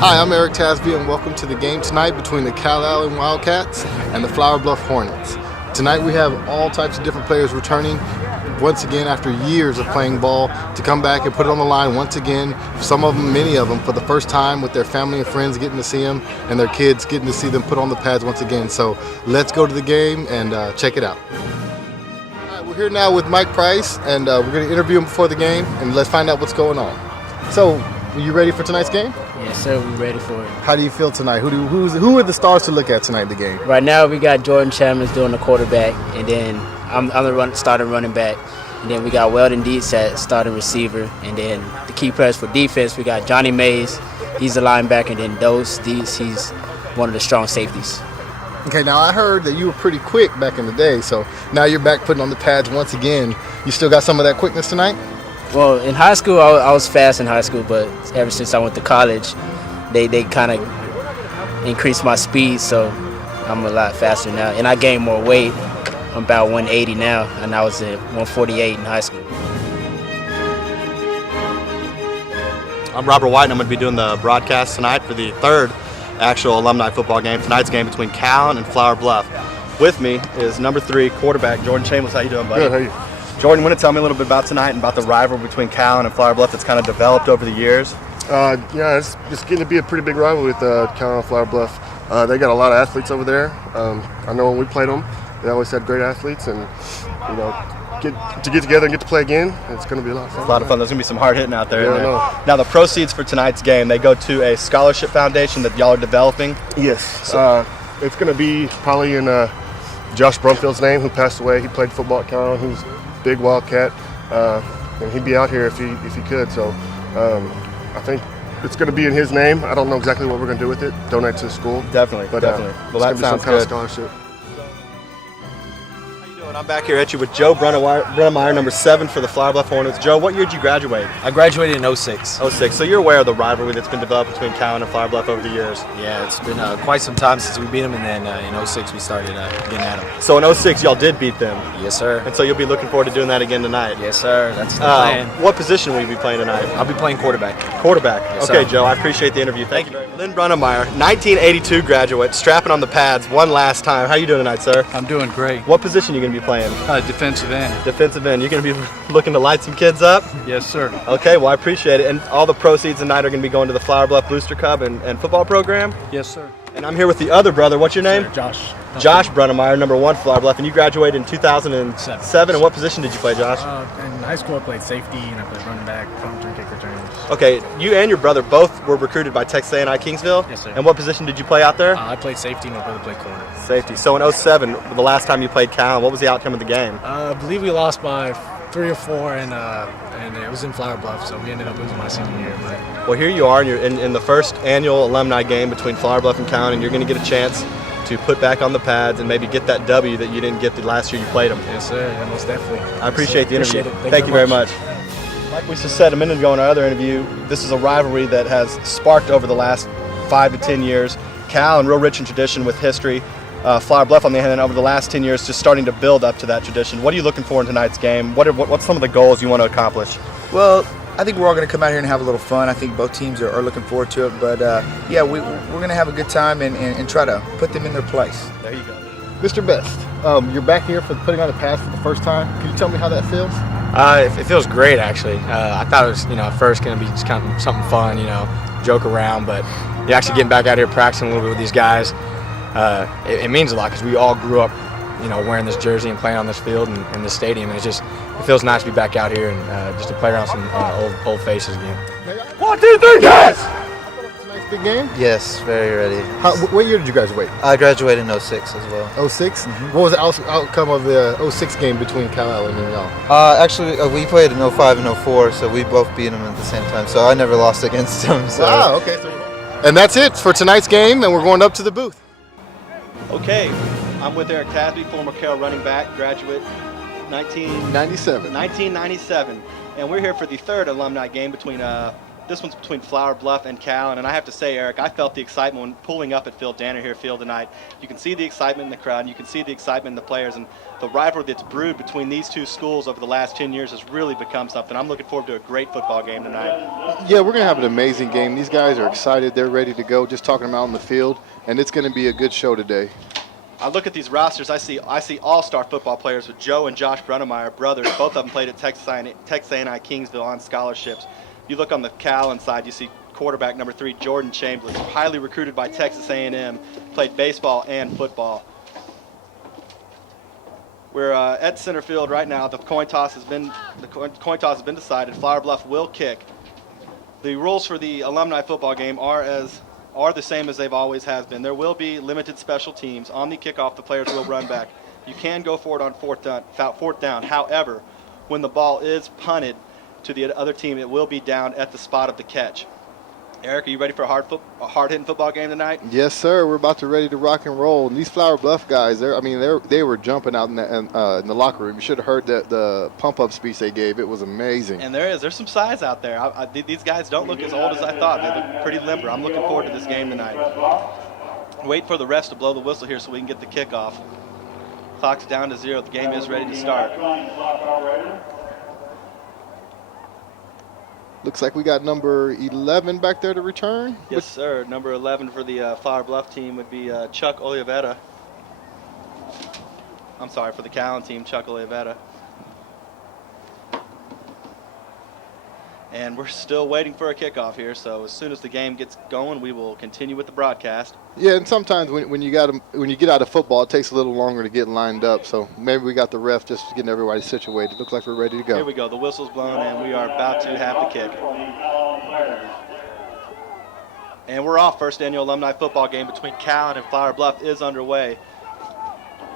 Hi, I'm Eric Tasby, and welcome to the game tonight between the Calallen Wildcats and the Flower Bluff Hornets. Tonight we have all types of different players returning once again after years of playing ball to come back and put it on the line once again. Some of them, many of them, for the first time with their family and friends getting to see them and their kids getting to see them put on the pads once again. So let's go to the game and check it out. All right, we're here now with Mike Price, and we're going to interview him before the game, and let's find out what's going on. So, are you ready for tonight's game? Yes, sir. We're ready for it. How do you feel tonight? Who are the stars to look at tonight in the game? Right now, we got Jordan Chalmers doing the quarterback, and then I'm the starting running back. And then we got Weldon Dietz at starting receiver. And then the key players for defense, we got Johnny Mays. He's the linebacker. And then Dose Dietz, he's one of the strong safeties. Okay, now I heard that you were pretty quick back in the day. So now you're back putting on the pads once again. You still got some of that quickness tonight? Well, in high school, I was fast in high school, but ever since I went to college, they kind of increased my speed, so I'm a lot faster now. And I gained more weight. I'm about 180 now, and I was at 148 in high school. I'm Robert White, and I'm going to be doing the broadcast tonight for the third actual alumni football game. Tonight's game between Calallen and Flower Bluff. With me is number 3 quarterback Jordan Chalmers. How you doing, buddy? Good, how are you? Jordan, want to tell me a little bit about tonight and about the rivalry between Calallen and Flower Bluff that's kind of developed over the years? Yeah, it's getting to be a pretty big rival with Calallen and Flower Bluff. They got a lot of athletes over there. I know when we played them, they always had great athletes, and get together and get to play again, it's going to be a lot of fun. A lot of fun. There's going to be some hard hitting out there. Yeah, isn't there? I know. Now, the proceeds for tonight's game, they go to a scholarship foundation that y'all are developing. Yes, it's going to be probably in Josh Brumfield's name, who passed away. He played football at Calallen. He was a big Wildcat, and he'd be out here if he could. So I think it's going to be in his name. I don't know exactly what we're going to do with it. Donate to the school. Definitely, but definitely. Well, that it's sounds some kind good. of scholarship. I'm back here at you with Joe Brunnemeyer, number 7 for the Flower Bluff Hornets. Joe, what year did you graduate? I graduated in 06. 06. So you're aware of the rivalry that's been developed between Calallen and Flower Bluff over the years? Yeah, it's been quite some time since we beat them, and then in 06 we started getting at them. So in 06 y'all did beat them? Yes, sir. And so you'll be looking forward to doing that again tonight? Yes, sir. That's the plan. What position will you be playing tonight? I'll be playing quarterback. Quarterback. Yes, okay, sir. Joe, I appreciate the interview. Thank you very much. Lynn Brunnemeyer, 1982 graduate, strapping on the pads one last time. How you doing tonight, sir? I'm doing great. What position are you going to be playing? Defensive end. Defensive end. You're going to be looking to light some kids up? Yes, sir. Okay, well, I appreciate it. And all the proceeds tonight are going to be going to the Flower Bluff Booster Cub and football program? Yes, sir. And I'm here with the other brother. What's your name? Josh. Josh Brunnemeyer, number 1 Flower Bluff. And you graduated in 2007. And what position did you play, Josh? In high school, I played safety and I played running back, punt return, kick returns. Okay, you and your brother both were recruited by Texas A&I Kingsville? Yes, sir. And what position did you play out there? I played safety and my brother played corner. Safety. So in 07, the last time you played Cal, what was the outcome of the game? I believe we lost by 3 or 4, and it was in Flower Bluff, so we ended up losing my senior year. But Well, here you are, and you're in the first annual alumni game between Flower Bluff and Calallen, and you're going to get a chance to put back on the pads and maybe get that W that you didn't get the last year you played them. yes, sir, yeah, most definitely. I appreciate the interview. Appreciate it. Thank you very much. Like we just said a minute ago in our other interview, this is a rivalry that has sparked over the last 5 to 10 years. Calallen, real rich in tradition with history. Flower Bluff, on the other hand, over the last 10 years, just starting to build up to that tradition. What are you looking for in tonight's game? What's some of the goals you want to accomplish? Well, I think we're all going to come out here and have a little fun. I think both teams are looking forward to it. But, yeah, we're going to have a good time and try to put them in their place. There you go. Mr. Best, you're back here for putting on the pads for the first time. Can you tell me how that feels? It feels great, actually. I thought it was, at first going to be just kind of something fun, joke around, but you're actually getting back out here practicing a little bit with these guys. It means a lot because we all grew up, wearing this jersey and playing on this field and in this stadium, and it feels nice to be back out here and just to play around some old faces again. 1, 2, 3, yes! Tonight's big game? Yes, very ready. What year did you graduate? I graduated in 06 as well. 06? What was the outcome of the 06 game between Calallen and y'all? Actually, we played in 05 and 04, so we both beat them at the same time. So I never lost against them. So. Wow, okay. And that's it for tonight's game, and we're going up to the booth. Okay, I'm with Eric Tasby, former Carroll running back, graduate 1997. And we're here for the third alumni game between This one's between Flower Bluff and Calallen, and I have to say, Eric, I felt the excitement when pulling up at Phil Danaher Field tonight. You can see the excitement in the crowd, and you can see the excitement in the players, and the rivalry that's brewed between these two schools over the last 10 years has really become something. I'm looking forward to a great football game tonight. Yeah, we're going to have an amazing game. These guys are excited. They're ready to go, just talking them out on the field, and it's going to be a good show today. I look at these rosters. I see all-star football players with Joe and Josh Brunemeyer, brothers. Both of them played at Texas A&I Kingsville on scholarships. You look on the Calallen side, you see quarterback number 3, Jordan Chambliss, highly recruited by Texas A&M, played baseball and football. We're at center field right now. The coin toss has been decided. Flower Bluff will kick. The rules for the alumni football game are the same as they've always has been. There will be limited special teams. On the kickoff, the players will run back. You can go for it on fourth down. However, when the ball is punted to the other team, it will be down at the spot of the catch. Eric, are you ready for a hard-hitting football game tonight? Yes, sir. We're about to ready to rock and roll. And these Flower Bluff guys, they were jumping out in the locker room. You should have heard the pump-up speech they gave. It was amazing. And there's some size out there. These guys don't look as old as I thought. They look pretty limber. I'm looking forward to this game tonight. Wait for the refs to blow the whistle here so we can get the kickoff. Clock's down to 0. The game is ready to start. Looks like we got number 11 back there to return. Yes, sir. Number 11 for the Flower Bluff team would be Chuck Oliveira. I'm sorry, for the Calallen team, Chuck Oliveira. And we're still waiting for a kickoff here, so as soon as the game gets going, we will continue with the broadcast. Yeah, and sometimes when you get out of football, it takes a little longer to get lined up. So maybe we got the ref just getting everybody situated. Looks like we're ready to go. Here we go. The whistle's blown, and we are about to have the kick. And we're off. First annual alumni football game between Calallen and Flower Bluff is underway.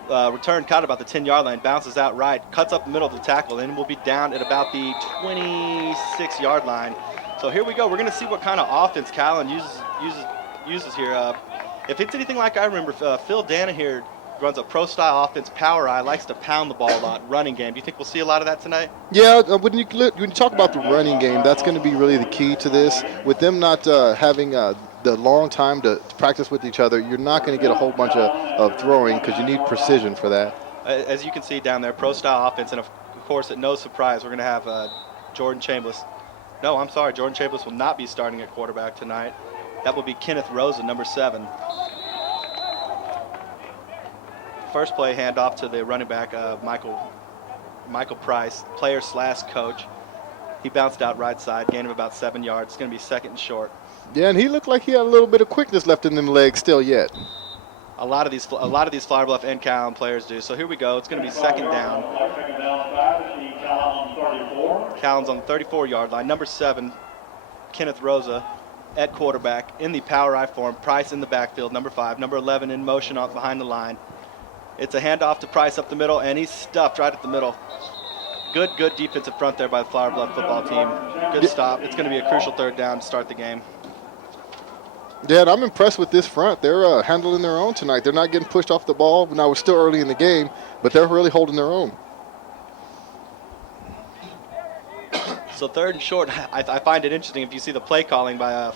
Return caught about the 10-yard line, bounces out right, cuts up the middle of the tackle, and will be down at about the 26-yard line. So here we go. We're going to see what kind of offense Calallen uses here. If it's anything like I remember, Phil Danaher runs a pro-style offense, power eye, likes to pound the ball a lot, running game. Do you think we'll see a lot of that tonight? Yeah, when you talk about the running game, that's going to be really the key to this. With them not having the long time to practice with each other, you're not going to get a whole bunch of throwing because you need precision for that. As you can see down there, pro-style offense, and of course, at no surprise, we're going to have Jordan Chambliss. No, I'm sorry, Jordan Chambliss will not be starting at quarterback tonight. That will be Kenneth Rosa, number 7. First play, handoff to the running back, Michael Price, player/coach. He bounced out right side, gain of about 7 yards. It's going to be second and short. Yeah, and he looked like he had a little bit of quickness left in them legs still yet. A lot of these Flower Bluff and Calallen players do. So here we go. It's going to be second down. Callen's on the 34-yard line. Number 7, Kenneth Rosa at quarterback in the power eye form. Price in the backfield. Number 5. Number 11 in motion off behind the line. It's a handoff to Price up the middle, and he's stuffed right at the middle. Good defensive front there by the Flower Bluff football team. Good stop. It's going to be a crucial third down to start the game. Yeah, I'm impressed with this front. They're handling their own tonight. They're not getting pushed off the ball. Now, we're still early in the game, but they're really holding their own. So third and short, I find it interesting if you see the play calling by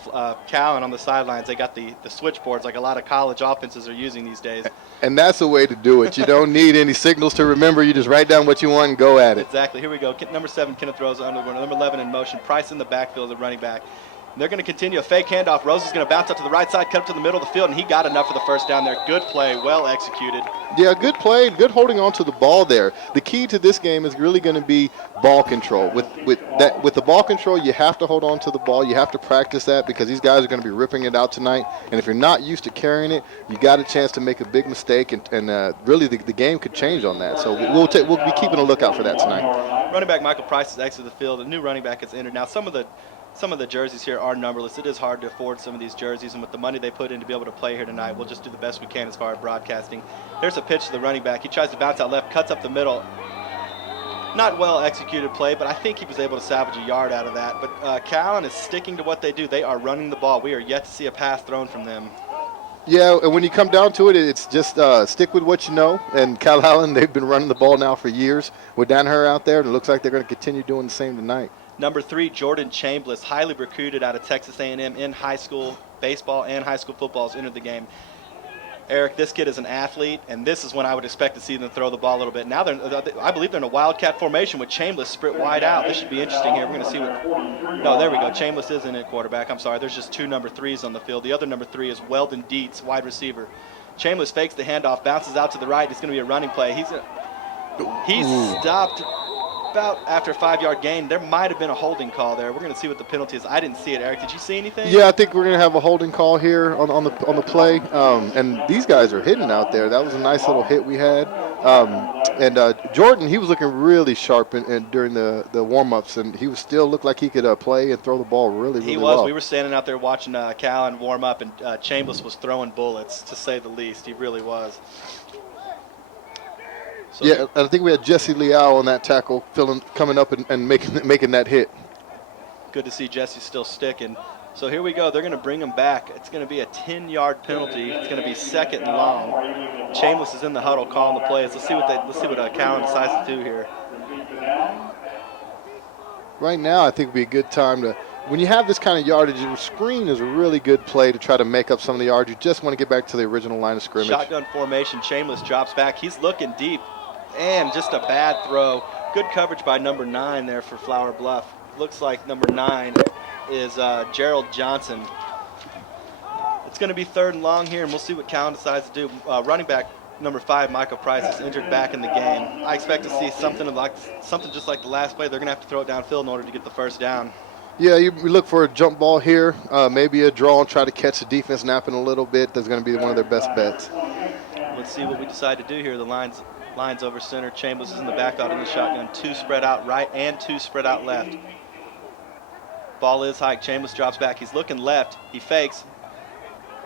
Calallen on the sidelines. They got the switchboards like a lot of college offenses are using these days. And that's the way to do it. You don't need any signals to remember. You just write down what you want and go at it. Exactly. Here we go. Number 7, Kenneth Rosa under number 11 in motion. Price in the backfield, the running back. And they're going to continue a fake handoff. Rosa's going to bounce up to the right side, cut up to the middle of the field, and he got enough for the first down there. Good play, well executed. Yeah, good play, good holding on to the ball there. The key to this game is really going to be ball control. With the ball control, you have to hold on to the ball. You have to practice that because these guys are going to be ripping it out tonight. And if you're not used to carrying it, you got a chance to make a big mistake, and really the game could change on that. So we'll be keeping a lookout for that tonight. Running back Michael Price has exited the field. A new running back has entered. Now some of the jerseys here are numberless. It is hard to afford some of these jerseys, and with the money they put in to be able to play here tonight, we'll just do the best we can as far as broadcasting. There's a pitch to the running back. He tries to bounce out left, cuts up the middle. Not well executed play, but I think he was able to salvage a yard out of that. But Calallen is sticking to what they do. They are running the ball. We are yet to see a pass thrown from them. Yeah, and when you come down to it, it's just stick with what you know. And Calallen, they've been running the ball now for years with Danaher out there, and it looks like they're going to continue doing the same tonight. Number 3, Jordan Chambliss, highly recruited out of Texas A&M in high school baseball and high school football, has entered the game. Eric, this kid is an athlete, and this is when I would expect to see them throw the ball a little bit. Now, I believe they're in a Wildcat formation with Chambliss sprint wide out. This should be interesting here. We're going to see what – no, there we go. Chambliss isn't at quarterback. I'm sorry. There's just 2 number 3s on the field. The other number 3 is Weldon Dietz, wide receiver. Chambliss fakes the handoff, bounces out to the right. It's going to be a running play. He's stopped about after a 5-yard gain. There might have been a holding call there. We're going to see what the penalty is. I didn't see it. Eric, did you see anything? Yeah, I think we're going to have a holding call here on the play. And these guys are hitting out there. That was a nice little hit we had. Jordan, he was looking really sharp during the warm-ups, and he was still looked like he could play and throw the ball really well. He was. We were standing out there watching Calallen warm up, and Chambliss was throwing bullets, to say the least. He really was. So yeah, I think we had Jesse Leal on that tackle, coming up and making that hit. Good to see Jesse still sticking. So here we go. They're going to bring him back. It's going to be a 10-yard penalty. It's going to be 2nd and long. Chambliss is in the huddle calling the plays. Let's see what Calallen decides to do here. Right now, I think it would be a good time to. When you have this kind of yardage, a screen is a really good play to try to make up some of the yards. You just want to get back to the original line of scrimmage. Shotgun formation. Chambliss drops back. He's looking deep. And just a bad throw. Good coverage by number 9 there for Flower Bluff. Looks like number 9 is Gerald Johnson. It's going to be 3rd and long here, and we'll see what Calallen decides to do. Running back number 5, Michael Price, is injured back in the game. I expect to see something just like the last play. They're going to have to throw it downfield in order to get the first down. Yeah, we look for a jump ball here, maybe a draw and try to catch the defense napping a little bit. That's going to be one of their best bets. Let's see what we decide to do here. The lines over center. Chambliss is in the backfield in the shotgun. 2 spread out right and 2 spread out left. Ball is hiked. Chambliss drops back. He's looking left. He fakes.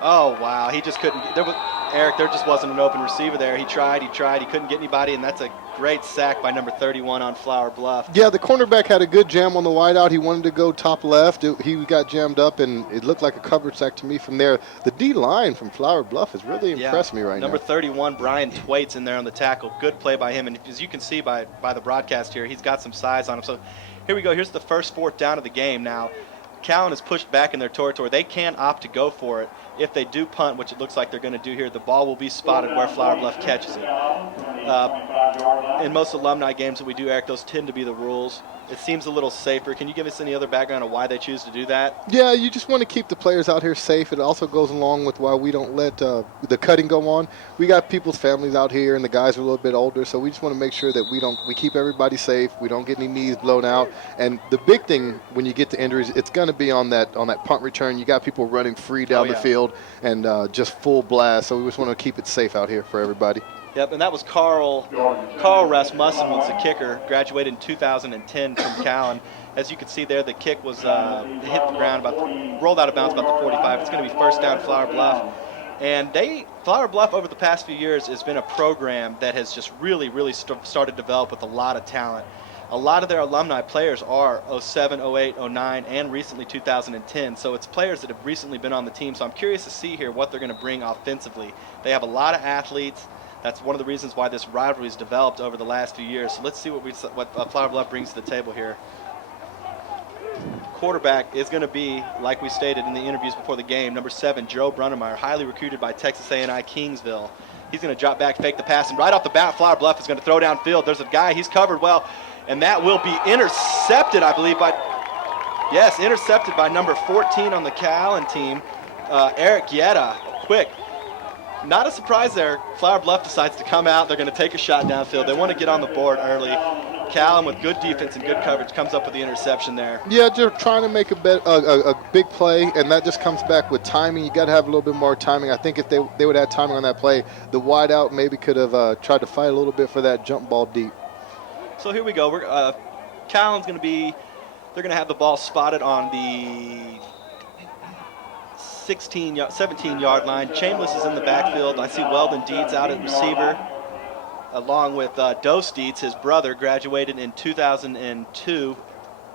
Oh, wow. He just couldn't. Eric, there just wasn't an open receiver there. He tried. He couldn't get anybody, and that's a great sack by number 31 on Flower Bluff. Yeah, the cornerback had a good jam on the wideout. He wanted to go top left. He got jammed up, and it looked like a coverage sack to me from there. The D-line from Flower Bluff has really impressed me right now. Number 31, Brian Twait's in there on the tackle. Good play by him, and as you can see by the broadcast here, he's got some size on him. So here we go. Here's the first 4th down of the game now. Calallen is pushed back in their territory. They can opt to go for it. If they do punt, which it looks like they're going to do here, the ball will be spotted where Flower Bluff catches it. In most alumni games that we do, Eric, those tend to be the rules. It seems a little safer. Can you give us any other background on why they choose to do that? Yeah, you just want to keep the players out here safe. It also goes along with why we don't let the cutting go on. We got people's families out here, and the guys are a little bit older, so we just want to make sure that we keep everybody safe. We don't get any knees blown out. And the big thing when you get to injuries, it's going to be on that punt return. You got people running free down the field and just full blast. So we just want to keep it safe out here for everybody. Yep, and that was Carl Rasmussen was the kicker, graduated in 2010 from Calallen. As you can see there, the kick was hit the ground, rolled out of bounds about the 45. It's going to be first down Flower Bluff. And Flower Bluff over the past few years has been a program that has just really started to develop with a lot of talent. A lot of their alumni players are 07, 08, 09, and recently 2010. So it's players that have recently been on the team. So I'm curious to see here what they're going to bring offensively. They have a lot of athletes. That's one of the reasons why this rivalry has developed over the last few years. So let's see what Flower Bluff brings to the table here. Quarterback is going to be, like we stated in the interviews before the game, number 7, Joe Brunnemeyer, highly recruited by Texas A&I Kingsville. He's going to drop back, fake the pass, and right off the bat, Flower Bluff is going to throw downfield. There's a guy, he's covered well, and that will be intercepted, I believe, intercepted by number 14 on the Calallen team, Eric Yetta. Quick. Not a surprise there. Flower Bluff decides to come out. They're going to take a shot downfield. They want to get on the board early. Calallen, with good defense and good coverage, comes up with the interception there. Yeah, they're trying to make a big play, and that just comes back with timing. You got to have a little bit more timing. I think if they would have timing on that play, the wideout maybe could have tried to fight a little bit for that jump ball deep. So here we go. Calallen's going to be – they're going to have the ball spotted on the 17-yard line. Chambliss is in the backfield. I see Weldon Dietz out at receiver, along with Dose Dietz, his brother, graduated in 2002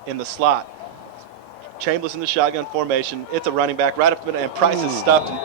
in the slot. Chambliss in the shotgun formation. It's a running back right up the middle, and Price is stuffed. And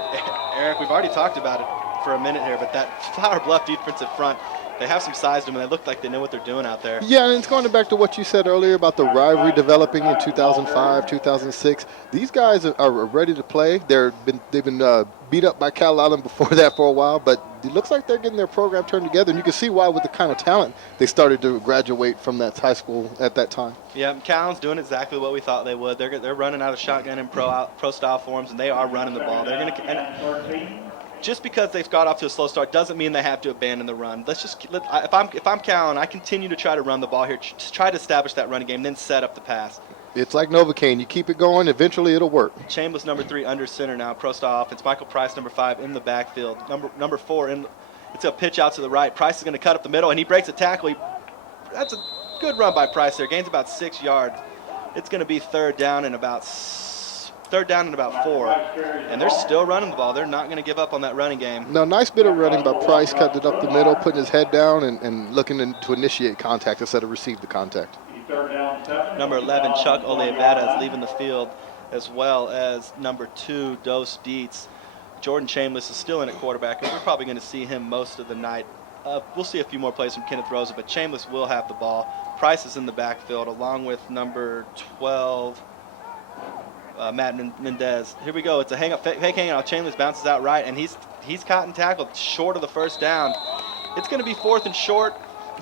Eric, we've already talked about it. for a minute here, but that Flower Bluff defensive front, they have some size to them, and they look like they know what they're doing out there. Yeah, and it's going back to what you said earlier about the rivalry developing in 2005, 2006. These guys are ready to play. They've been beat up by Calallen before that for a while, but it looks like they're getting their program turned together, and you can see why with the kind of talent they started to graduate from that high school at that time. Yeah, Calallen's doing exactly what we thought they would. They're running out of shotgun and pro style forms, and they are running the ball. They're going to. Just because they've got off to a slow start doesn't mean they have to abandon the run. If I'm Calallen, I continue to try to run the ball here, try to establish that running game, then set up the pass. It's like Novocaine. You keep it going, eventually it'll work. Chambliss, number 3, under center now, pro style offense. Michael Price, number 5, in the backfield. Number 4, it's a pitch out to the right. Price is going to cut up the middle, and he breaks a tackle. That's a good run by Price there. Gains about 6 yards. It's going to be third down and about 4, and they're still running the ball. They're not going to give up on that running game. No, nice bit of running by Price, cutting it up the middle, putting his head down and looking to initiate contact instead of receive the contact. Number 11, Chuck Oliveira, is leaving the field, as well as number 2, Dos Dietz. Jordan Chambliss is still in at quarterback, and we're probably going to see him most of the night. We'll see a few more plays from Kenneth Rosa, but Chambliss will have the ball. Price is in the backfield, along with number 12, Matt Mendez. Here we go. It's a fake hangout. Chambliss bounces out right, and he's caught and tackled short of the first down. It's going to be 4th and short,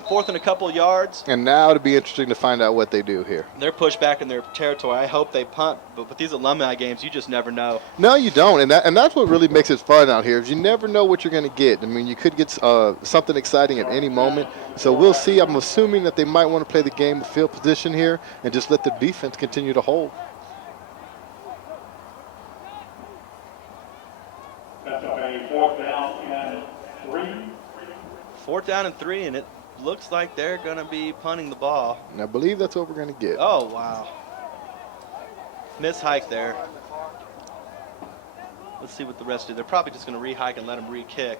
4th and a couple yards. And now it'll be interesting to find out what they do here. They're pushed back in their territory. I hope they punt, but with these alumni games, you just never know. No, you don't, and that's what really makes it fun out here. Is you never know what you're going to get. I mean, you could get something exciting at any moment. So we'll see. I'm assuming that they might want to play the game of field position here and just let the defense continue to hold. That's a 4th down and 3. 4th down and 3, and it looks like they're going to be punting the ball. And I believe that's what we're going to get. Oh, wow. Miss-hike there. Let's see what the rest do. They're probably just going to re-hike and let them re-kick.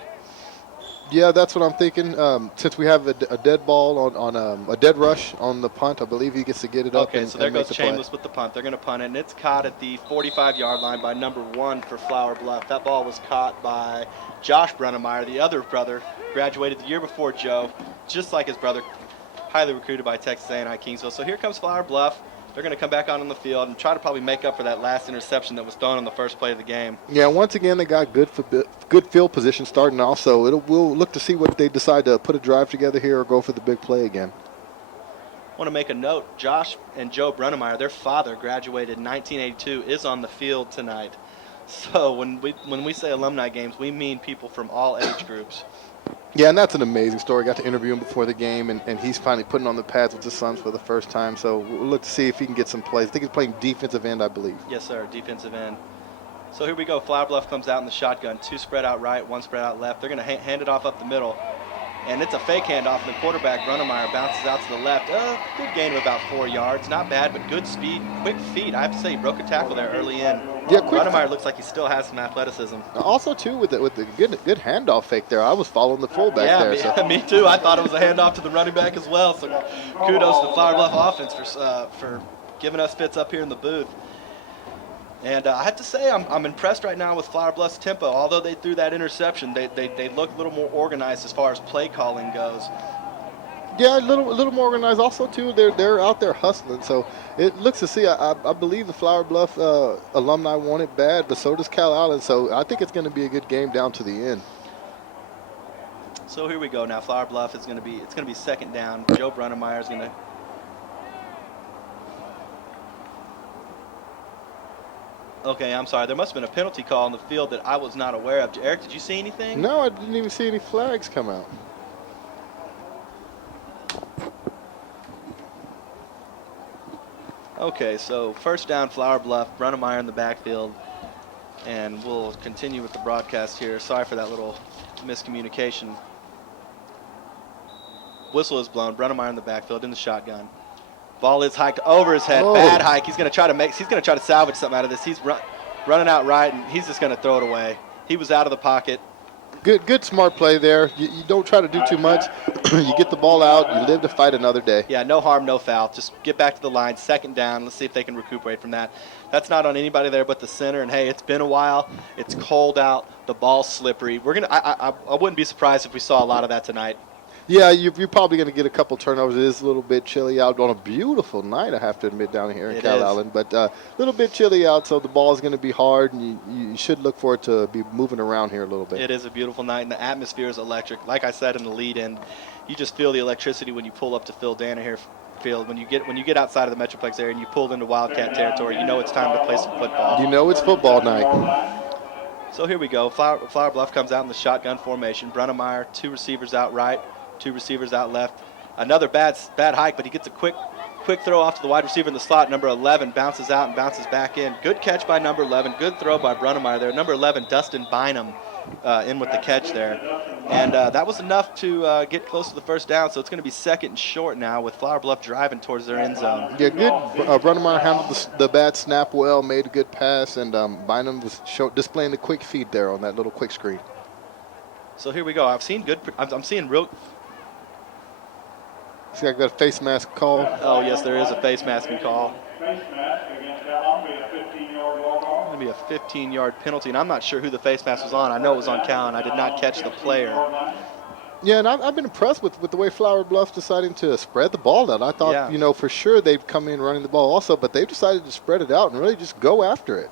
Yeah, that's what I'm thinking. Since we have a dead ball on a dead rush on the punt, I believe he gets to get it up. Okay, so there goes Chambliss with the punt. They're going to punt it, and it's caught at the 45-yard line by number 1 for Flower Bluff. That ball was caught by Josh Brunnemeyer, the other brother, graduated the year before Joe, just like his brother, highly recruited by Texas A&I Kingsville. So here comes Flower Bluff. They're going to come back on the field and try to probably make up for that last interception that was thrown on the first play of the game. Yeah, once again, they got good field position starting off, so we'll look to see what they decide to put a drive together here or go for the big play again. I want to make a note. Josh and Joe Brunnemeyer, their father, graduated in 1982, is on the field tonight. So when we say alumni games, we mean people from all age groups. Yeah, and that's an amazing story. Got to interview him before the game, and he's finally putting on the pads with his sons for the first time. So we'll look to see if he can get some plays. I think he's playing defensive end, I believe. Yes, sir, defensive end. So here we go. Flower Bluff comes out in the shotgun. 2 spread out right, 1 spread out left. They're going to hand it off up the middle. And it's a fake handoff. The quarterback, Brunnemeyer, bounces out to the left. Good gain of about 4 yards. Not bad, but good speed, quick feet. I have to say, he broke a tackle there early in. Yeah, quick. Brunnemeyer looks like he still has some athleticism. Also, too, with the good handoff fake there. I was following the fullback there. Yeah, so. me too. I thought it was a handoff to the running back as well. So kudos to the Flower Bluff offense for giving us fits up here in the booth. And I have to say, I'm impressed right now with Flower Bluff's tempo. Although they threw that interception, they look a little more organized as far as play calling goes. Yeah, a little more organized. Also, too, they're out there hustling. So it looks to see. I believe the Flower Bluff alumni want it bad, but so does Calallen. So I think it's going to be a good game down to the end. So here we go now. Flower Bluff is going to be 2nd down. Joe Brunnemeyer is going to. Okay, I'm sorry. There must have been a penalty call on the field that I was not aware of. Eric, did you see anything? No, I didn't even see any flags come out. Okay, so 1st down, Flower Bluff, Brunnemeyer in the backfield, and we'll continue with the broadcast here. Sorry for that little miscommunication. Whistle is blown. Brunnemeyer in the backfield in the shotgun. Ball is hiked over his head. Oh. Bad hike. He's going to try to salvage something out of this. He's running out right, and he's just going to throw it away. He was out of the pocket. Good, smart play there. You don't try to do too much. You get the ball out. You live to fight another day. Yeah, no harm, no foul. Just get back to the line, second down. Let's see if they can recuperate from that. That's not on anybody there but the center. And, hey, it's been a while. It's cold out. The ball's slippery. I wouldn't be surprised if we saw a lot of that tonight. Yeah, you're probably going to get a couple turnovers. It is a little bit chilly out on a beautiful night, I have to admit, down here in Calallen. But a little bit chilly out, so the ball is going to be hard, and you should look for it to be moving around here a little bit. It is a beautiful night, and the atmosphere is electric. Like I said in the lead-in, you just feel the electricity when you pull up to Phil Danaher Field. When you get outside of the Metroplex area and you pull into Wildcat territory, you know it's time to play some football. You know it's football night. So here we go. Flower Bluff comes out in the shotgun formation. Brunnemeyer, 2 receivers out right, 2 receivers out left. Another bad hike, but he gets a quick throw off to the wide receiver in the slot. Number 11 bounces out and bounces back in. Good catch by number 11. Good throw by Brunnemeyer there. Number 11, Dustin Bynum, in with the catch there. And that was enough to get close to the first down, so it's going to be second and short now with Flower Bluff driving towards their end zone. Yeah, good. Brunnemeyer handled the bad snap well, made a good pass, and Bynum was displaying the quick feed there on that little quick screen. So here we go. I'm seeing real. See, I got a face mask call. Oh, yes, there is a face masking call. Face mask against Alumni, a 15-yard walk-off. Going to be a 15-yard penalty, and I'm not sure who the face mask was on. I know it was on Calallen. I did not catch the player. Yeah, and I've been impressed with the way Flower Bluff's deciding to spread the ball out. I thought, for sure they'd come in running the ball also, but they've decided to spread it out and really just go after it.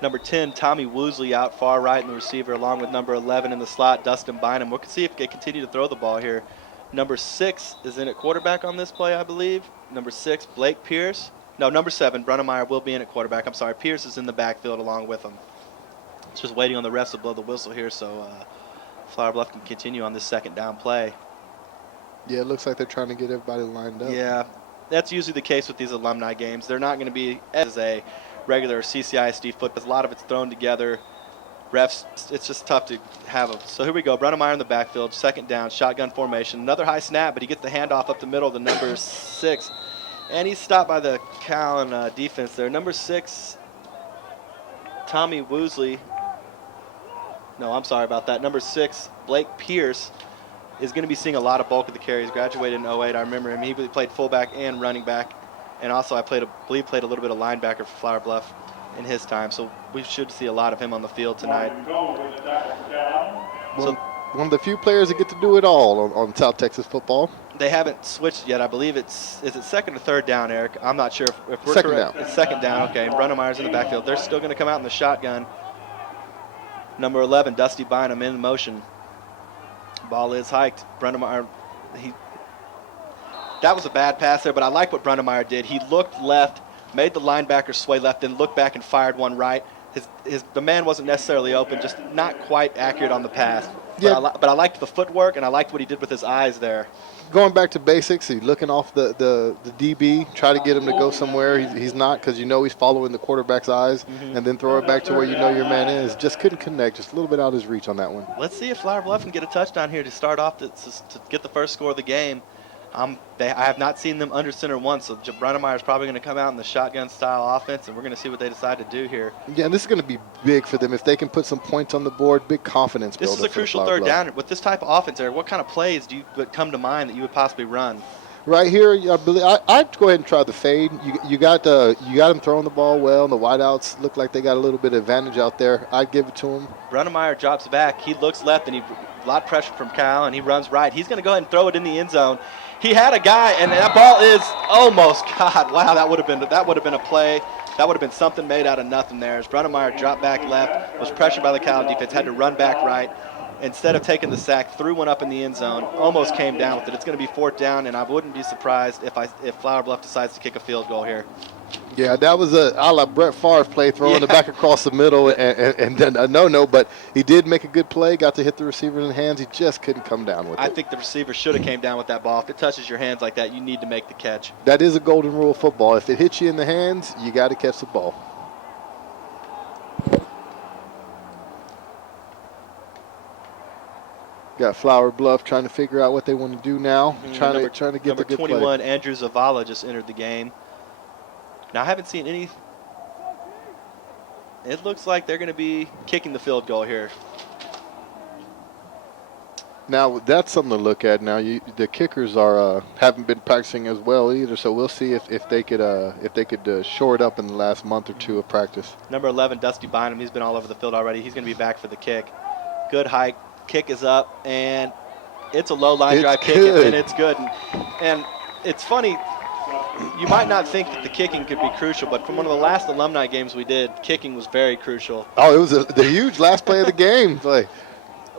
Number 10, Tommy Woosley out far right in the receiver, along with number 11 in the slot, Dustin Bynum. We'll see if they continue to throw the ball here. Number 6 is in at quarterback on this play, I believe. Number 6, Blake Pierce. No, number 7, Brunnemeyer will be in at quarterback. I'm sorry, Pierce is in the backfield along with him. It's just waiting on the refs to blow the whistle here so Flower Bluff can continue on this second down play. Yeah, it looks like they're trying to get everybody lined up. Yeah, that's usually the case with these alumni games. They're not going to be as a regular CCISD football. A lot of it's thrown together. Refs, it's just tough to have them. So here we go. Brunnemeyer in the backfield, second down, shotgun formation. Another high snap, but he gets the handoff up the middle to number 6. And he's stopped by the Calallen defense there. Number 6, Tommy Woosley. No, I'm sorry about that. Number 6, Blake Pierce, is going to be seeing a lot of bulk of the carries. Graduated in 08. I remember him. He played fullback and running back. And also I played a little bit of linebacker for Flower Bluff in his time, so we should see a lot of him on the field tonight. So one of the few players that get to do it all on South Texas football. They haven't switched yet. I believe is it second or third down, Eric? I'm not sure if we're second correct. Down. It's second down. Okay, and Brunnemeyer's in the backfield. They're still going to come out in the shotgun. Number 11, Dusty Bynum in motion. Ball is hiked. Brunnemeyer, that was a bad pass there, but I like what Brunnemeyer did. He looked left, made the linebacker sway left, then looked back and fired one right. The man wasn't necessarily open, just not quite accurate on the pass. Yeah. But I liked the footwork, and I liked what he did with his eyes there. Going back to basics, he's looking off the DB, try to get him to go somewhere. He's not, because he's following the quarterback's eyes, and then throw it back to where you know your man is. Just couldn't connect, just a little bit out of his reach on that one. Let's see if Flower Bluff can get a touchdown here to start off to get the first score of the game. I have not seen them under center once, so Brunnemeyer is probably going to come out in the shotgun-style offense, and we're going to see what they decide to do here. Yeah, and this is going to be big for them. If they can put some points on the board, big confidence builder. This is a crucial third down. With this type of offense, Eric, what kind of plays would come to mind that you would possibly run? Right here, I believe I'd go ahead and try the fade. You got him throwing the ball well, and the wideouts look like they got a little bit of advantage out there. I'd give it to him. Brunnemeyer drops back. He looks left, and a lot of pressure from Calallen, and he runs right. He's going to go ahead and throw it in the end zone. He had a guy, and that ball is almost, God, wow, that would have been a play. That would have been something made out of nothing there. As Brunnemeyer dropped back left, was pressured by the Calallen defense, had to run back right. Instead of taking the sack, threw one up in the end zone, almost came down with it. It's going to be fourth down, and I wouldn't be surprised if Flower Bluff decides to kick a field goal here. Yeah, that was a la Brett Favre play, throwing it back across the middle, and then a no-no, but he did make a good play, got to hit the receiver in the hands. He just couldn't come down with it. I think the receiver should have came down with that ball. If it touches your hands like that, you need to make the catch. That is a golden rule of football. If it hits you in the hands, you got to catch the ball. Got Flower Bluff trying to figure out what they want to do now, trying to get the good play. Number 21, Andrew Zavala just entered the game. Now, I haven't seen any. it looks like they're going to be kicking the field goal here. Now that's something to look at. Now the kickers are haven't been practicing as well either, so we'll see if they could shore it up in the last month or two of practice. Number 11, Dusty Bynum, he's been all over the field already. He's going to be back for the kick. Good hike. Kick is up, and it's a low line drive kick, and it's good. And it's funny, you might not think that the kicking could be crucial, but from one of the last alumni games we did, kicking was very crucial. Oh, it was the huge last play of the game.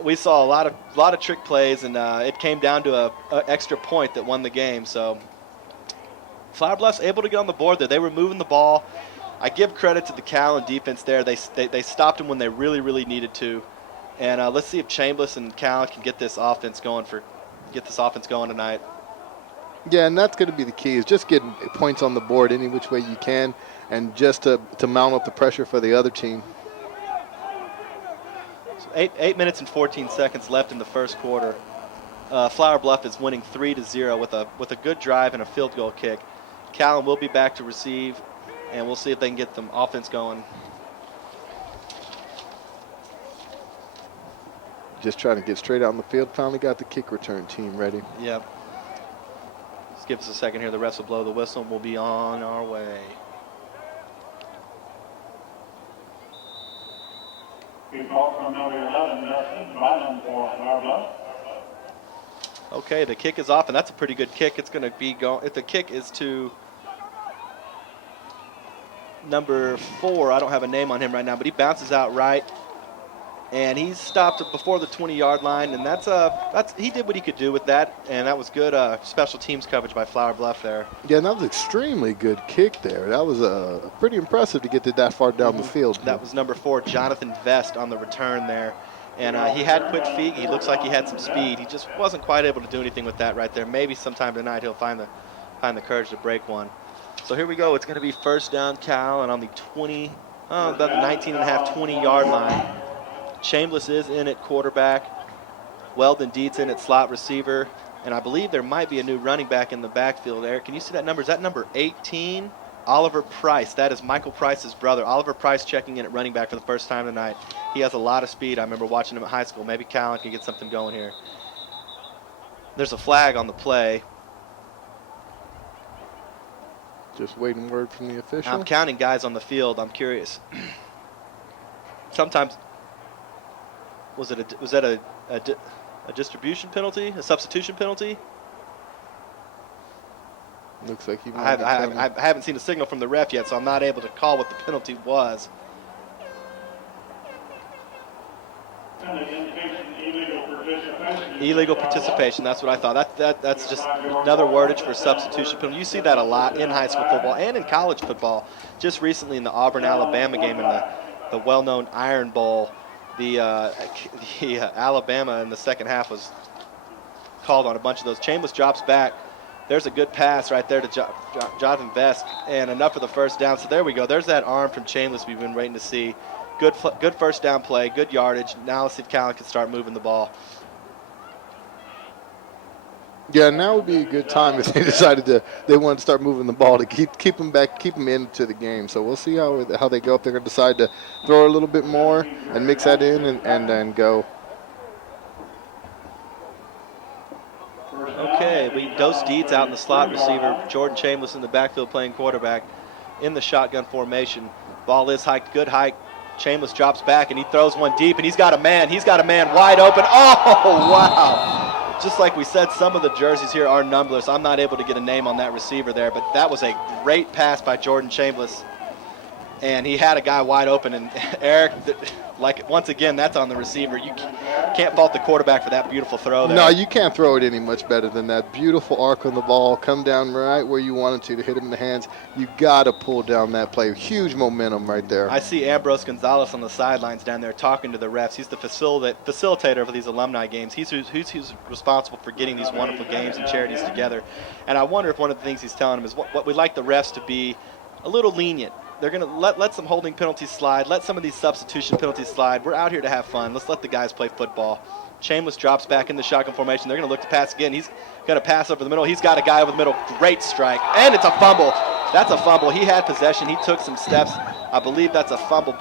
We saw a lot of trick plays, and it came down to a extra point that won the game. So Flower Bluff's able to get on the board there. They were moving the ball. I give credit to the Calallen defense there. They stopped them when they really, really needed to. And let's see if Chambliss and Calallen can get this offense going tonight. Yeah, and that's going to be the key, is just getting points on the board any which way you can, and just to mount up the pressure for the other team. 8 minutes and 14 seconds left in the first quarter. Flower Bluff is winning 3-0 with a good drive and a field goal kick. Calallen will be back to receive, and we'll see if they can get the offense going. Just trying to get straight out on the field. Finally got the kick return team ready. Yep. Just give us a second here. The refs will blow the whistle, and we'll be on our way. We call from number 11, Dustin Bynum for Flower Bluff. Okay, the kick is off, and that's a pretty good kick. It's going to be going. If the kick is to number 4, I don't have a name on him right now, but he bounces out right, and he's stopped before the 20-yard line, and that's he did what he could do with that, and that was good special teams coverage by Flower Bluff there. Yeah, and that was extremely good kick there. That was pretty impressive to get it that far down the field. That was number 4, Jonathan Vest, on the return there. And he had quick feet. He looks like he had some speed. He just wasn't quite able to do anything with that right there. Maybe sometime tonight he'll find the courage to break one. So here we go. It's going to be first down, Calallen, on the about the 19.5, 20-yard line. Chambliss is in at quarterback. Weldon Dietz in at slot receiver. And I believe there might be a new running back in the backfield. Eric, can you see that number? Is that number 18? Oliver Price. That is Michael Price's brother. Oliver Price checking in at running back for the first time tonight. He has a lot of speed. I remember watching him at high school. Maybe Calallen can get something going here. There's a flag on the play. Just waiting word from the official. I'm counting guys on the field. I'm curious. Sometimes, was that a distribution penalty, a substitution penalty? Looks like he I haven't seen a signal from the ref yet, so I'm not able to call what the penalty was. Illegal participation, that's what I thought. That's just another wordage for substitution penalty. You see that a lot in high school football and in college football. Just recently in the Auburn-Alabama game in the well-known Iron Bowl, the Alabama in the second half was called on a bunch of those. Chambliss drops back. There's a good pass right there to Jonathan Vest, and enough for the first down. So there we go. There's that arm from Chambliss we've been waiting to see. Good first down play, good yardage. Now let's see if Calallen can start moving the ball. Yeah, now would be a good time if they decided they wanted to start moving the ball to keep them back, keep them into the game. So we'll see how they go. If they're going to decide to throw a little bit more and mix that in and then go. Okay, we dose Dietz out in the slot receiver. Jordan Chambliss in the backfield playing quarterback in the shotgun formation. Ball is hiked, good hike. Chambliss drops back and he throws one deep, and he's got a man wide open. Oh, wow. Just like we said, some of the jerseys here are numberless. I'm not able to get a name on that receiver there, but that was a great pass by Jordan Chambliss. And he had a guy wide open, and Eric, once again, that's on the receiver. You can't fault the quarterback for that beautiful throw there. No, you can't throw it any much better than that. Beautiful arc on the ball, come down right where you want it to hit him in the hands. You got to pull down that play. Huge momentum right there. I see Ambrose Gonzalez on the sidelines down there talking to the refs. He's the facilitator for these alumni games. He's who's responsible for getting these wonderful games and charities together. And I wonder if one of the things he's telling them is what we'd like the refs to be a little lenient. They're going to let some holding penalties slide, let some of these substitution penalties slide. We're out here to have fun. Let's let the guys play football. Chambliss drops back in the shotgun formation. They're going to look to pass again. He's going to pass over the middle. He's got a guy over the middle. Great strike. And it's a fumble. That's a fumble. He had possession. He took some steps. I believe that's a fumble.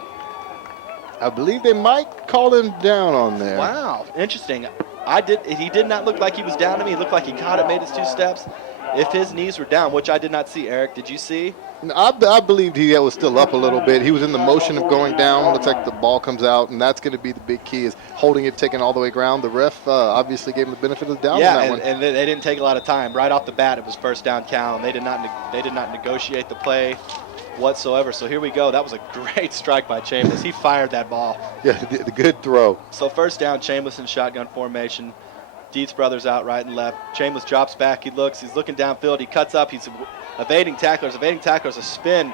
I believe they might call him down on there. Wow, interesting. He did not look like he was down to me. He looked like he caught it, made his 2 steps. If his knees were down, which I did not see, Eric, did you see? I believed he was still up a little bit. He was in the motion of going down. Looks like the ball comes out, and that's going to be the big key, is holding it, taking all the way ground. The ref obviously gave him the benefit of the doubt on that one. And they didn't take a lot of time. Right off the bat, it was first down, Calallen. They did not negotiate the play whatsoever. So here we go. That was a great strike by Chambliss. He fired that ball. Yeah, the good throw. So first down, Chambliss in shotgun formation. Dietz brothers out right and left. Chambliss drops back. He's looking downfield. He cuts up. He's evading tacklers. A spin.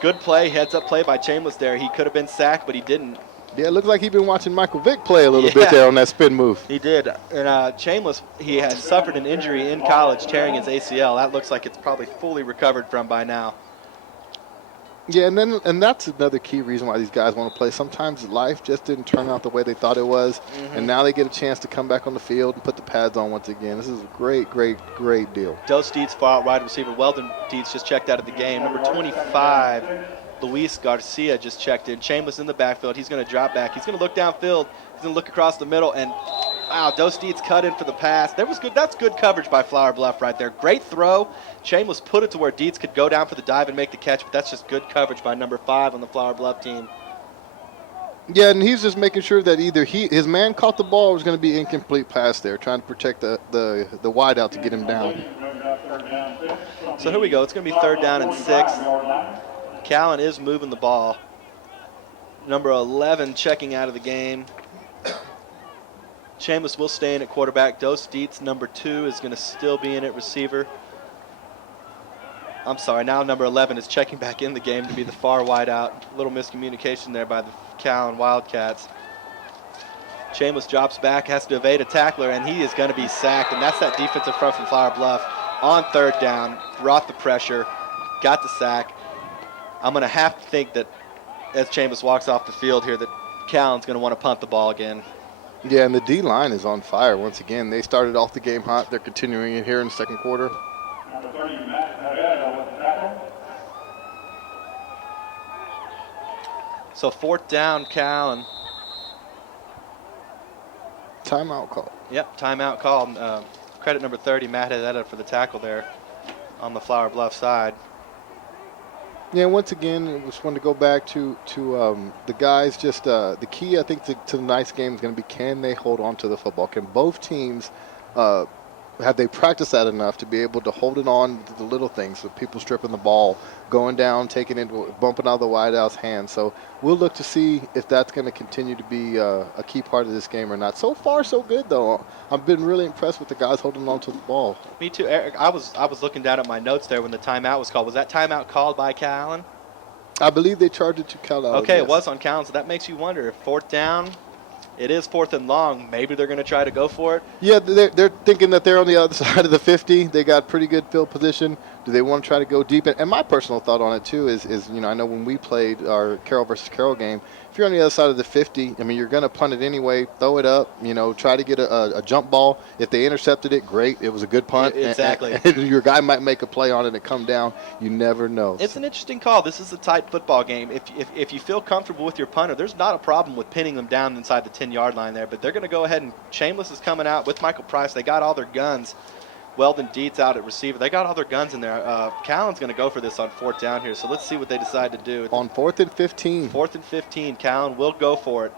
Good play, heads-up play by Chambliss there. He could have been sacked, but he didn't. Yeah, it looks like he's been watching Michael Vick play a little bit there on that spin move. He did. And Chambliss, he has suffered an injury in college, tearing his ACL. That looks like it's probably fully recovered from by now. Yeah, and that's another key reason why these guys want to play. Sometimes life just didn't turn out the way they thought it was, and now they get a chance to come back on the field and put the pads on once again. This is a great, great, great deal. Dos Dietz, far out wide receiver. Weldon Dietz just checked out of the game. Number 25, Luis Garcia just checked in. Chambliss in the backfield. He's going to drop back. He's going to look downfield. He's going to look across the middle, and wow, Dos Dietz cut in for the pass. That was good. That's good coverage by Flower Bluff right there. Great throw. Chambliss put it to where Dietz could go down for the dive and make the catch, but that's just good coverage by number 5 on the Flower Bluff team. Yeah, and he's just making sure that either his man caught the ball or was going to be incomplete pass there, trying to protect the wide out to get him down. So here we go. It's going to be 3rd down and 6. Calallen is moving the ball. Number 11 checking out of the game. Chambliss will stay in at quarterback. Dos Dietz, number 2, is going to still be in at receiver. I'm sorry, now number 11 is checking back in the game to be the far wide out. A little miscommunication there by the Calallen Wildcats. Chambliss drops back, has to evade a tackler, and he is going to be sacked. And that's that defensive front from Flower Bluff. On 3rd down, brought the pressure, got the sack. I'm going to have to think that as Chambliss walks off the field here that Calallen's going to want to punt the ball again. Yeah, and the D-line is on fire once again. They started off the game hot. They're continuing it here in the 2nd quarter. So 4th down, Calallen. Timeout call. Yep, timeout called. Credit number 30, Matt Hedetta for the tackle there on the Flower Bluff side. Yeah, once again, I just wanted to go back to the guys. Just the key, I think, to tonight's game is going to be, can they hold on to the football? Can both teams have they practiced that enough to be able to hold it on to the little things, so people stripping the ball, going down, taking it, bumping out of the wideout's hands. So we'll look to see if that's going to continue to be a key part of this game or not. So far, so good, though. I've been really impressed with the guys holding on to the ball. Me too, Eric. I was looking down at my notes there when the timeout was called. Was that timeout called by Calallen? I believe they charged it to Calallen. Okay, yes. It was on Calallen, so that makes you wonder if 4th down. It is 4th and long. Maybe they're going to try to go for it. Yeah, they're thinking that they're on the other side of the 50. They got pretty good field position. Do they want to try to go deep? And my personal thought on it, too, is I know when we played our Carroll versus Carroll game, if you're on the other side of the 50, I mean, you're going to punt it anyway, throw it up, try to get a jump ball. If they intercepted it, great. It was a good punt. Exactly. And your guy might make a play on it and come down. You never know. It's an interesting call. This is a tight football game. If you feel comfortable with your punter, there's not a problem with pinning them down inside the 10-yard line there. But they're going to go ahead and Chambliss is coming out with Michael Price. They got all their guns. Weldon Dietz out at receiver. They got all their guns in there. Calallen's going to go for this on 4th down here. So let's see what they decide to do. On 4th and 15. 4th and 15. Calallen will go for it.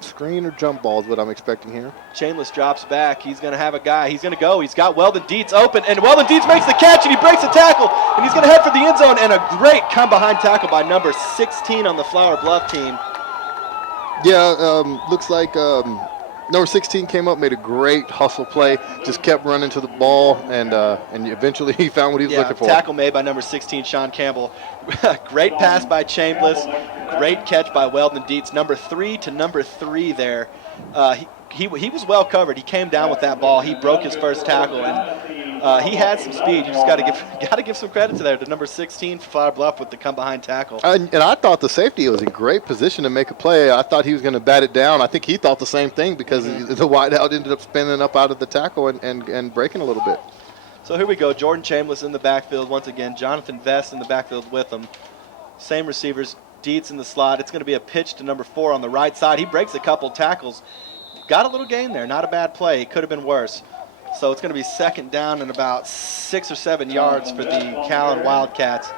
Screen or jump ball is what I'm expecting here. Chambliss drops back. He's going to have a guy. He's going to go. He's got Weldon Dietz open, and Weldon Dietz makes the catch, and he breaks the tackle, and he's going to head for the end zone, and a great come-behind tackle by number 16 on the Flower Bluff team. Yeah, looks like number 16 came up, made a great hustle play, just kept running to the ball, and eventually he found what he was looking for. Tackle made by number 16, Sean Campbell. Great pass by Chambliss. Great catch by Weldon Dietz. Number 3 to number 3 there. He was well covered. He came down with that ball. He broke his first tackle, and he had some speed. You just got to give some credit to number 16 for Flower Bluff with the come behind tackle. And I thought the safety was in great position to make a play. I thought he was going to bat it down. I think he thought the same thing because the wideout ended up spinning up out of the tackle and breaking a little bit. So here we go. Jordan Chambliss in the backfield once again. Jonathan Vest in the backfield with him. Same receivers. Dietz in the slot. It's going to be a pitch to number 4 on the right side. He breaks a couple tackles. Got a little gain there. Not a bad play. It could have been worse. So it's going to be second down and about 6 or 7 yards for the Calallen Wildcats.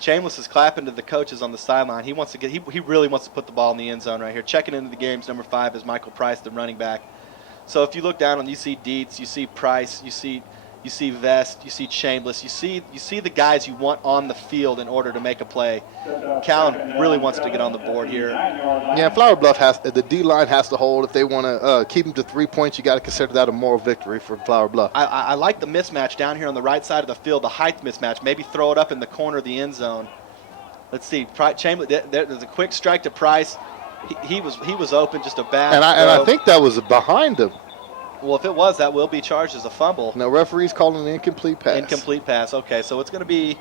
Chambliss is clapping to the coaches on the sideline. He wants to get. He really wants to put the ball in the end zone right here. Checking into the games, number 5 is Michael Price, the running back. So if you look down and you see Dietz, you see Price, you see Vest, you see Chambliss, you see the guys you want on the field in order to make a play. Calallen really wants to get on the board here. Yeah, Flower Bluff the D line has to hold. If they want to keep them to 3 points, you got to consider that a moral victory for Flower Bluff. I like the mismatch down here on the right side of the field, the height mismatch. Maybe throw it up in the corner of the end zone. Let's see, Chambliss. There's a quick strike to Price. He was open, just a bad and I think that was behind him. Well, if it was, that will be charged as a fumble. No, referee's calling an incomplete pass. Incomplete pass. Okay, so it's going to be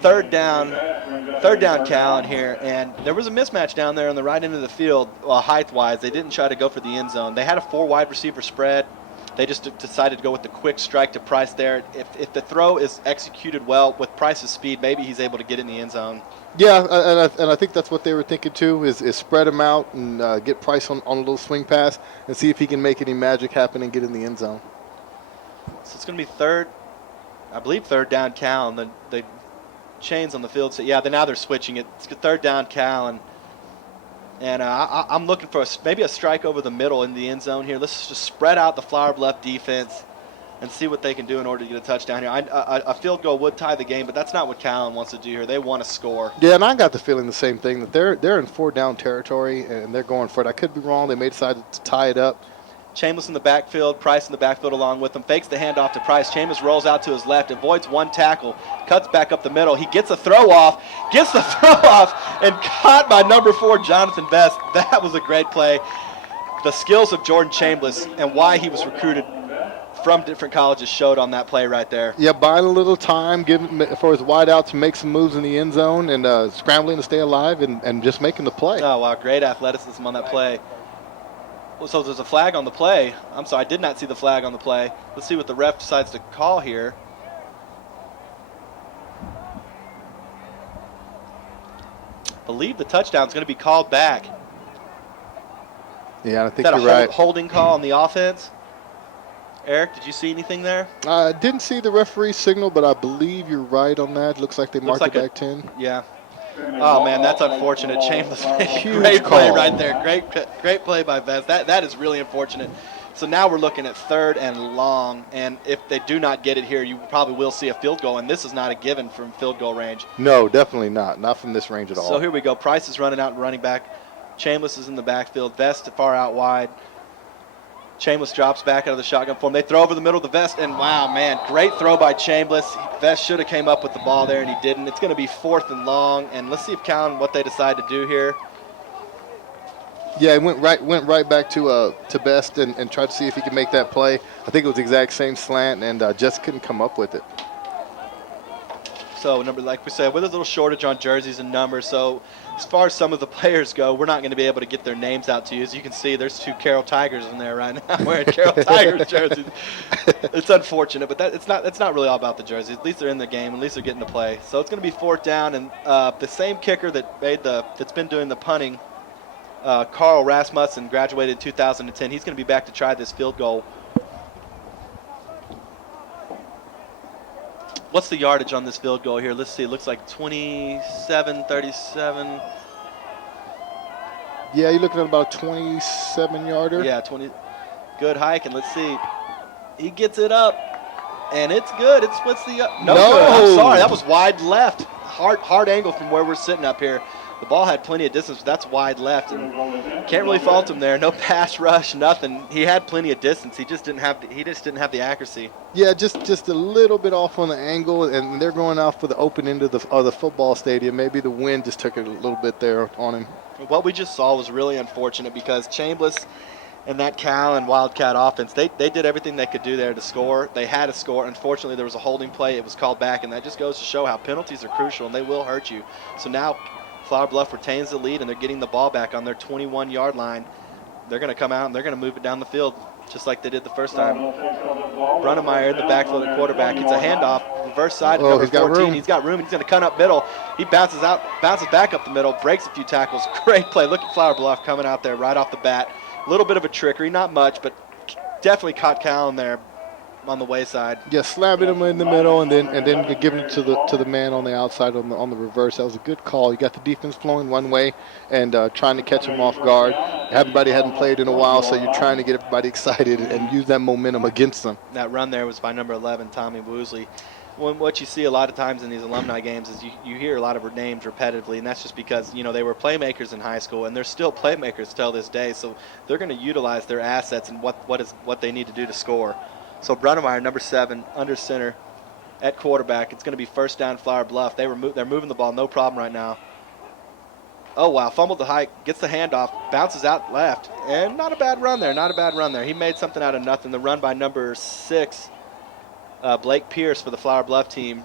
third down Calallen here, and there was a mismatch down there on the right end of the field, height-wise. They didn't try to go for the end zone. They had a 4 wide receiver spread. They just decided to go with the quick strike to Price there. If the throw is executed well with Price's speed, maybe he's able to get in the end zone. Yeah, and I think that's what they were thinking too, is spread him out and get Price on a little swing pass and see if he can make any magic happen and get in the end zone. So it's going to be third down Calallen. The chains on the field say, now they're switching it. It's third down Calallen. And I'm looking for maybe a strike over the middle in the end zone here. Let's just spread out the Flower Bluff defense and see what they can do in order to get a touchdown here. A field goal would tie the game, but that's not what Calallen wants to do here. They want to score. Yeah, and I got the feeling the same thing, that they're in 4-down territory, and they're going for it. I could be wrong. They may decide to tie it up. Chambliss in the backfield, Price in the backfield along with him. Fakes the handoff to Price. Chambliss rolls out to his left, avoids one tackle, cuts back up the middle. He gets the throw off, and caught by number 4, Jonathan Vest. That was a great play. The skills of Jordan Chambliss and why he was recruited from different colleges showed on that play right there. Yeah, buying a little time for his wide out to make some moves in the end zone and scrambling to stay alive and just making the play. Oh, wow, great athleticism on that play. So there's a flag on the play. I'm sorry, I did not see the flag on the play. Let's see what the ref decides to call here. I believe the touchdown's going to be called back. Yeah, I think you're right. Holding call on the offense? Eric, did you see anything there? I didn't see the referee signal, but I believe you're right on that. Looks like they marked it back 10. Yeah. Oh, man, that's unfortunate. Chambliss, Huge play call right there. Great play by Vest. That is really unfortunate. So now we're looking at third and long, and if they do not get it here, you probably will see a field goal, and this is not a given from field goal range. No, definitely not. Not from this range at all. So here we go. Price is running out and running back. Chambliss is in the backfield. Vest far out wide. Chambliss drops back out of the shotgun form. They throw over the middle of the Vest, and wow, man, great throw by Chambliss. Vest should have came up with the ball there, and he didn't. It's going to be fourth and long, and let's see if Calallen what they decide to do here. Yeah, he went right back to Best and tried to see if he could make that play. I think it was the exact same slant, and just couldn't come up with it. So, like we said, with a little shortage on jerseys and numbers, so as far as some of the players go, we're not going to be able to get their names out to you. As you can see, there's 2 Carroll Tigers in there right now wearing Carroll Tigers jerseys. It's unfortunate, but it's not really all about the jerseys. At least they're in the game. At least they're getting to play. So it's going to be fourth down, and the same kicker that's been doing the punting, Carl Rasmussen, graduated in 2010. He's going to be back to try this field goal. What's the yardage on this field goal here? Let's see. It looks like 27, 37. Yeah, you're looking at about a 27-yarder. Yeah, 20. Good hike, and let's see. He gets it up, and it's good. What's the no. Good. I'm sorry, that was wide left. Hard angle from where we're sitting up here. The ball had plenty of distance, but that's wide left, and can't really fault him there. No pass rush, nothing. He had plenty of distance. He just didn't have the accuracy. Yeah, just a little bit off on the angle, and they're going out for the open end of the football stadium. Maybe the wind just took it a little bit there on him. What we just saw was really unfortunate because Chambliss and that Calallen Wildcat offense, they did everything they could do there to score. They had a score. Unfortunately, there was a holding play. It was called back, and that just goes to show how penalties are crucial, and they will hurt you. So now Flower Bluff retains the lead, and they're getting the ball back on their 21-yard line. They're going to come out, and they're going to move it down the field. just like they did the first time. Brunnemeyer in the backfield at quarterback. It's a handoff, reverse side to number 14. He's got room. He's going to cut up middle. He bounces back up the middle, breaks a few tackles. Great play. Look at Flower Bluff coming out there right off the bat. A little bit of a trickery, not much, but definitely caught Calallen there on the wayside. Yeah, slamming him in the middle and then giving it to the man on the outside on the reverse. That was a good call. You got the defense flowing one way and trying to catch him off guard. Everybody hadn't played in a while, so you're trying to get everybody excited and use that momentum against them. That run there was by number 11, Tommy Woosley. What you see a lot of times in these alumni games is you hear a lot of names repetitively, and that's just because they were playmakers in high school, and they're still playmakers till this day. So they're going to utilize their assets and what they need to do to score. So Brunnemeyer, number 7, under center at quarterback. It's going to be first down Flower Bluff. They're moving the ball, no problem right now. Oh, wow, fumbled the hike, gets the handoff, bounces out left, and not a bad run there. He made something out of nothing. The run by number 6, Blake Pierce for the Flower Bluff team.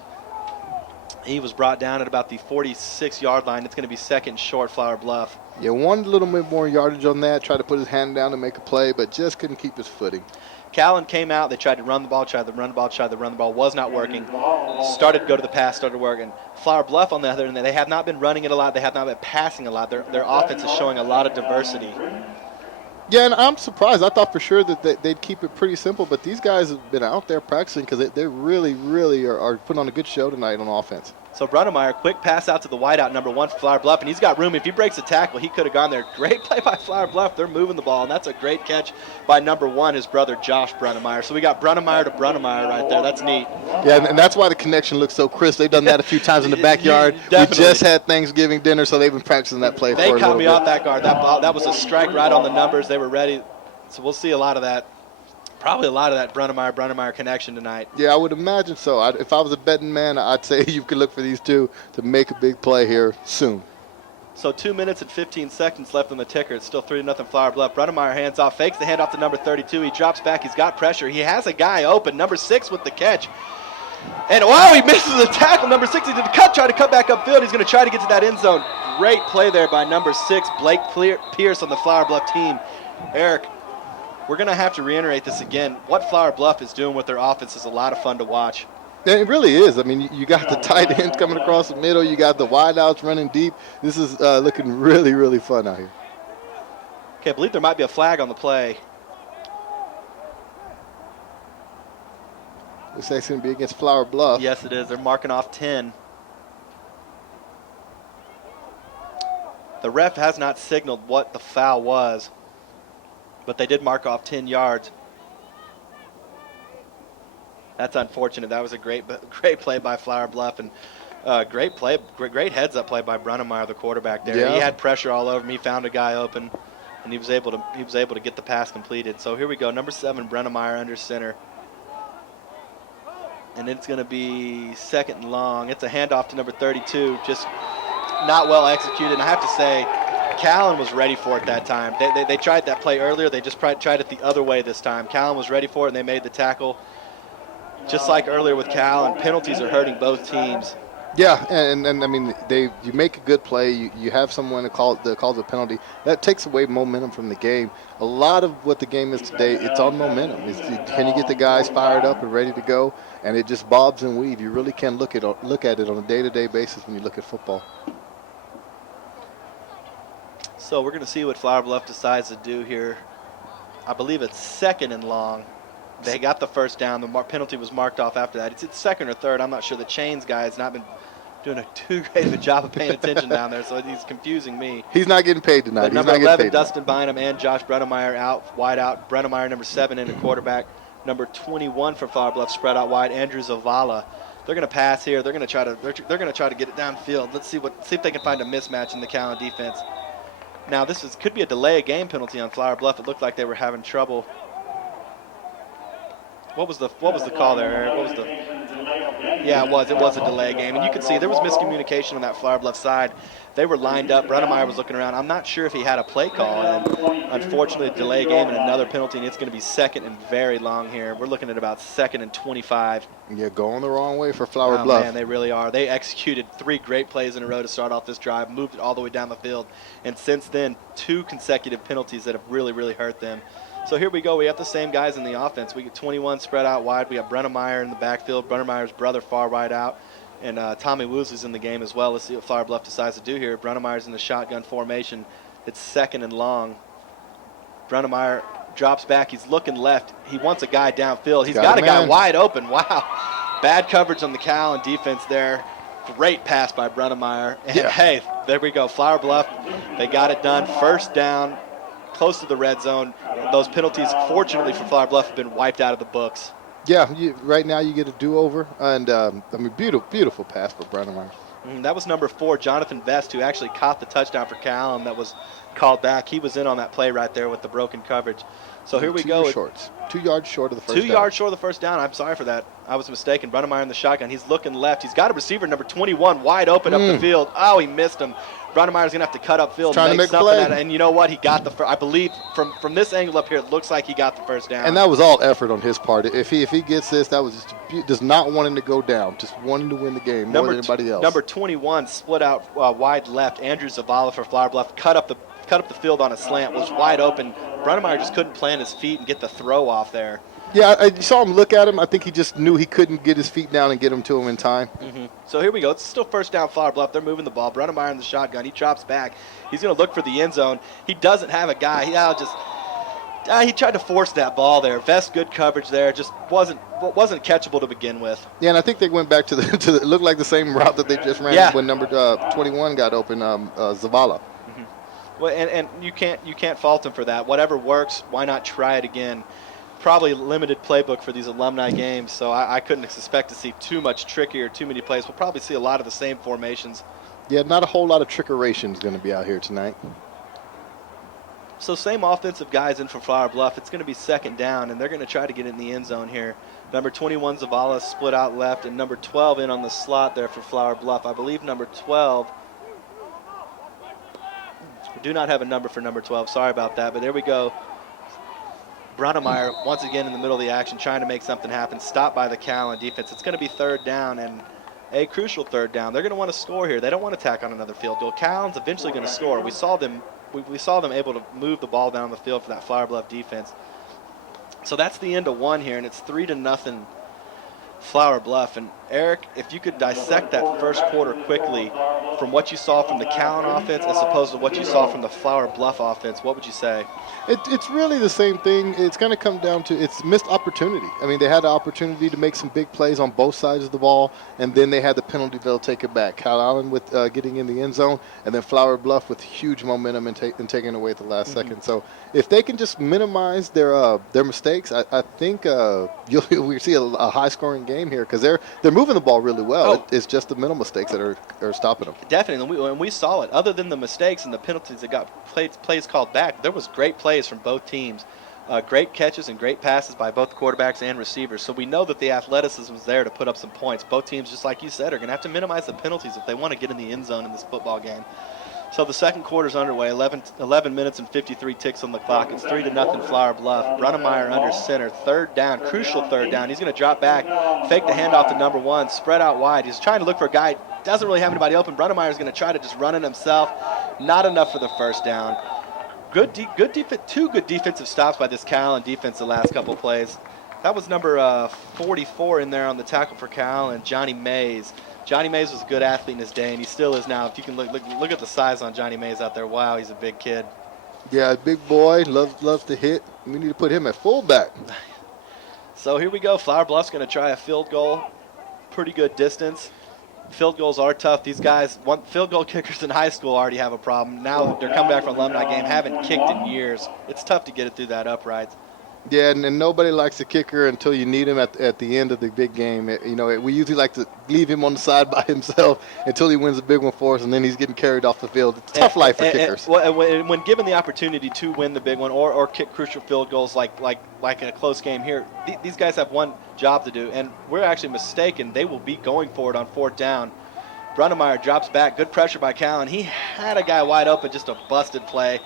He was brought down at about the 46-yard line. It's going to be second short, Flower Bluff. Yeah, wanted a little bit more yardage on that, tried to put his hand down to make a play, but just couldn't keep his footing. Calallen came out. They tried to run the ball, was not working. Started to go to the pass, started working. Flower Bluff, on the other end, they have not been running it a lot. They have not been passing a lot. Their offense is showing a lot of diversity. Yeah, and I'm surprised. I thought for sure that they'd keep it pretty simple, but these guys have been out there practicing because they really, really are putting on a good show tonight on offense. So Brunnemeyer, quick pass out to the wideout, number 1 for Flower Bluff, and he's got room. If he breaks a tackle, he could have gone there. Great play by Flower Bluff. They're moving the ball, and that's a great catch by number 1, his brother Josh Brunnemeyer. So we got Brunnemeyer to Brunnemeyer right there. That's neat. Yeah, and that's why the connection looks so crisp. They've done that a few times in the backyard. We just had Thanksgiving dinner, so they've been practicing that play for a little bit. They caught me off that guard. That was a strike right on the numbers. They were ready. So we'll see a lot of that. Probably a lot of that Brunnemeyer connection tonight. Yeah, I would imagine so. If I was a betting man, I'd say you could look for these two to make a big play here soon. So 2 minutes and 15 seconds left on the ticker. It's still 3-0 Flower Bluff. Brunnemeyer hands off, fakes the handoff to number 32. He drops back. He's got pressure. He has a guy open. Number 6 with the catch. And, wow, he misses the tackle. Number 6, he did try to cut back upfield. He's going to try to get to that end zone. Great play there by number 6, Blake Pierce on the Flower Bluff team. Eric, we're going to have to reiterate this again. What Flower Bluff is doing with their offense is a lot of fun to watch. It really is. I mean, you got the tight ends coming across the middle. You got the wideouts running deep. This is looking really, really fun out here. Okay, I believe there might be a flag on the play. Looks like it's going to be against Flower Bluff. Yes, it is. They're marking off 10. The ref has not signaled what the foul was, but they did mark off 10 yards. That's unfortunate. That was a great play by Flower Bluff, and great heads-up play by Brunnemeyer, the quarterback there. Yeah. He had pressure all over him. He found a guy open, and he was able to get the pass completed. So here we go. Number 7, Brunnemeyer under center. And it's going to be second and long. It's a handoff to number 32, just not well executed. And I have to say, Calallen was ready for it that time. They tried that play earlier. They just tried it the other way this time. Calallen was ready for it, and they made the tackle. Just like earlier with Calallen, penalties are hurting both teams. Yeah, and I mean, you make a good play. You have someone that calls the penalty. That takes away momentum from the game. A lot of what the game is today, it's on momentum. Can you get the guys fired up and ready to go? And it just bobs and weave. You really can look at it on a day-to-day basis when you look at football. So we're going to see what Flower Bluff decides to do here. I believe it's second and long. They got the first down. The penalty was marked off after that. It's second or third. I'm not sure. The Chains guy has not been doing too great of a job of paying attention down there, so he's confusing me. He's not getting paid tonight. But number 11, Dustin Bynum, and Josh Brunnemeyer out, wide out. Brunnemeyer, number 7, in the quarterback. Number 21 for Flower Bluff, spread out wide. Andrew Zavala. They're going to pass here. They're going to try to get it downfield. Let's see if they can find a mismatch in the Calallen defense. Now could be a delay of game penalty on Flower Bluff. It looked like they were having trouble. What was the call there, Eric? What was the? Yeah, it was a delay game, and you could see there was miscommunication on that Flower Bluff side. They were lined up. Brunnemeyer was looking around. I'm not sure if he had a play call, and unfortunately, a delay game and another penalty, and it's going to be second and very long here. We're looking at about 2nd and 25. Yeah, going the wrong way for Flower Bluff. Man, they really are. They executed 3 great plays in a row to start off this drive, moved it all the way down the field, and since then, 2 consecutive penalties that have really, really hurt them. So here we go. We have the same guys in the offense. We get 21 spread out wide. We have Brennemeyer in the backfield. Brennemeyer's brother far wide out. And Tommy Woosley's in the game as well. Let's see what Flower Bluff decides to do here. Brennemeyer's in the shotgun formation. It's 2nd and long. Brennemeyer drops back. He's looking left. He wants a guy downfield. He's got a guy wide open. Wow. Bad coverage on the Calallen defense there. Great pass by Brennemeyer. And hey, there we go. Flower Bluff, they got it done. 1st down, close to the red zone. Those penalties, fortunately for Flower Bluff, have been wiped out of the books. Yeah, right now you get a do-over. And, beautiful pass for Brennemeyer. That was number 4, Jonathan Vest, who actually caught the touchdown for Calallen that was called back. He was in on that play right there with the broken coverage. So here we go. 2 yards short of the first down. 2 yards short of the first down. I'm sorry for that. I was mistaken. Brennemeyer in the shotgun. He's looking left. He's got a receiver, number 21, wide open up the field. Oh, he missed him. Brennemeyer's going to have to cut upfield trying and to make something play. out of it. And you know what? He got the first. I believe from this angle up here, it looks like he got the first down. And that was all effort on his part. If he gets this, that was just not wanting to go down, just wanting to win the game more than anybody else. Number 21 split out wide left. Andrew Zavala for Flower Bluff cut up the field on a slant, was wide open. Brennemeyer just couldn't plant his feet and get the throw off there. Yeah, I saw him look at him. I think he just knew he couldn't get his feet down and get him to him in time. So here we go. It's still 1st down Flower Bluff. They're moving the ball. Brennemeyer in the shotgun. He drops back. He's going to look for the end zone. He doesn't have a guy. He tried to force that ball there. Vest good coverage there. Just wasn't catchable to begin with. Yeah, and I think they went back to the it looked like the same route that they just ran when number 21 got open, Zavala. Well, and you can't fault him for that. Whatever works, why not try it again? Probably limited playbook for these alumni games, so I couldn't expect to see too much tricky or too many plays. We'll probably see a lot of the same formations. Yeah, not a whole lot of trickeration is going to be out here tonight. So same offensive guys in for Flower Bluff. It's going to be 2nd down, and they're going to try to get in the end zone here. Number 21, Zavala, split out left, and number 12 in on the slot there for Flower Bluff. I believe number 12. We do not have a number for number 12. Sorry about that, but there we go. Brennemeyer, once again in the middle of the action, trying to make something happen. Stopped by the Calallen defense. It's going to be 3rd down, and a crucial 3rd down. They're going to want to score here. They don't want to tack on another field goal. Calallen's eventually going to score. We saw them able to move the ball down the field for that Flower Bluff defense. So that's the end of 1 here, and it's 3-0 Flower Bluff. And Eric, if you could dissect that first quarter quickly from what you saw from the Calallen offense as opposed to what you saw from the Flower Bluff offense, what would you say? It's really the same thing. It's going to come down to it's missed opportunity. I mean, they had the opportunity to make some big plays on both sides of the ball, and then they had the penalty they'll take it back. Calallen with getting in the end zone, and then Flower Bluff with huge momentum and taking away at the last second. So if they can just minimize their mistakes, I think we'll see a high-scoring game here because they're moving the ball really well. It's just the mental mistakes that are stopping them. Definitely, and we saw it. Other than the mistakes and the penalties that got plays called back, there was great plays from both teams. Great catches and great passes by both quarterbacks and receivers. So we know that the athleticism is there to put up some points. Both teams, just like you said, are going to have to minimize the penalties if they want to get in the end zone in this football game. So the second quarter's underway. 11 minutes and 53 ticks on the clock. It's 3-0 Flower Bluff. Brennemeyer under center. 3rd down, crucial 3rd down. He's going to drop back, fake the handoff to number 1, spread out wide. He's trying to look for a guy. Doesn't really have anybody open. Brennemeyer's going to try to just run it himself. Not enough for the first down. Good defense. 2 good defensive stops by this Calallen defense the last couple plays. That was number 44 in there on the tackle for Calallen, Johnny Mays. Johnny Mays was a good athlete in his day, and he still is now. If you can look at the size on Johnny Mays out there, wow, he's a big kid. Yeah, big boy, loves to hit. We need to put him at fullback. So here we go. Flower Bluff's going to try a field goal. Pretty good distance. Field goals are tough. These guys, field goal kickers in high school already have a problem. Now they're coming back from alumni game, haven't kicked in years. It's tough to get it through that uprights. Yeah, and nobody likes a kicker until you need him at the end of the big game. We usually like to leave him on the side by himself until he wins a big one for us, and then he's getting carried off the field. It's a tough life for kickers. When given the opportunity to win the big one or kick crucial field goals like in a close game here, these guys have one job to do, and we're actually mistaken. They will be going for it on 4th down. Brennemeyer drops back. Good pressure by Calallen. He had a guy wide open, just a busted play.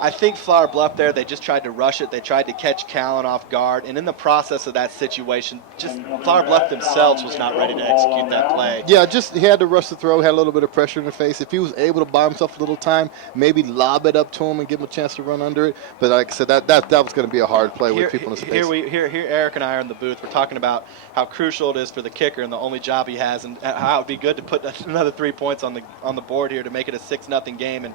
I think Flower Bluff there, they just tried to rush it. They tried to catch Calallen off guard. And in the process of that situation, just Flower Bluff themselves was not ready to execute that play. Yeah, just he had to rush the throw, had a little bit of pressure in the face. If he was able to buy himself a little time, maybe lob it up to him and give him a chance to run under it. But like I said, that was going to be a hard play with people in space. Here, Eric and I are in the booth. We're talking about how crucial it is for the kicker and the only job he has, and how it would be good to put another 3 points on the board here to make it a 6-0 game. And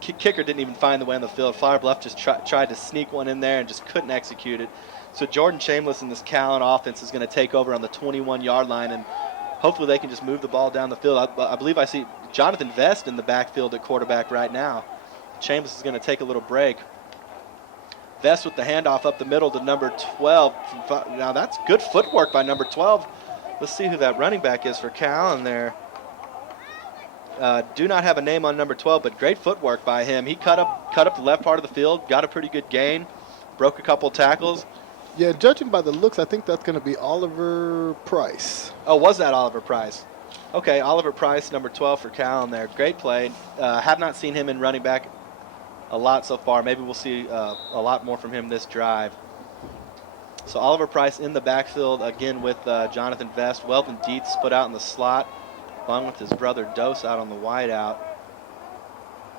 kicker didn't even find the way on the field. Flower Bluff just tried to sneak one in there and just couldn't execute it. So Jordan Chambliss and this Calallen offense is going to take over on the 21-yard line, and hopefully they can just move the ball down the field. I believe I see Jonathan Vest in the backfield at quarterback right now. Chambliss is going to take a little break. Vest with the handoff up the middle to number 12. Now that's good footwork by number 12. Let's see who that running back is for Calallen there. Do not have a name on number 12, but great footwork by him. He cut up the left part of the field, got a pretty good gain, broke a couple tackles. Yeah, judging by the looks, I think that's going to be Oliver Price. Oh, was that Oliver Price? Okay, Oliver Price, number 12 for Calallen there. Great play. Have not seen him in running back a lot so far. Maybe we'll see a lot more from him this drive. So Oliver Price in the backfield again with Jonathan Vest. Weldon Dietz put out in the slot, along with his brother Dose out on the wide out.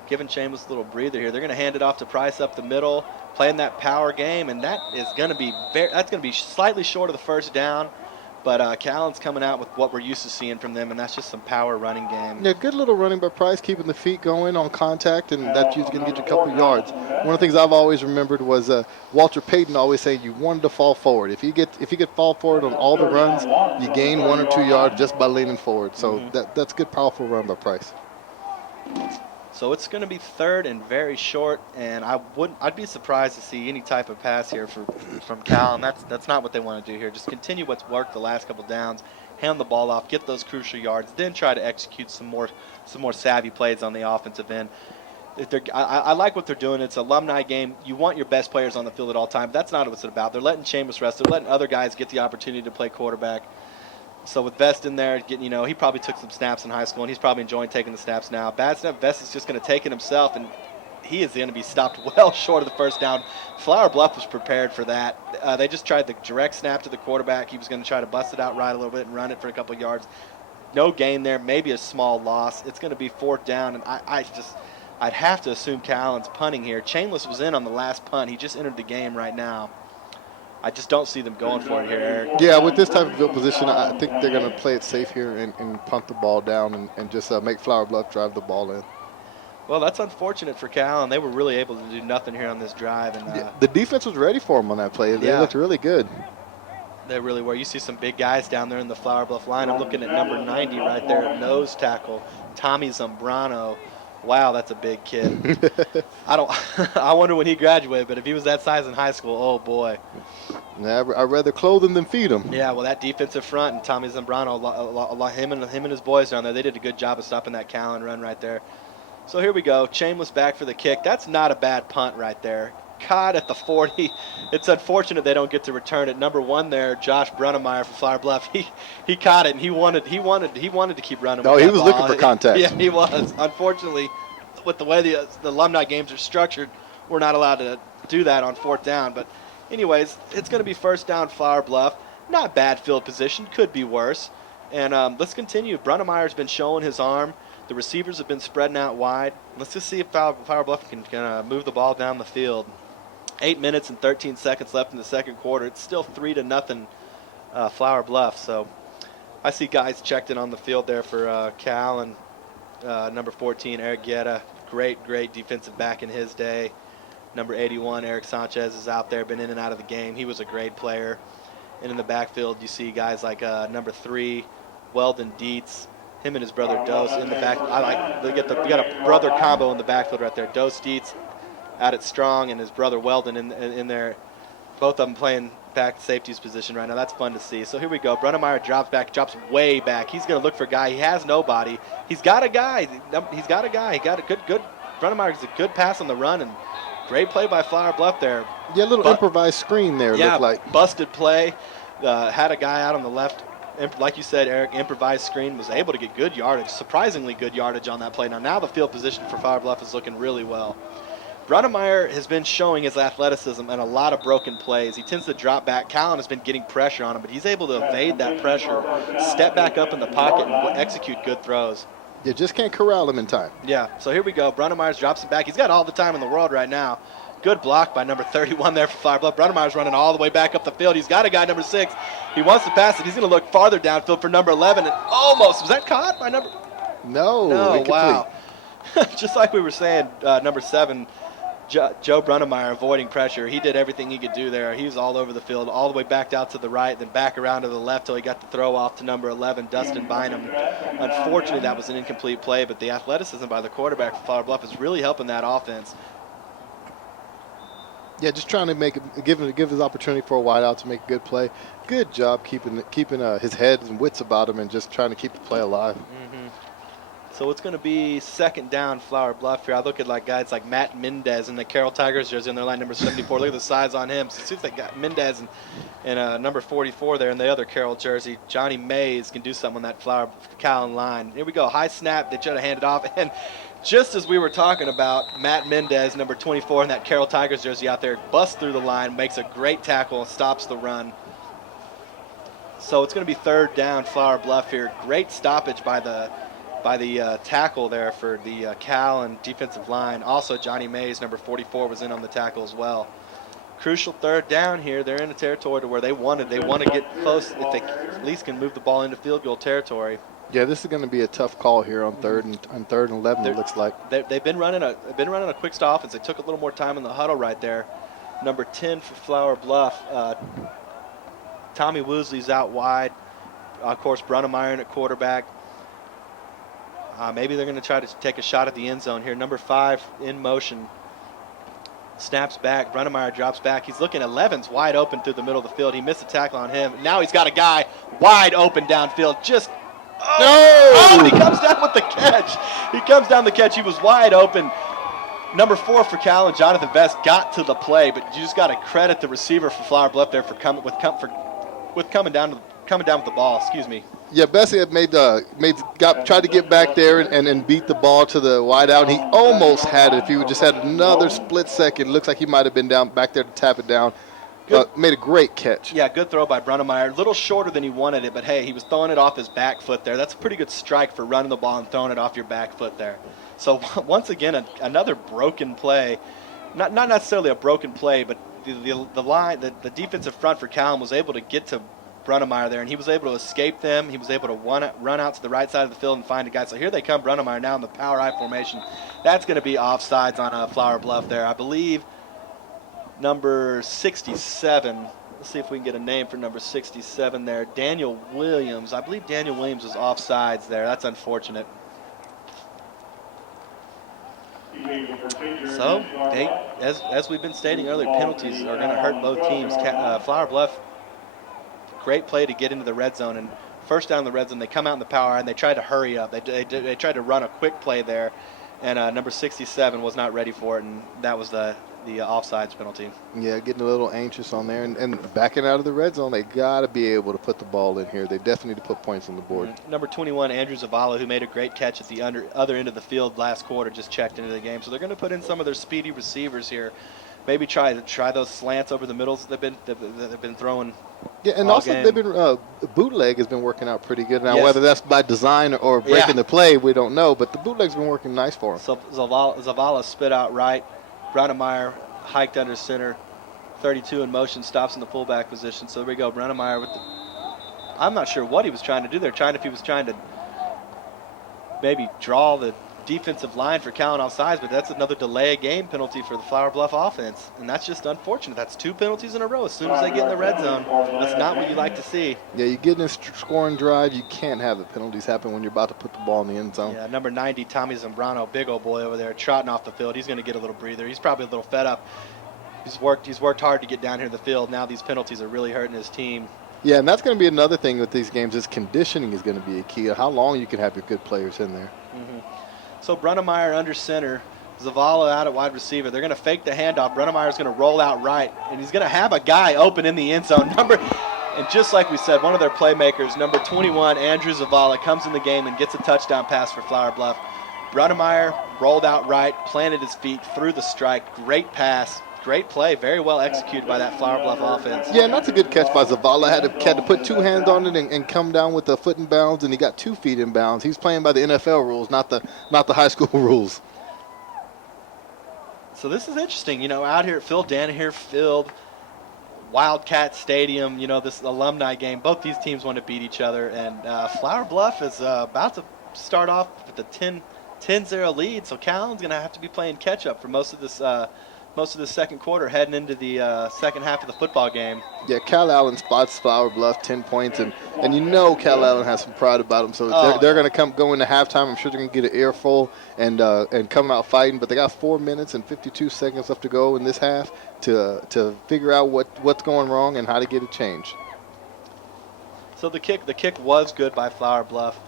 Giving Chambliss a little breather here. They're going to hand it off to Price up the middle, playing that power game, and that is going to be slightly short of the first down. But Calallen's coming out with what we're used to seeing from them, and that's just some power running game. Yeah, good little running by Price, keeping the feet going on contact, and that's usually going to get you a couple yards. One of the things I've always remembered was Walter Payton always saying you wanted to fall forward. If you get fall forward on all the runs, you gain 1 or 2 yards just by leaning forward. So that's a good, powerful run by Price. So it's going to be third and very short, and I'd be surprised to see any type of pass here from Calallen. That's not what they want to do here. Just continue what's worked the last couple downs, hand the ball off, get those crucial yards, then try to execute some more savvy plays on the offensive end. I like what they're doing. It's an alumni game. You want your best players on the field at all times. That's not what it's about. They're letting Chambliss rest. They're letting other guys get the opportunity to play quarterback. So with Vest in there, he probably took some snaps in high school, and he's probably enjoying taking the snaps now. Bad snap, Vest is just going to take it himself, and he is going to be stopped well short of the first down. Flower Bluff was prepared for that. They just tried the direct snap to the quarterback. He was going to try to bust it out right a little bit and run it for a couple yards. No gain there, maybe a small loss. It's going to be 4th down, and I'd have to assume Calallen's punting here. Chambliss was in on the last punt. He just entered the game right now. I just don't see them going for it here, Eric. Yeah, with this type of field position, I think they're going to play it safe here and punt the ball down and just make Flower Bluff drive the ball in. Well, that's unfortunate for Calallen. They were really able to do nothing here on this drive. And the defense was ready for them on that play. They looked really good. They really were. You see some big guys down there in the Flower Bluff line. I'm looking at number 90 right there at nose tackle, Tommy Zambrano. Wow, that's a big kid. I wonder when he graduated, but if he was that size in high school, oh boy. Yeah, I'd rather clothe him than feed him. Yeah, well, that defensive front and Tommy Zambrano, him and his boys down there, they did a good job of stopping that Calallen run right there. So here we go. Chambliss back for the kick. That's not a bad punt right there. Caught at the 40. It's unfortunate they don't get to return it. Number 1 there, Josh Brunnemeyer from Flower Bluff. He caught it and he wanted to keep running. No, he was looking for contact. Yeah, he was. Unfortunately, with the way the alumni games are structured, we're not allowed to do that on 4th down. But anyways, it's going to be 1st down Flower Bluff. Not bad field position. Could be worse. And let's continue. Brunnemeyer's been showing his arm. The receivers have been spreading out wide. Let's just see if Flower Bluff can move the ball down the field. 8 minutes and 13 seconds left in the second quarter. It's still 3-0 Flower Bluff. So I see guys checked in on the field there for Calallen. Number 14, Eric Guetta. Great defensive back in his day. Number 81, Eric Sanchez is out there, been in and out of the game. He was a great player. And in the backfield, you see guys like number 3, Weldon Dietz. Him and his brother Dose in the back. We got a brother combo in the backfield right there. Dose Dietz out at strong and his brother Weldon in there. Both of them playing back safety's position right now. That's fun to see. So here we go. Brunnemeyer drops way back. He's going to look for a guy. He has nobody. He's got a guy. He got a good. Brunnemeyer's a good pass on the run and great play by Flower Bluff there. Yeah, a little improvised screen there. Yeah, looked like. Busted play. Had a guy out on the left. Like you said, Eric, improvised screen, was able to get good yardage, surprisingly good yardage on that play. Now the field position for Flower Bluff is looking really well. Brunnemeyer has been showing his athleticism and a lot of broken plays. He tends to drop back. Calallen has been getting pressure on him, but he's able to evade that pressure, step back up in the pocket, and execute good throws. You just can't corral him in time. Yeah, so here we go. Brunnemeyer drops it back. He's got all the time in the world right now. Good block by number 31 there for Flower Bluff. Brunnemeyer's running all the way back up the field. He's got a guy, number 6. He wants to pass it. He's going to look farther downfield for number 11. And almost. Was that caught by number? No. Wow. Just like we were saying, number 7, Joe Brunnemeyer avoiding pressure. He did everything he could do there. He was all over the field, all the way back out to the right, then back around to the left till he got the throw off to number 11, Dustin Bynum. Unfortunately, that was an incomplete play, but the athleticism by the quarterback for Flower Bluff is really helping that offense. Yeah, just trying to give his opportunity for a wideout to make a good play. Good job keeping his head and wits about him and just trying to keep the play alive. So it's going to be second down, Flower Bluff here. I look at guys like Matt Mendez in the Carroll Tigers jersey on their line, number 74. Look at the size on him. So it seems like got Mendez and number 44 there in the other Carroll jersey. Johnny Mays can do something on that Calallen line. Here we go. High snap. They try to hand it off. And just as we were talking about, Matt Mendez, number 24 in that Carroll Tigers jersey out there, busts through the line, makes a great tackle, and stops the run. So it's going to be third down, Flower Bluff here. Great stoppage by the tackle there for the Calallen defensive line. Also, Johnny Mays, number 44, was in on the tackle as well. Crucial third down here. They're in a territory to where they want to get close if they at least can move the ball into field goal territory. Yeah, this is going to be a tough call here on third and 11. It looks like they've been running a quick stop offense. They took a little more time in the huddle right there. Number 10 for Flower Bluff. Tommy Woosley's out wide. Of course, Brunnemeyer at quarterback. Maybe they're going to try to take a shot at the end zone here. Number 5 in motion. Snaps back. Brunnemeyer drops back. He's looking at Levens wide open through the middle of the field. He missed a tackle on him. Now he's got a guy wide open downfield. And he comes down with the catch. He comes down the catch. He was wide open. Number 4 for Calallen, Jonathan Vest, got to the play, but you just got to credit the receiver for Flower Bluff there for coming down with the ball. Excuse me. Yeah, Bessie had tried to get back there and beat the ball to the wide out. He almost had it. If he would just had another split second, looks like he might have been down back there to tap it down. Made a great catch. Yeah, good throw by Brunnemeyer. A little shorter than he wanted it, but hey, he was throwing it off his back foot there. That's a pretty good strike for running the ball and throwing it off your back foot there. So once again, another broken play. Not necessarily a broken play, but the defensive front for Calallen was able to get to Brunnemeyer there, and he was able to escape them. He was able to run out to the right side of the field and find a guy. So here they come, Brunnemeyer now in the power I formation. That's going to be offsides on Flower Bluff there. I believe number 67. Let's see if we can get a name for number 67 there. Daniel Williams. I believe Daniel Williams was offsides there. That's unfortunate. So, as we've been stating earlier, penalties are going to hurt both teams. Flower Bluff, great play to get into the red zone, and first down in the red zone, they come out in the power and they tried to hurry up. They tried to run a quick play there, and number 67 was not ready for it, and that was the offsides penalty. Yeah, getting a little anxious on there, and backing out of the red zone. They got to be able to put the ball in here. They definitely need to put points on the board. Number 21, Andrew Zavala, who made a great catch at the other end of the field last quarter, just checked into the game. So they're going to put in some of their speedy receivers here. Maybe try those slants over the middles they've been throwing. Yeah, and also game. They've been bootleg has been working out pretty good. Now, yes. Whether that's by design or breaking the play, we don't know. But the bootleg's been working nice for him. So Zavala spit out right. Brunnemeyer hiked under center. 32 in motion, stops in the fullback position. So there we go. Brunnemeyer with I'm not sure what he was trying to do there. If he was trying to maybe draw the defensive line for Calallen offsides, but that's another delay of game penalty for the Flower Bluff offense, and that's just unfortunate. That's 2 penalties in a row as soon as they get in the red zone. That's not what you like to see. Yeah, you get in a scoring drive, you can't have the penalties happen when you're about to put the ball in the end zone. Yeah, number 90, Tommy Zambrano, big old boy over there, trotting off the field. He's going to get a little breather. He's probably a little fed up. He's worked hard to get down here to the field. Now these penalties are really hurting his team. Yeah, and that's going to be another thing with these games is conditioning is going to be a key. How long you can have your good players in there. Mm-hmm. So Brunnemeyer under center, Zavala out at wide receiver. They're going to fake the handoff. Brunnemeyer's going to roll out right, and he's going to have a guy open in the end zone. And just like we said, one of their playmakers, number 21, Andrew Zavala, comes in the game and gets a touchdown pass for Flower Bluff. Brunemeyer rolled out right, planted his feet, threw the strike. Great pass, great play, very well executed by that Flower Bluff offense. Yeah, and that's a good catch by Zavala. Had to put two hands on it and come down with a foot in bounds, and he got 2 feet in bounds. He's playing by the NFL rules, not the high school rules. So this is interesting, out here at Phil Danaher Field, Wildcat Stadium, this alumni game. Both these teams want to beat each other, and Flower Bluff is about to start off with a 10-0 lead, so Calallen's going to have to be playing catch-up for most of this second quarter, heading into the second half of the football game. Yeah, Calallen spots Flower Bluff 10 points, and Calallen has some pride about them, so they're going to go into halftime. I'm sure they're going to get an earful and come out fighting, but they got 4 minutes and 52 seconds left to go in this half to figure out what's going wrong and how to get it changed. So the kick was good by Flower Bluff.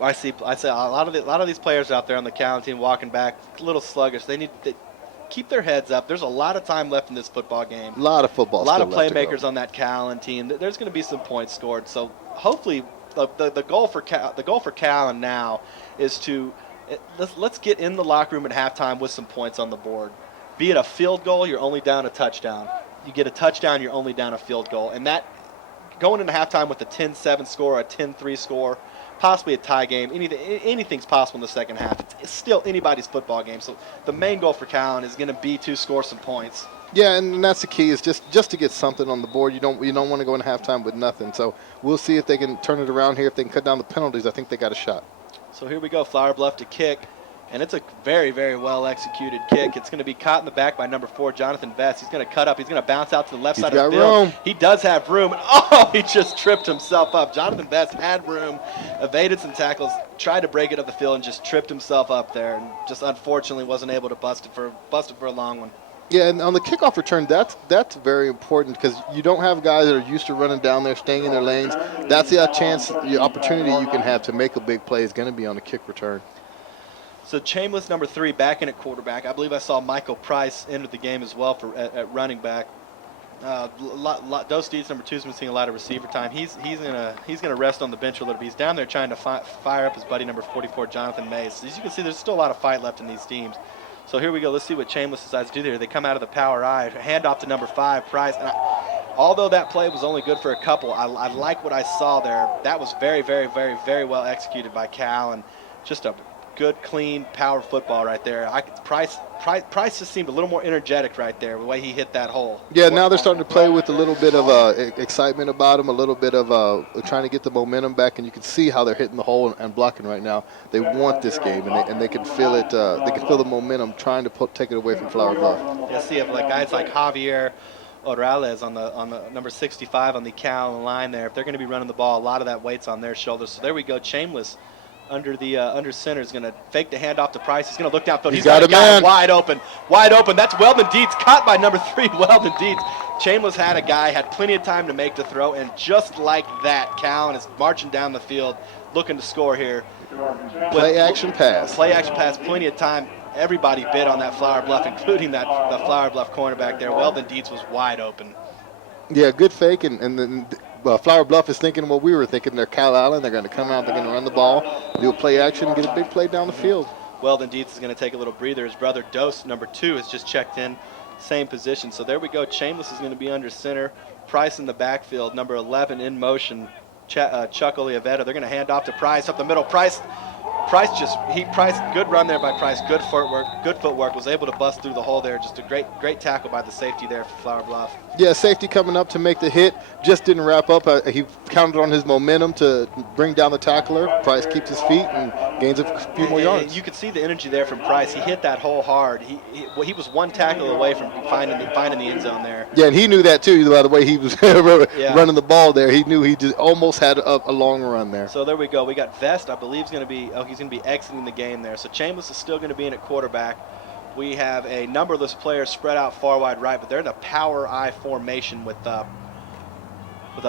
I say a lot of these players out there on the Calallen team walking back a little sluggish. They need to keep their heads up. There's a lot of time left in this football game. A lot of football. A lot of playmakers on that Calallen team. There's going to be some points scored. So hopefully, the goal for Calallen now is to let's get in the locker room at halftime with some points on the board. Be it a field goal, you're only down a touchdown. You get a touchdown, you're only down a field goal, and that going into halftime with a 10-7 score, or a 10-3 score. Possibly a tie game. Anything's possible in the second half. It's still anybody's football game. So the main goal for Calallen is going to be to score some points. Yeah, and that's the key is just to get something on the board. You don't want to go in halftime with nothing. So we'll see if they can turn it around here. If they can cut down the penalties, I think they got a shot. So here we go, Flower Bluff to kick. And it's a very, very well executed kick. It's going to be caught in the back by number 4, Jonathan Vest. He's going to cut up. He's going to bounce out to the left side of the field. Room. He does have room. Oh, he just tripped himself up. Jonathan Vest had room, evaded some tackles, tried to break it up the field, and just tripped himself up there. And just unfortunately wasn't able to bust it for a long one. Yeah, and on the kickoff return, that's very important because you don't have guys that are used to running down there, staying in their lanes. That's the opportunity you can have to make a big play is going to be on the kick return. So Chambliss, number 3, back in at quarterback. I believe I saw Michael Price enter the game as well at running back. Dos Deeds, number 2, has been seeing a lot of receiver time. He's gonna rest on the bench a little bit. He's down there trying to fire up his buddy, number 44, Jonathan Mays. So as you can see, there's still a lot of fight left in these teams. So here we go. Let's see what Chambliss decides to do there. They come out of the power I. Hand off to number 5, Price. And although that play was only good for a couple, I like what I saw there. That was very, very, very, very well executed by Cal, and just a good, clean, power football right there. Price just seemed a little more energetic right there, the way he hit that hole. Yeah, now they're starting to play with a little bit of excitement about him, a little bit of trying to get the momentum back, and you can see how they're hitting the hole and blocking right now. They want this game, and they can feel it. They can feel the momentum trying to take it away from Flower Bluff. You see if guys like Javier Orales on the number 65 on the Calallen line there. If they're going to be running the ball, a lot of that weight's on their shoulders. So there we go. Chambliss under center is going to fake the handoff to Price. He's going to look downfield. He's got a guy wide open. That's Weldon Deeds, caught by number 3, Weldon Deeds. Chambliss had plenty of time to make the throw, and just like that, Calallen is marching down the field, looking to score here. Play action pass, plenty of time. Everybody bid on that Flower Bluff, including the Flower Bluff cornerback there. Weldon Deeds was wide open. Yeah, good fake, and then Flower Bluff is thinking what we were thinking. They're Calallen. They're going to come out. They're going to run the ball, do a play action, and get a big play down the field. Weldon Deeds is going to take a little breather. His brother Dos, number 2, has just checked in, same position. So there we go. Chambliss is going to be under center. Price in the backfield, number 11 in motion. Chuck Oliveto. They're going to hand off to Price up the middle. Price, good run there by Price. Good footwork. Was able to bust through the hole there. Just a great tackle by the safety there for Flower Bluff. Yeah, safety coming up to make the hit. Just didn't wrap up. He counted on his momentum to bring down the tackler. Price keeps his feet and gains a few more yards. You could see the energy there from Price. He hit that hole hard. He was one tackle away from finding the end zone there. Yeah, and he knew that too. By the way, he was running the ball there. He knew he just almost had a long run there. So there we go. We got Vest. I believe he's going to be exiting the game there. So Chambliss is still going to be in at quarterback. We have a numberless players spread out far wide right, but they're in a power I formation with I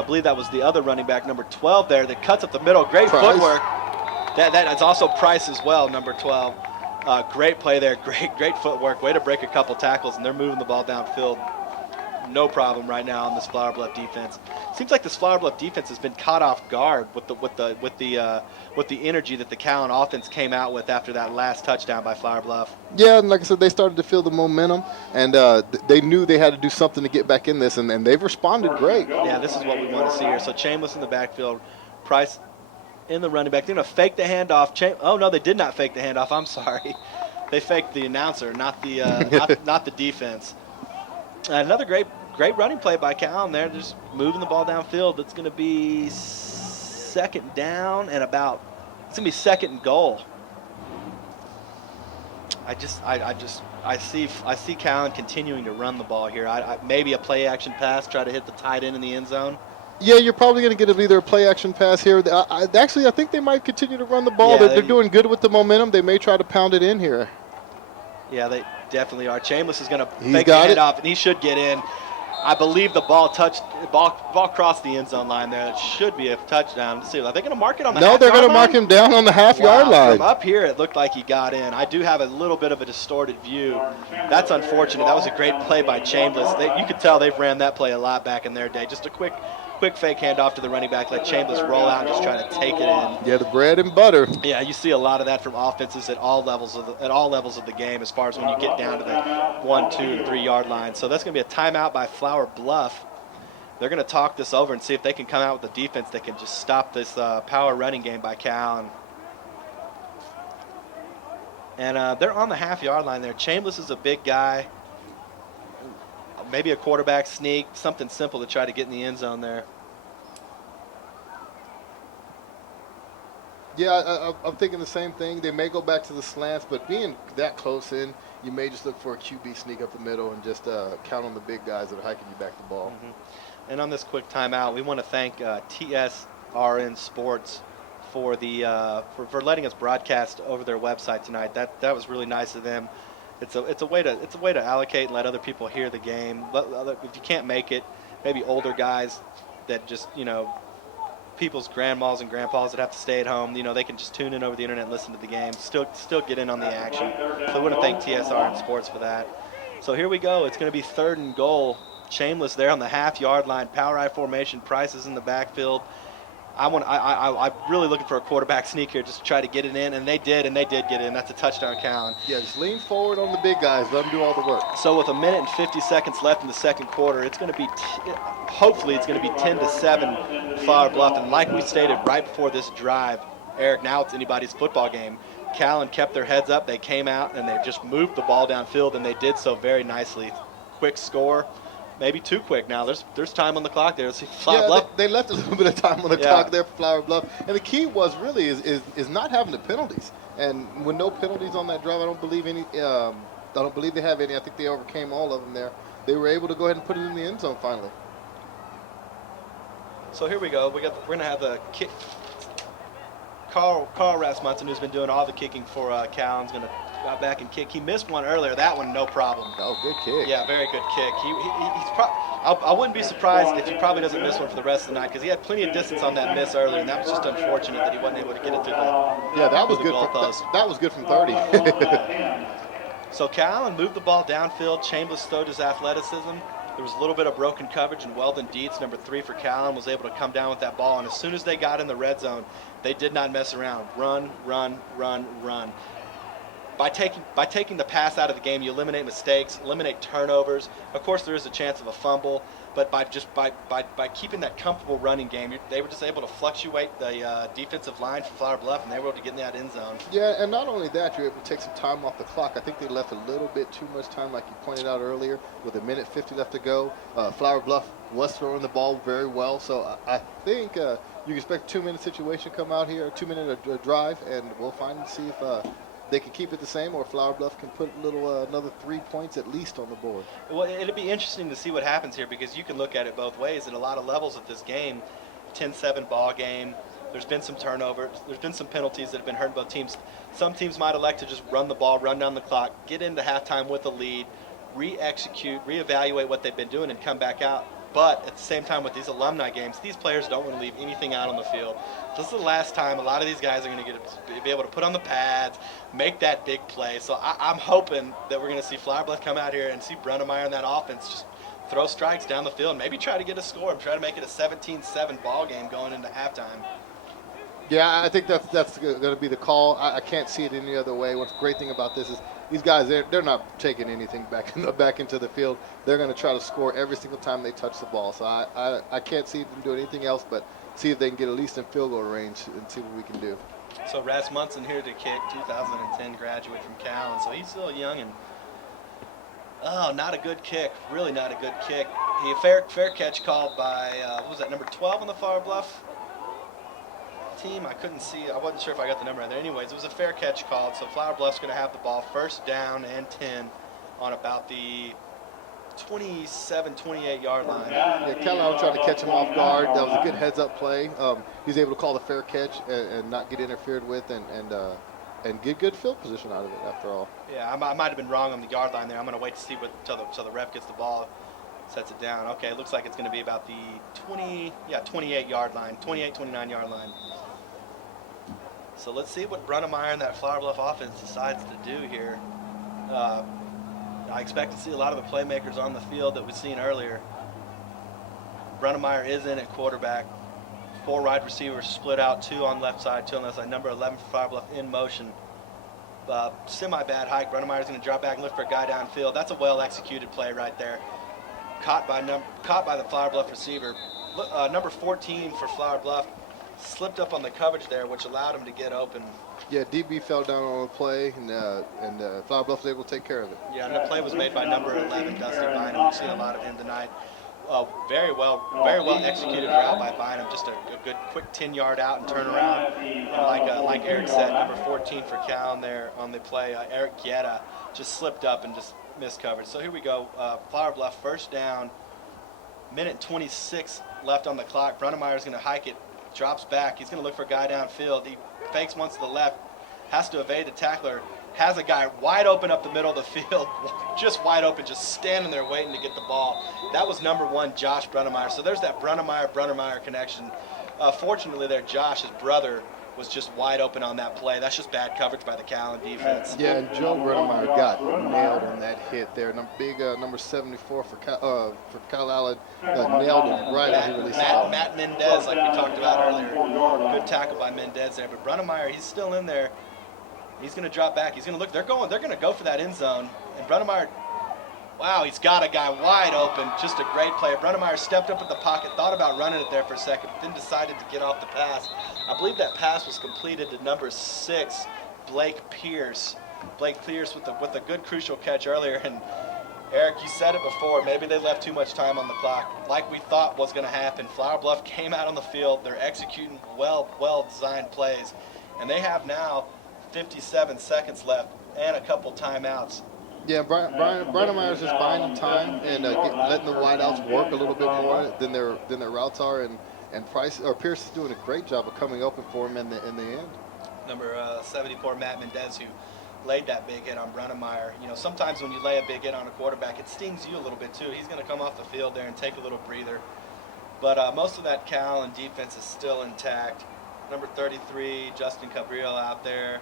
believe that was the other running back, number 12 there, that cuts up the middle. Great footwork. That is also Price as well, number 12. Great play there. Great footwork. Way to break a couple tackles, and they're moving the ball downfield. no problem right now on this Flower Bluff defense. Seems like this Flower Bluff defense has been caught off guard with the energy that the Calallen offense came out with after that last touchdown by Flower Bluff. Yeah, and like I said, they started to feel the momentum, and they knew they had to do something to get back in this, and they've responded great. Yeah, this is what we want to see here. So Chambliss in the backfield, Price in the running back. They're going to fake the handoff. Oh, no, they did not fake the handoff. I'm sorry. They faked the announcer, not the not the defense. Another great running play by Calallen there, just moving the ball downfield. It's going to be second down and it's going to be second and goal. I see Calallen continuing to run the ball here. Maybe a play action pass, try to hit the tight end in the end zone. Yeah, you're probably going to get either a play action pass here. Actually, I think they might continue to run the ball. Yeah, they're doing good with the momentum. They may try to pound it in here. Yeah, they definitely are. Chambliss is going to fake the handoff, and he should get in. I believe the ball crossed the end zone line there. It should be a touchdown. Let's see, are they going to mark it on the half-yard line? No, they're going to mark him down on the half-yard line. From up here, it looked like he got in. I do have a little bit of a distorted view. That's unfortunate. That was a great play by Chambliss. You could tell they've ran that play a lot back in their day. Just a quick fake handoff to the running back, let Chambliss roll out and just try to take it in. Yeah, the bread and butter. Yeah, you see a lot of that from offenses at all levels of the game, as far as when you get down to the 1, 2, and 3 yard line. So that's going to be a timeout by Flower Bluff. They're going to talk this over and see if they can come out with a defense that can just stop this power running game by Calallen. And they're on the half-yard line there. Chambliss is a big guy. Maybe a quarterback sneak, something simple to try to get in the end zone there. Yeah, I'm thinking the same thing. They may go back to the slants, but being that close in, you may just look for a QB sneak up the middle and just count on the big guys that are hiking you back the ball. Mm-hmm. And on this quick timeout, we want to thank TSRN Sports for for letting us broadcast over their website tonight. That was really nice of them. It's a way to allocate and let other people hear the game. If you can't make it, maybe older guys that just people's grandmas and grandpas that have to stay at home, they can just tune in over the internet and listen to the game. Still get in on the action. So I want to thank TSR and Sports for that. So here we go. It's going to be third and goal. Chambliss there on the half-yard line. Power I formation. Price is in the backfield. I'm really looking for a quarterback sneak here just to try to get it in, and they did get in. That's a touchdown, Calallen. Yeah, just lean forward on the big guys. Let them do all the work. So with 1 minute and 50 seconds left in the second quarter, it's going to be, hopefully it's going to be 10-7 Flower Bluff. And like we stated right before this drive, Eric, now it's anybody's football game. Calallen kept their heads up. They came out, and they just moved the ball downfield, and they did so very nicely. Quick score. Maybe too quick now. There's time on the clock there. Flower Bluff. They left a little bit of time on the clock there for Flower Bluff. And the key was really is not having the penalties. And with no penalties on that drive, I don't believe they have any. I think they overcame all of them there. They were able to go ahead and put it in the end zone finally. So here we go. We're gonna have the kick. Carl Rasmussen, who's been doing all the kicking for Calallen's gonna go back and kick. He missed one earlier. That one, no problem. Oh, good kick. Yeah, very good kick. I wouldn't be surprised if he probably doesn't miss one for the rest of the night, because he had plenty of distance on that miss earlier, and that was just unfortunate that he wasn't able to get it through the that was good. That was good from 30. So Calallen moved the ball downfield. Chambliss showed his athleticism. There was a little bit of broken coverage, and Weldon Dietz, number 3 for Calallen, was able to come down with that ball. And as soon as they got in the red zone, they did not mess around. Run, run, run, run. By taking the pass out of the game, you eliminate mistakes, eliminate turnovers. Of course, there is a chance of a fumble, but by keeping that comfortable running game, they were just able to fluctuate the defensive line for Flower Bluff, and they were able to get in that end zone. Yeah, and not only that, you're able to take some time off the clock. I think they left a little bit too much time, like you pointed out earlier, with 1 minute 50 left to go. Flower Bluff was throwing the ball very well, so I think you can expect a 2-minute situation come out here, a 2-minute drive, and we'll find and see if they can keep it the same, or Flower Bluff can put another 3 points at least on the board. Well, it'll be interesting to see what happens here, because you can look at it both ways. At a lot of levels of this game, 10-7 ball game, there's been some turnovers, there's been some penalties that have been hurting both teams. Some teams might elect to just run the ball, run down the clock, get into halftime with a lead, re-execute, reevaluate what they've been doing, and come back out. But at the same time, with these alumni games, these players don't want to leave anything out on the field. This is the last time a lot of these guys are going to be able to put on the pads, make that big play. So I'm hoping that we're going to see Flower Bluff come out here and see Brunnemeyer and that offense just throw strikes down the field, maybe try to get a score and try to make it a 17-7 ball game going into halftime. Yeah, I think that's going to be the call. I can't see it any other way. What's the great thing about this is these guys, they're not taking anything back into the field. They're going to try to score every single time they touch the ball. So I can't see them doing anything else but see if they can get at least in field goal range and see what we can do. So Rasmussen here to kick, 2010 graduate from Calallen. So he's still young and not a good kick. Really not a good kick. He fair catch called by what was that, number 12 on the Flower Bluff team? I couldn't see. I wasn't sure if I got the number right there. Anyways, it was a fair catch called. So Flower Bluff's going to have the ball first down and 10 on about the 27, 28 yard line. Yeah, Calallen tried to catch him off guard. That was a good heads-up play. He's able to call the fair catch and not get interfered with and get good field position out of it after all. Yeah, I might have been wrong on the yard line there. I'm going to wait to see until the ref gets the ball, sets it down. Okay, it looks like it's going to be about the 28 yard line, 28, 29 yard line. So let's see what Brunnemeyer and that Flower Bluff offense decides to do here. I expect to see a lot of the playmakers on the field that we've seen earlier. Brunnemeyer is in at quarterback. 4 wide receivers split out, 2 on left side, 2 on left side. Number 11 for Flower Bluff in motion. Semi-bad hike. Brunnemeyer's going to drop back and look for a guy downfield. That's a well-executed play right there. Caught by the Flower Bluff receiver. Number 14 for Flower Bluff slipped up on the coverage there, which allowed him to get open. Yeah, DB fell down on the play, and Flower Bluff was able to take care of it. Yeah, and the play was made by number 11, Dusty Bynum. We've seen a lot of him tonight. Very well executed route by Bynum. Just a good quick 10-yard out and turn around. And like Eric said, number 14 for Calallen there on the play, Eric Guetta just slipped up and just missed coverage. So here we go. Flower Bluff first down. Minute 26 left on the clock. Brunnemeyer's going to hike it. Drops back. He's going to look for a guy downfield. He fakes once to the left. Has to evade the tackler. Has a guy wide open up the middle of the field. Just wide open, just standing there waiting to get the ball. That was number 1, Josh Brunnemeyer. So there's that Brunnemeyer connection. Fortunately there, Josh, his brother, was just wide open on that play. That's just bad coverage by the Calallen defense. Yeah, and Joe Brunnemeyer got nailed on that hit there. Number 74 for Calallen nailed him right as he released the ball. Matt Mendez, like we talked about earlier. Good tackle by Mendez there. But Brunnemeyer, he's still in there. He's going to drop back. He's going to look. They're going to go for that end zone. And Brunnemeyer, wow, he's got a guy wide open. Just a great play. Brunnemeyer stepped up in the pocket, thought about running it there for a second, then decided to get off the pass. I believe that pass was completed to number 6, Blake Pierce. Blake Pierce with a good crucial catch earlier. And Eric, you said it before, maybe they left too much time on the clock. Like we thought was going to happen. Flower Bluff came out on the field. They're executing well-designed plays. And they have now 57 seconds left and a couple timeouts. Yeah, Brunnemeyer's just buying them time and letting the wideouts work a little bit more than their routes are, and Pierce is doing a great job of coming open for him in the end. Number 74, Matt Mendez, who laid that big hit on Brunnemeyer. You know, sometimes when you lay a big hit on a quarterback, it stings you a little bit too. He's going to come off the field there and take a little breather. But most of that Calallen defense is still intact. Number 33, Justin Cabrillo out there.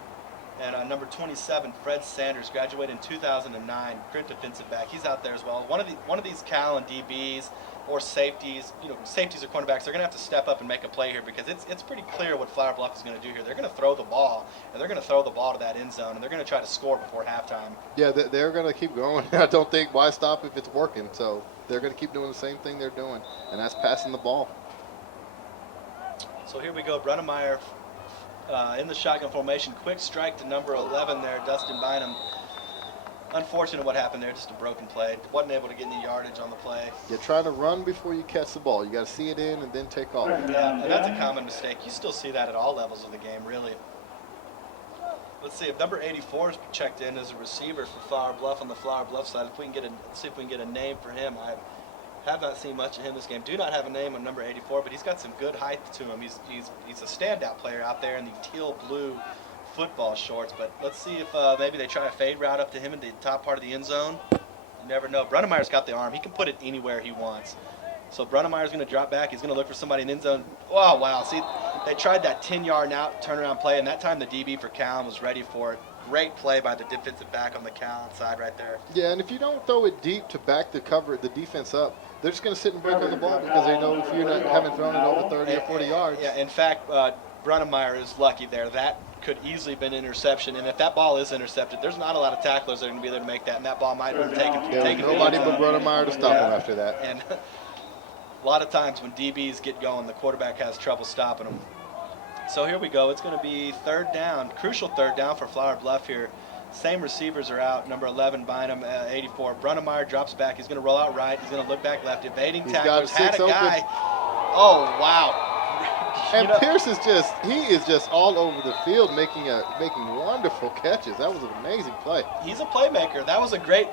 And number 27, Fred Sanders, graduated in 2009, great defensive back. He's out there as well. One of these Calallen DBs or safeties, safeties or cornerbacks, they're going to have to step up and make a play here because it's pretty clear what Flower Bluff is going to do here. They're going to throw the ball, and they're going to throw the ball to that end zone, and they're going to try to score before halftime. Yeah, they're going to keep going. I don't think why stop if it's working. So they're going to keep doing the same thing they're doing, and that's passing the ball. So here we go, Brunnemeyer. In the shotgun formation, quick strike to number 11 there, Dustin Bynum. Unfortunate what happened there, just a broken play. Wasn't able to get any yardage on the play. You're trying to run before you catch the ball. You got to see it in and then take off. Yeah, and that's a common mistake. You still see that at all levels of the game, really. Let's see if number 84 is checked in as a receiver for Flower Bluff on the Flower Bluff side. If we can see if we can get a name for him. I have not seen much of him this game. Do not have a name on number 84, but he's got some good height to him. He's a standout player out there in the teal blue football shorts. But let's see if maybe they try a fade route up to him in the top part of the end zone. You never know. Brunnemeyer's got the arm. He can put it anywhere he wants. So Brunnemeyer's going to drop back. He's going to look for somebody in the end zone. Oh, wow. See, they tried that 10-yard out turnaround play, and that time the DB for Calallen was ready for it. Great play by the defensive back on the Calallen side right there. Yeah, and if you don't throw it deep to back the defense up, they're just going to sit and break on the ball because they know if you're not haven't thrown it over 30 or 40 yards. Yeah, in fact, Brunnemeyer is lucky there. That could easily have been an interception, and if that ball is intercepted, there's not a lot of tacklers that are going to be there to make that, and that ball might have been taken. Nobody but Brunnemeyer to stop him after that. And a lot of times when DBs get going, the quarterback has trouble stopping them. So here we go. It's going to be third down, crucial third down for Flower Bluff here. Same receivers are out. Number 11, Bynum, 84. Brunnemeyer drops back. He's going to roll out right. He's going to look back left. Evading tacklers. Had a guy. Oh, wow. And Pierce is just all over the field making wonderful catches. That was an amazing play. He's a playmaker. That was a great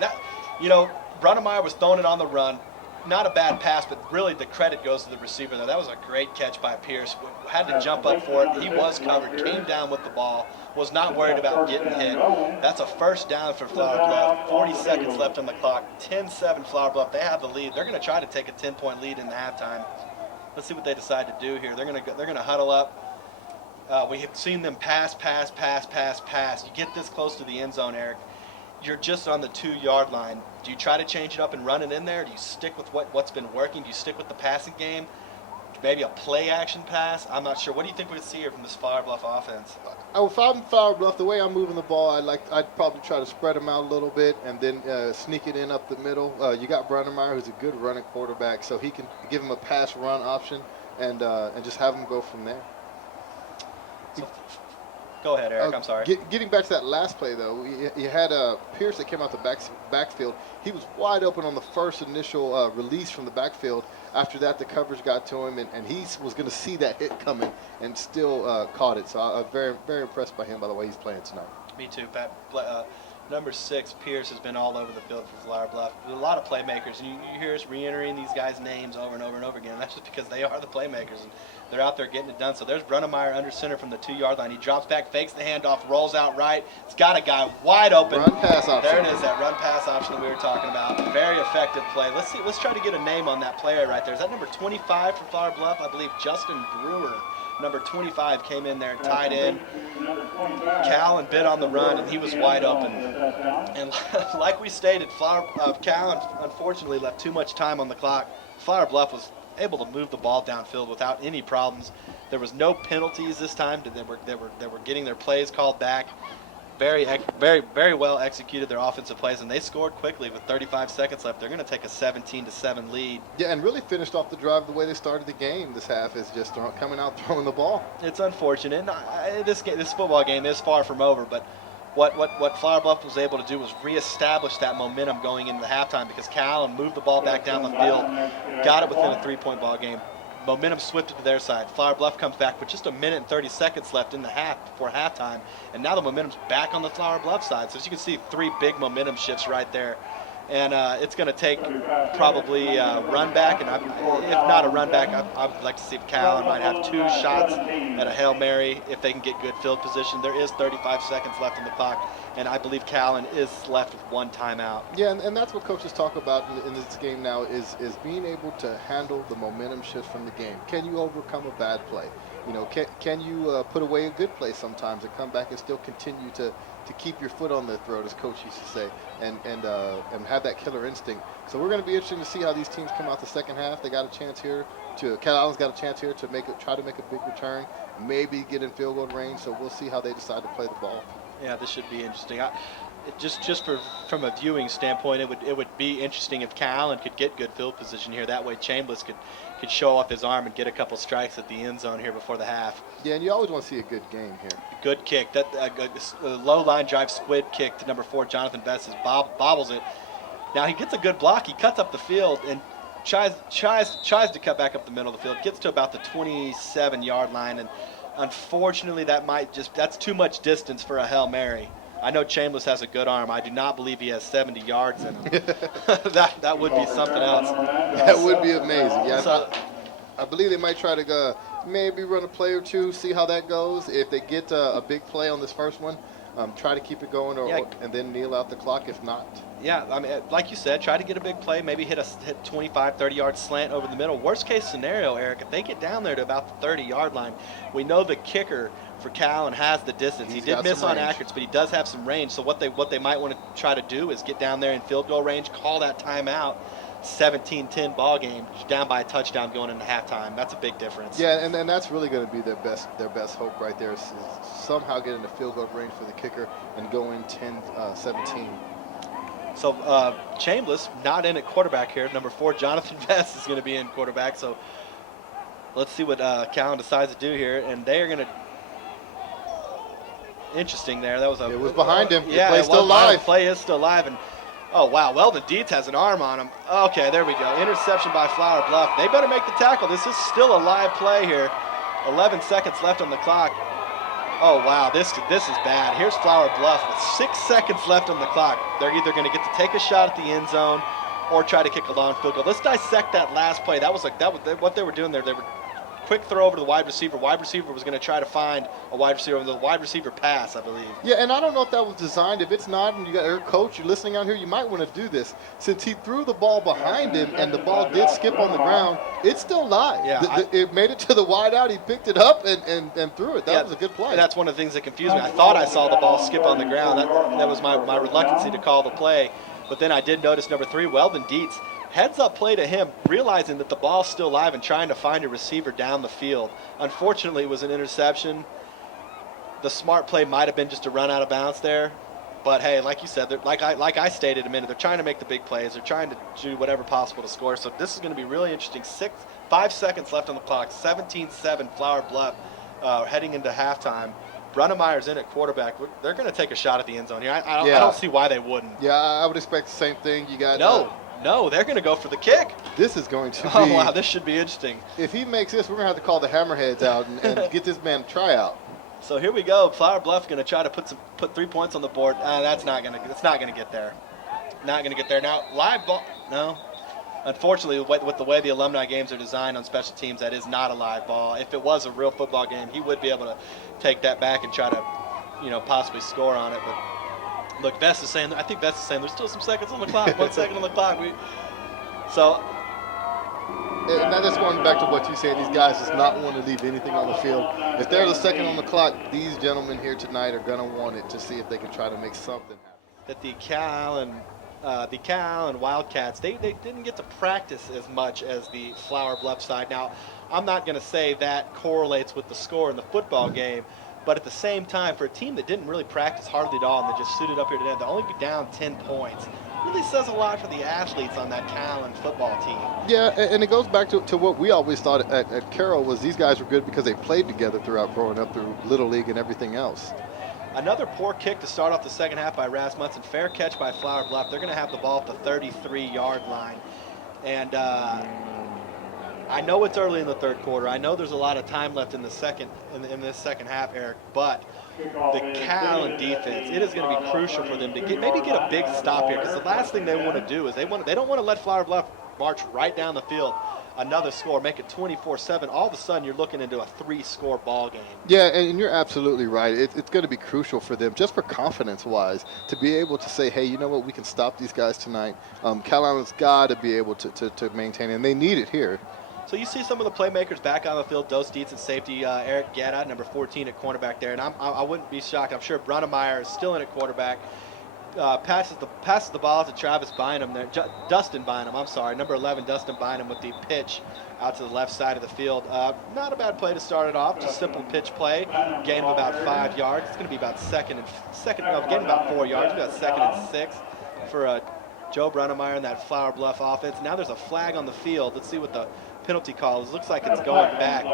Brunnemeyer was throwing it on the run. Not a bad pass, but really the credit goes to the receiver there. That was a great catch by Pierce. Had to jump up for it. He was covered, came down with the ball, was not worried about getting hit. That's a first down for Flower Bluff. 40 seconds left on the clock. 10-7 Flower Bluff. They have the lead. They're going to try to take a 10-point lead in the halftime. Let's see what they decide to do here. They're going to huddle up. We have seen them pass. You get this close to the end zone, Eric. You're just on the 2-yard line. Do you try to change it up and run it in there? Do you stick with what's been working? Do you stick with the passing game? Maybe a play action pass? I'm not sure. What do you think we'll see here from this Flower Bluff offense? If I'm Flower Bluff, the way I'm moving the ball, I'd probably try to spread them out a little bit and then sneak it in up the middle. You got Brunnemeyer, who's a good running quarterback, so he can give him a pass run option and just have him go from there. So, go ahead, Eric. I'm sorry. Getting back to that last play, though, you had Pierce that came out the backfield. He was wide open on the first initial release from the backfield. After that, the coverage got to him, and he was going to see that hit coming and still caught it. So I'm very, very impressed by him, by the way he's playing tonight. Me too, Pat. Number 6, Pierce, has been all over the field for Flower Bluff. There's a lot of playmakers. You hear us re-entering these guys' names over and over and over again. That's just because they are the playmakers, and they're out there getting it done. So there's Brunnemeyer under center from the 2-yard line. He drops back, fakes the handoff, rolls out right. It's got a guy wide open. Run pass option. There it is, that run pass option that we were talking about. Very effective play. Let's try to get a name on that player right there. Is that number 25 for Flower Bluff? I believe Justin Brewer. Number 25 came in there, tied in. Calallen bit on the run, and he was wide open. And like we stated, Calallen unfortunately left too much time on the clock. Flower Bluff was able to move the ball downfield without any problems. There was no penalties this time. They were getting their plays called back. Very, very well executed their offensive plays, and they scored quickly with 35 seconds left. They're going to take a 17-7 lead. Yeah, and really finished off the drive the way they started the game this half, is just coming out throwing the ball. It's unfortunate. This football game is far from over, but what Flower Bluff was able to do was reestablish that momentum going into the halftime because Calallen moved the ball back down the field, got it within a 3-point ball game. Momentum swifted to their side. Flower Bluff comes back with just a minute and 30 seconds left in the half before halftime, and now the momentum's back on the Flower Bluff side. So as you can see, 3 big momentum shifts right there. And it's going to take probably a run back, and if not a run back, I would like to see if Calallen might have 2 shots at a Hail Mary if they can get good field position. There is 35 seconds left in the clock, and I believe Calallen is left with 1 timeout. Yeah, and that's what coaches talk about in this game now is being able to handle the momentum shift from the game. Can you overcome a bad play? Can you put away a good play sometimes and come back and still continue to keep your foot on the throat, as Coach used to say, and have that killer instinct. So we're going to be interested to see how these teams come out the second half. They got a chance here Calallen's got a chance here to try to make a big return, maybe get in field goal range. So we'll see how they decide to play the ball. Yeah, this should be interesting. From a viewing standpoint, it would be interesting if Calallen could get good field position here. That way, Chambliss could show off his arm and get a couple strikes at the end zone here before the half. Yeah, and you always want to see a good game here. Good kick. That low line drive squid kick to number 4, Jonathan Best, bobbles it. Now he gets a good block. He cuts up the field and tries to cut back up the middle of the field. Gets to about the 27-yard line, and unfortunately, that's too much distance for a Hail Mary. I know Chambliss has a good arm. I do not believe he has 70 yards in him. that would be something else. That would be amazing. Yeah, so, I believe they might try to maybe run a play or two, see how that goes. If they get a big play on this first one, try to keep it going, and then kneel out the clock if not. Yeah, I mean, like you said, try to get a big play, maybe hit 25, 30-yard slant over the middle. Worst case scenario, Eric, if they get down there to about the 30-yard line, we know the kicker for Calallen has the distance. He did miss on accuracy, but he does have some range. So what they might want to try to do is get down there in field goal range, call that timeout. 17-10 ball game, down by a touchdown going into halftime. That's a big difference. Yeah, and that's really going to be their best hope right there is somehow get into field goal range for the kicker and go in 10-17. So Chambliss not in at quarterback here. Number 4, Jonathan Vest is going to be in quarterback. So let's see what Calallen decides to do here, and they are going to. Interesting there. That was a. It was behind him. Yeah, the play's still live. The play is still live, and. Oh, wow. Weldon Dietz has an arm on him. Okay, there we go. Interception by Flower Bluff. They better make the tackle. This is still a live play here. 11 seconds left on the clock. Oh, wow. This is bad. Here's Flower Bluff with 6 seconds left on the clock. They're either going to get to take a shot at the end zone or try to kick a long field goal. Let's dissect that last play. That was what they were doing there. They were quick throw over to the wide receiver. Wide receiver was going to try to find a wide receiver. The wide receiver pass, I believe. Yeah, and I don't know if that was designed. If it's not, and you got your coach, you're listening out here, you might want to do this. Since he threw the ball behind him and the ball did skip on the ground, it's still live. Yeah, it made it to the wide out. He picked it up and threw it. That was a good play. That's one of the things that confused me. I thought I saw the ball skip on the ground. That was my reluctancy to call the play. But then I did notice number 3, Weldon Dietz. Heads up play to him, realizing that the ball's still live and trying to find a receiver down the field. Unfortunately, it was an interception. The smart play might have been just to run out of bounds there. But, hey, like you said, like I stated a minute, they're trying to make the big plays. They're trying to do whatever possible to score. So this is going to be really interesting. 5 seconds left on the clock. 17-7 Flower Bluff heading into halftime. Brunnemeyer's in at quarterback. They're going to take a shot at the end zone here. I don't see why they wouldn't. Yeah, I would expect the same thing. You got No, they're going to go for the kick. This is going to be. Oh, wow, this should be interesting. If he makes this, we're going to have to call the Hammerheads out and get this man a tryout. So here we go. Flower Bluff going to try to put 3 points on the board. That's not going to get there. Not going to get there. Now, live ball. No. Unfortunately, with the way the Alumni games are designed on special teams, that is not a live ball. If it was a real football game, he would be able to take that back and try to, possibly score on it. But look, Vest is saying there's still some seconds on the clock. 1 second on the clock. And that's going back to what you said. These guys does not want to leave anything on the field. If there's a second on the clock, these gentlemen here tonight are going to want it to see if they can try to make something happen. That the Calallen Wildcats, they didn't get to practice as much as the Flower Bluff side. Now, I'm not going to say that correlates with the score in the football game, but at the same time, for a team that didn't really practice hardly at all and they just suited up here today, they're only down 10 points. Really says a lot for the athletes on that Calallen football team. Yeah, and it goes back to what we always thought at Carroll was these guys were good because they played together throughout growing up through Little League and everything else. Another poor kick to start off the second half by Rasmussen. Fair catch by Flower Bluff. They're going to have the ball at the 33-yard line. And I know it's early in the third quarter. I know there's a lot of time left in this second half, Eric. But the Calallen defense, it is going to be crucial for them to get a big stop here. Because the last thing they want to do is they don't want to let Flower Bluff march right down the field. Another score, make it 24-7. All of a sudden, you're looking into a 3-score ball game. Yeah, and you're absolutely right. It's going to be crucial for them, just for confidence-wise, to be able to say, hey, you know what, we can stop these guys tonight. Calallen's got to be able to maintain it, and they need it here. So you see some of the playmakers back on the field. Dos Dietz at safety, Eric Guetta, number 14 at cornerback there. And I wouldn't be shocked. I'm sure Brunnemeyer is still in at quarterback. Passes the ball to Travis Bynum there. Dustin Bynum, I'm sorry. Number 11, Dustin Bynum with the pitch out to the left side of the field. Not a bad play to start it off. Just simple pitch play. Gain of about 5 yards. It's going to be about gain about 4 yards. About 2nd and 6 for Joe Brunnemeyer and that Flower Bluff offense. Now there's a flag on the field. Let's see what the penalty call is. Looks like it's going back.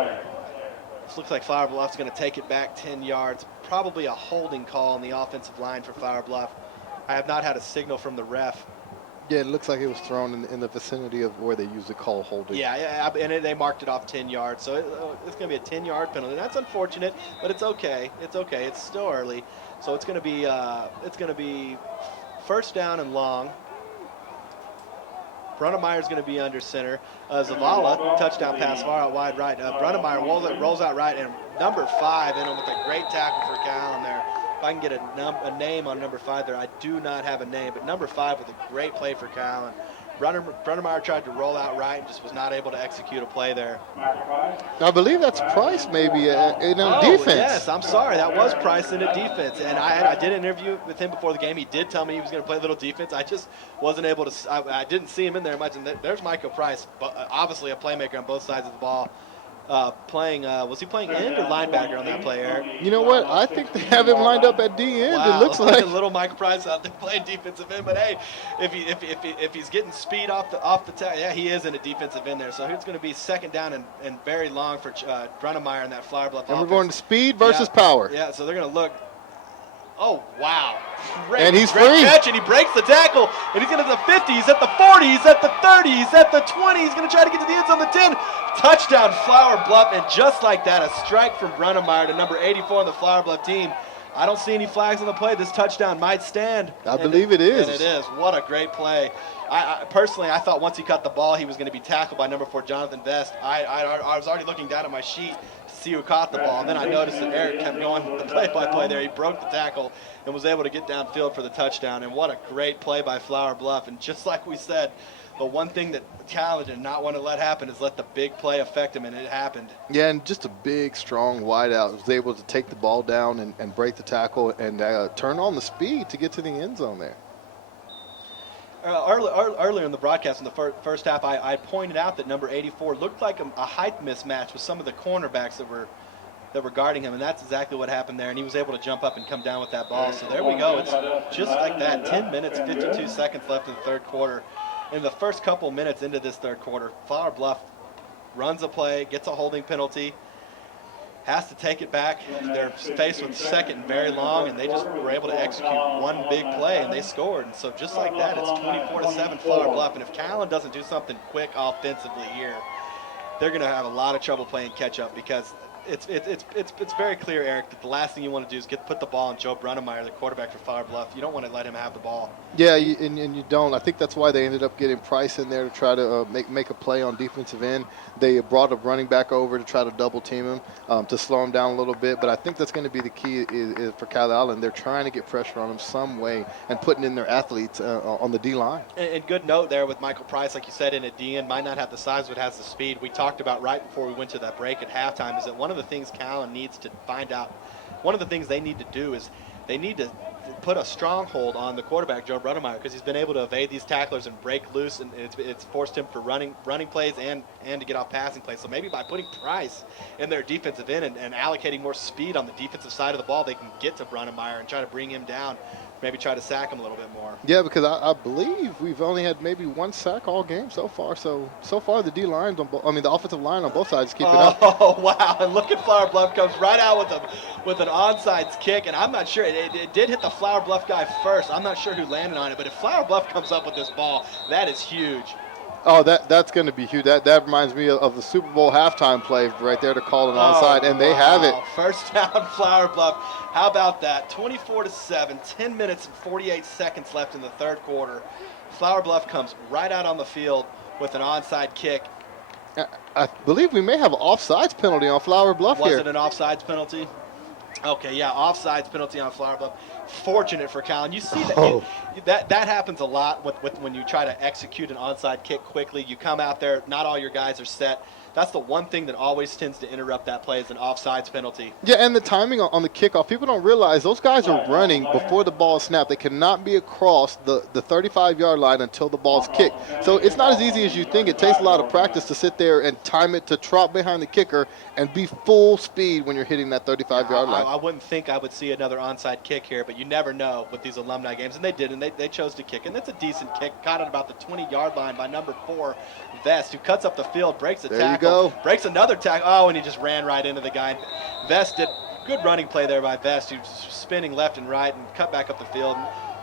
This looks like Flower Bluff's going to take it back 10 yards. Probably a holding call on the offensive line for Flower Bluff. I have not had a signal from the ref. Yeah, it looks like it was thrown in the vicinity of where they usually call holding. Yeah, and they marked it off 10 yards, so it's going to be a 10-yard penalty. That's unfortunate, but it's okay. It's okay. It's still early, so it's going to be first down and long. Brunnemeyer's going to be under center. Zavala, touchdown pass far out wide right. Brunnemeyer rolls out right, and number 5 in him with a great tackle for Calallen there. if I can get a name on number 5 there. I do not have a name, but number 5 with a great play for Calallen. Brunnemeyer tried to roll out right and just was not able to execute a play there. I believe that's Price maybe in defense. Yes, I'm sorry. That was Price in a defense. And I did an interview with him before the game. He did tell me he was going to play a little defense. I just wasn't able to. I didn't see him in there much. And there's Michael Price, obviously a playmaker on both sides of the ball. Was he playing end or linebacker on that play, Eric? You know what? I think they have him lined up at D end. Wow. It looks like little Michael Price out there playing defensive end. But hey, if he's getting speed off the yeah, he is in a defensive end there. So it's going to be second down and very long for Brunnemeyer in that Flower Bluff offense. And we're going to speed versus power. Yeah, so they're going to look. Oh, wow. Great, and he's great free. Catch, and he breaks the tackle, and he's going to the 50, he's at the 40, he's at the 30, he's at the 20, he's going to try to get to the end zone, the 10. Touchdown, Flower Bluff, and just like that, a strike from Brunnemeyer to number 84 on the Flower Bluff team. I don't see any flags on the play. This touchdown might stand. I believe it is. And it is. What a great play. Personally, I thought once he cut the ball, he was going to be tackled by number 4, Jonathan Vest. I was already looking down at my sheet to see who caught the ball, and then I noticed that Eric kept going the play-by-play there. He broke the tackle and was able to get downfield for the touchdown, and what a great play by Flower Bluff. And just like we said, the one thing that Calallen did not want to let happen is let the big play affect him, and it happened. Yeah, and just a big, strong wideout was able to take the ball down and break the tackle and turn on the speed to get to the end zone there. Earlier in the broadcast in the first half, I pointed out that number 84 looked like a height mismatch with some of the cornerbacks that were guarding him, and that's exactly what happened there, and he was able to jump up and come down with that ball. So there we go. It's just like that. 10 minutes, 52 seconds left in the third quarter. In the first couple minutes into this third quarter, Flower Bluff runs a play, gets a holding penalty, has to take it back. They're faced with second and very long, and they just were able to execute one big play, and they scored. And so just like that, it's 24-7 Flower Bluff. And if Calallen doesn't do something quick offensively here, they're going to have a lot of trouble playing catch-up, because it's very clear, Eric, that the last thing you want to do is put the ball on Joe Brunnemeyer, the quarterback for Flower Bluff. You don't want to let him have the ball. Yeah, and you don't. I think that's why they ended up getting Price in there to try to make a play on defensive end. They brought a running back over to try to double team him to slow him down a little bit. But I think that's going to be the key is for Calallen. They're trying to get pressure on him some way and putting in their athletes on the D-line. And good note there with Michael Price, like you said, in a D-end, might not have the size, but has the speed. We talked about right before we went to that break at halftime is that one of the things Calallen needs to find out, one of the things they need to do is they need to put a stronghold on the quarterback, Joe Brunnemeyer, because he's been able to evade these tacklers and break loose, and it's forced him for running plays and to get off passing plays. So maybe by putting Price in their defensive end and allocating more speed on the defensive side of the ball, they can get to Brunnemeyer and try to bring him down, maybe try to sack him a little bit more. Yeah, because I believe we've only had maybe one sack all game so far. So far the D-lines, the offensive line on both sides keep it up. Oh, wow. And look at Flower Bluff comes right out with an onside kick. And I'm not sure. It did hit the Flower Bluff guy first. I'm not sure who landed on it. But if Flower Bluff comes up with this ball, that is huge. Oh, that's going to be huge. That reminds me of the Super Bowl halftime play right there to call an onside, and they have it. First down, Flower Bluff. How about that? 24-7, 10 minutes and 48 seconds left in the third quarter. Flower Bluff comes right out on the field with an onside kick. I believe we may have an offsides penalty on Flower Bluff here. Was it an offsides penalty? Okay, yeah, offsides penalty on Flower Bluff. Fortunate for Calallen. You see that happens a lot with when you try to execute an onside kick quickly. You come out there, not all your guys are set. That's the one thing that always tends to interrupt that play is an offsides penalty. Yeah, and the timing on the kickoff. People don't realize those guys are running before the ball is snapped. They cannot be across the 35-yard line until the ball's kicked. So it's not as easy as you think. It takes a lot of practice to sit there and time it to trot behind the kicker and be full speed when you're hitting that 35-yard line. I wouldn't think I would see another onside kick here, but you never know with these alumni games. And they did, and they chose to kick. And it's a decent kick. Caught at about the 20-yard line by number 4, Vest, who cuts up the field, breaks a tackle, breaks another tackle. Oh, and he just ran right into the guy. Vest did good running play there by Vest, who's spinning left and right and cut back up the field.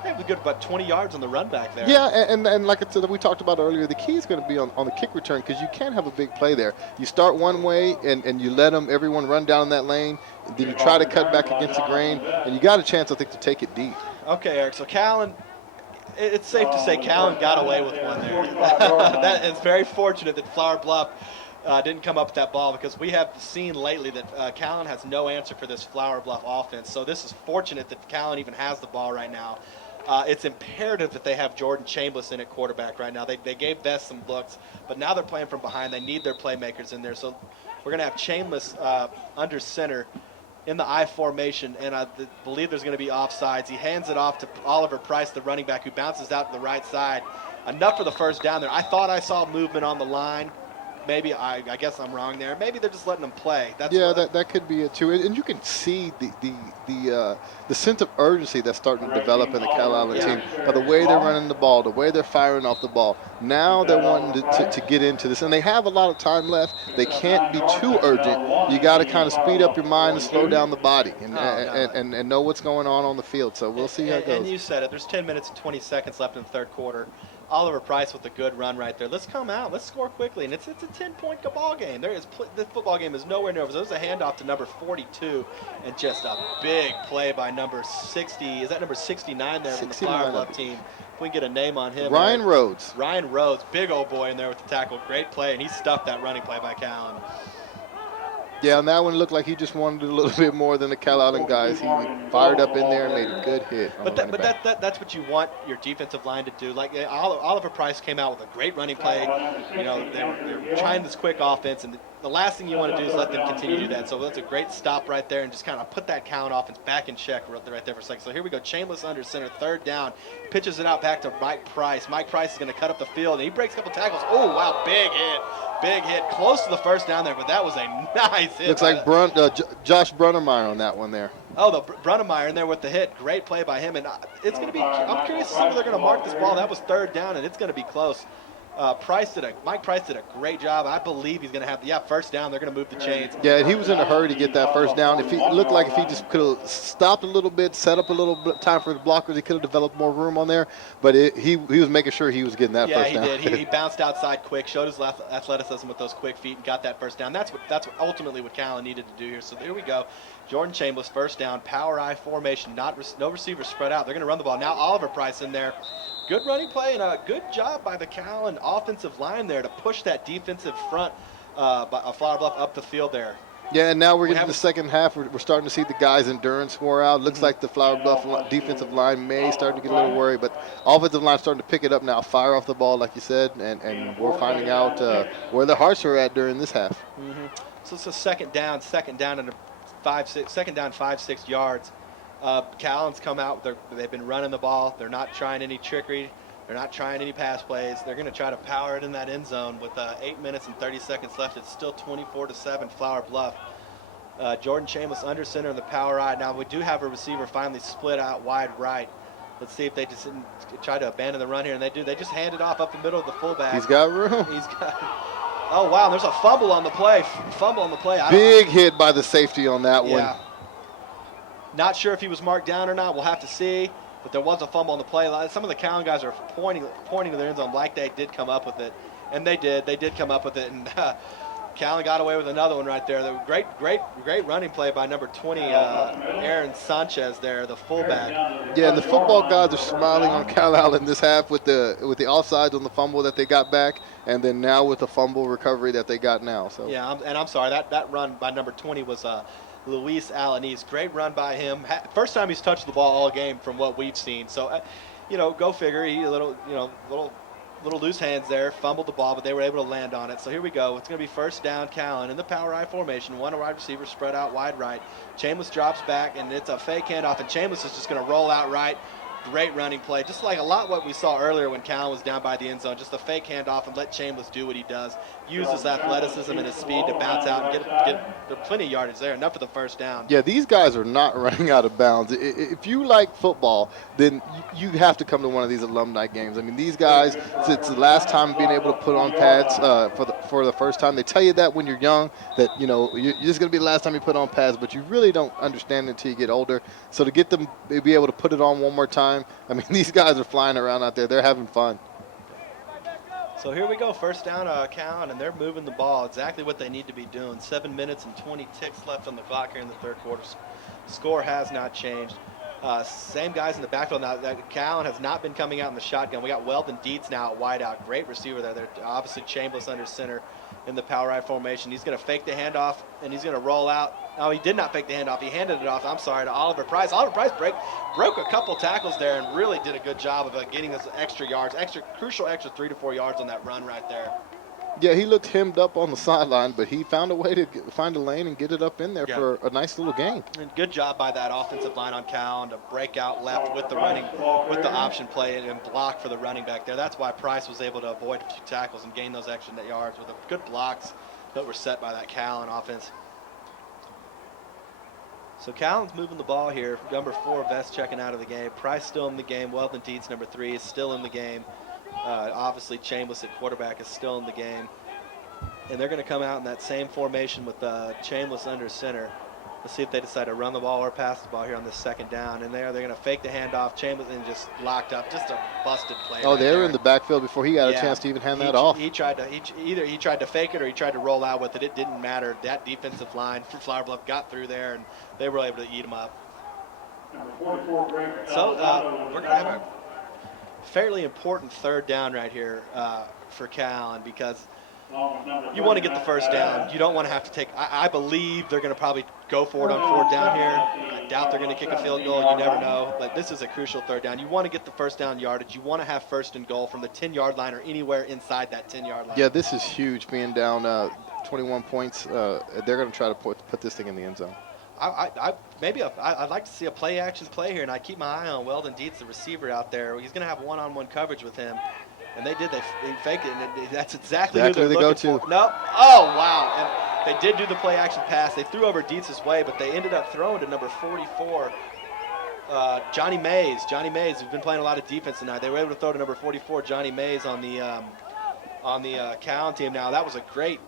It was good, about 20 yards on the run back there. Yeah, and like I said, we talked about earlier, the key is going to be on the kick return because you can't have a big play there. You start one way and you let everyone run down that lane. Then you try to cut back against the grain, and you got a chance, I think, to take it deep. Okay, Eric. So Calallen, it's safe to say Calallen got away with one there. That is very fortunate that Flower Bluff didn't come up with that ball, because we have seen lately that Calallen has no answer for this Flower Bluff offense. So this is fortunate that Calallen even has the ball right now. It's imperative that they have Jordan Chambliss in at quarterback right now. They gave Best some looks, but now they're playing from behind. They need their playmakers in there. So we're going to have Chambliss under center in the I formation, and I believe there's going to be offsides. He hands it off to Oliver Price, the running back, who bounces out to the right side. Enough for the first down there. I thought I saw movement on the line. Maybe I guess I'm wrong there. Maybe they're just letting them play. That could be it too. And you can see the sense of urgency that's starting to develop in the Calallen team by the way they're running the ball, the way they're firing off the ball. Now they're wanting to get into this, and they have a lot of time left. They can't be too urgent. You got to kind of speed up your mind and slow down the body and know what's going on the field. So we'll see how it goes. And you said it. There's 10 minutes and 20 seconds left in the third quarter. Oliver Price with a good run right there. Let's come out. Let's score quickly. And it's a 10-point ball game. This football game is nowhere near over. So there's a handoff to number 42, and just a big play by number 60. Is that number 69 there from the Flower Bluff team? If we can get a name on him. Ryan Rhodes. Ryan Rhodes, big old boy in there with the tackle. Great play, and he stuffed that running play by Calallen. Yeah, and that one looked like he just wanted a little bit more than the Calallen guys. He fired up in there and made a good hit. That's what you want your defensive line to do. Like Oliver Price came out with a great running play. You know, they're trying this quick offense, and the last thing you want to do is let them continue to do that. So that's a great stop right there, and just kind of put that Calallen offense back in check right there for a second. So here we go. Chambliss under center, third down. Pitches it out back to Mike Price. Mike Price is going to cut up the field, and he breaks a couple tackles. Oh, wow, big hit. Big hit, close to the first down there, but that was a nice hit. Looks like Josh Brunnemeyer on that one there. Oh, the Brunnemeyer in there with the hit. Great play by him, and it's going to be. I'm curious to see where they're going to mark this ball. That was third down, and it's going to be close. Mike Price did a great job. I believe he's going to have first down. They're going to move the chains. Yeah, he was in a hurry to get that first down. If he looked like if he just could have stopped a little bit, set up a little bit time for the blockers, he could have developed more room on there. But he was making sure he was getting that first down. Yeah, he did. He bounced outside quick, showed his athleticism with those quick feet, and got that first down. That's what ultimately what Calallen needed to do here. So there we go. Jordan Chambliss, first down, power I formation, no receivers spread out. They're going to run the ball. Now Oliver Price in there. Good running play and a good job by the Calallen offensive line there to push that defensive front by Flower Bluff up the field there. Yeah, and now we're getting to the second half. We're starting to see the guys' endurance wore out. Looks like the Flower Bluff defensive line may start to get a little worried, but offensive line starting to pick it up now, fire off the ball like you said, and we're finding out where the hearts are at during this half. So it's a second down and 5-6 yards. Calallen's come out. They've been running the ball. They're not trying any trickery. They're not trying any pass plays. They're going to try to power it in that end zone with 8 minutes and 30 seconds left. It's still 24-7 Flower Bluff. Jordan Chambliss under center in the power I. Now we do have a receiver finally split out wide right. Let's see if they just didn't try to abandon the run here, and they do. They just hand it off up the middle of the fullback. He's got room. Oh wow! There's a fumble on the play. Big hit by the safety on that one. Not sure if he was marked down or not. We'll have to see. But there was a fumble on the play. Some of the Calallen guys are pointing to their end zone like they did come up with it, and they did. They did come up with it, and Calallen got away with another one right there. The great running play by number 20, Aaron Sanchez there, the fullback. Yeah, and the football guys are smiling on Calallen this half with the offsides on the fumble that they got back, and then now with the fumble recovery that they got now. So yeah, I'm sorry that run by number 20 was Luis Alanese. Great run by him. First time he's touched the ball all game from what we've seen. So, go figure. He a little loose hands there. Fumbled the ball, but they were able to land on it. So here we go. It's going to be first down. Calallen in the power I formation. One wide receiver spread out wide right. Chambliss drops back, and it's a fake handoff, and Chambliss is just going to roll out right. Great running play, just like a lot what we saw earlier when Calallen was down by the end zone. Just a fake handoff and let Chambliss do what he does. Use his athleticism and his speed to bounce out and get plenty of yardage there. Enough for the first down. Yeah, these guys are not running out of bounds. If you like football, then you have to come to one of these alumni games. I mean, these guys, it's the last time being able to put on pads for the first time. They tell you that when you're young, that you're just going to be the last time you put on pads, but you really don't understand it until you get older. So to get them be able to put it on one more time, I mean, these guys are flying around out there. They're having fun. So here we go, first down Calallen, and they're moving the ball. Exactly what they need to be doing. 7 minutes and 20 ticks left on the clock here in the third quarter. Score has not changed. Same guys in the backfield now. Calallen has not been coming out in the shotgun. We got Weldon Dietz now at wide out. Great receiver there. They're obviously Chambliss under center. in the power right formation. He's going to fake the handoff, and he's going to roll out. No, he did not fake the handoff. He handed it off, I'm sorry, to Oliver Price. Oliver Price broke a couple tackles there and really did a good job of getting us extra yards, crucial extra 3 to 4 yards on that run right there. Yeah, he looked hemmed up on the sideline, but he found a way to find a lane and get it up in there for a nice little gain. And good job by that offensive line on Calallen to break out left with the option play and block for the running back there. That's why Price was able to avoid a few tackles and gain those extra yards with the good blocks that were set by that Calallen offense. So Callen's moving the ball here. Number 4, Vest checking out of the game. Price still in the game. Weldon Dietz, number 3, is still in the game. Obviously, Chambliss at quarterback is still in the game. And they're going to come out in that same formation with Chambliss under center. Let's see if they decide to run the ball or pass the ball here on this second down. And they're going to fake the handoff. Chambliss and just locked up. Just a busted play. Oh, they were in the backfield before he got a chance to even hand that off. Either he tried to fake it or he tried to roll out with it. It didn't matter. That defensive line for Flower Bluff got through there, and they were able to eat him up. So we're going to have a fairly important third down right here for Calallen because you want to get the first down. You don't want to have to take – I believe they're going to probably go for it on 4th down here. I doubt they're going to kick a field goal. You never know. But this is a crucial third down. You want to get the first down yardage. You want to have first and goal from the 10-yard line or anywhere inside that 10-yard line. Yeah, this is huge, being down 21 points. They're going to try to put this thing in the end zone. I'd like to see a play-action play here, and I keep my eye on Weldon Dietz, the receiver out there. He's going to have one-on-one coverage with him. And they did. They faked it, and that's exactly who they're looking for. No. Oh, wow. And they did do the play-action pass. They threw over Dietz's way, but they ended up throwing to number 44, Johnny Mays. Johnny Mays, who's been playing a lot of defense tonight. They were able to throw to number 44, Johnny Mays, on the Calallen team. Now, that was a great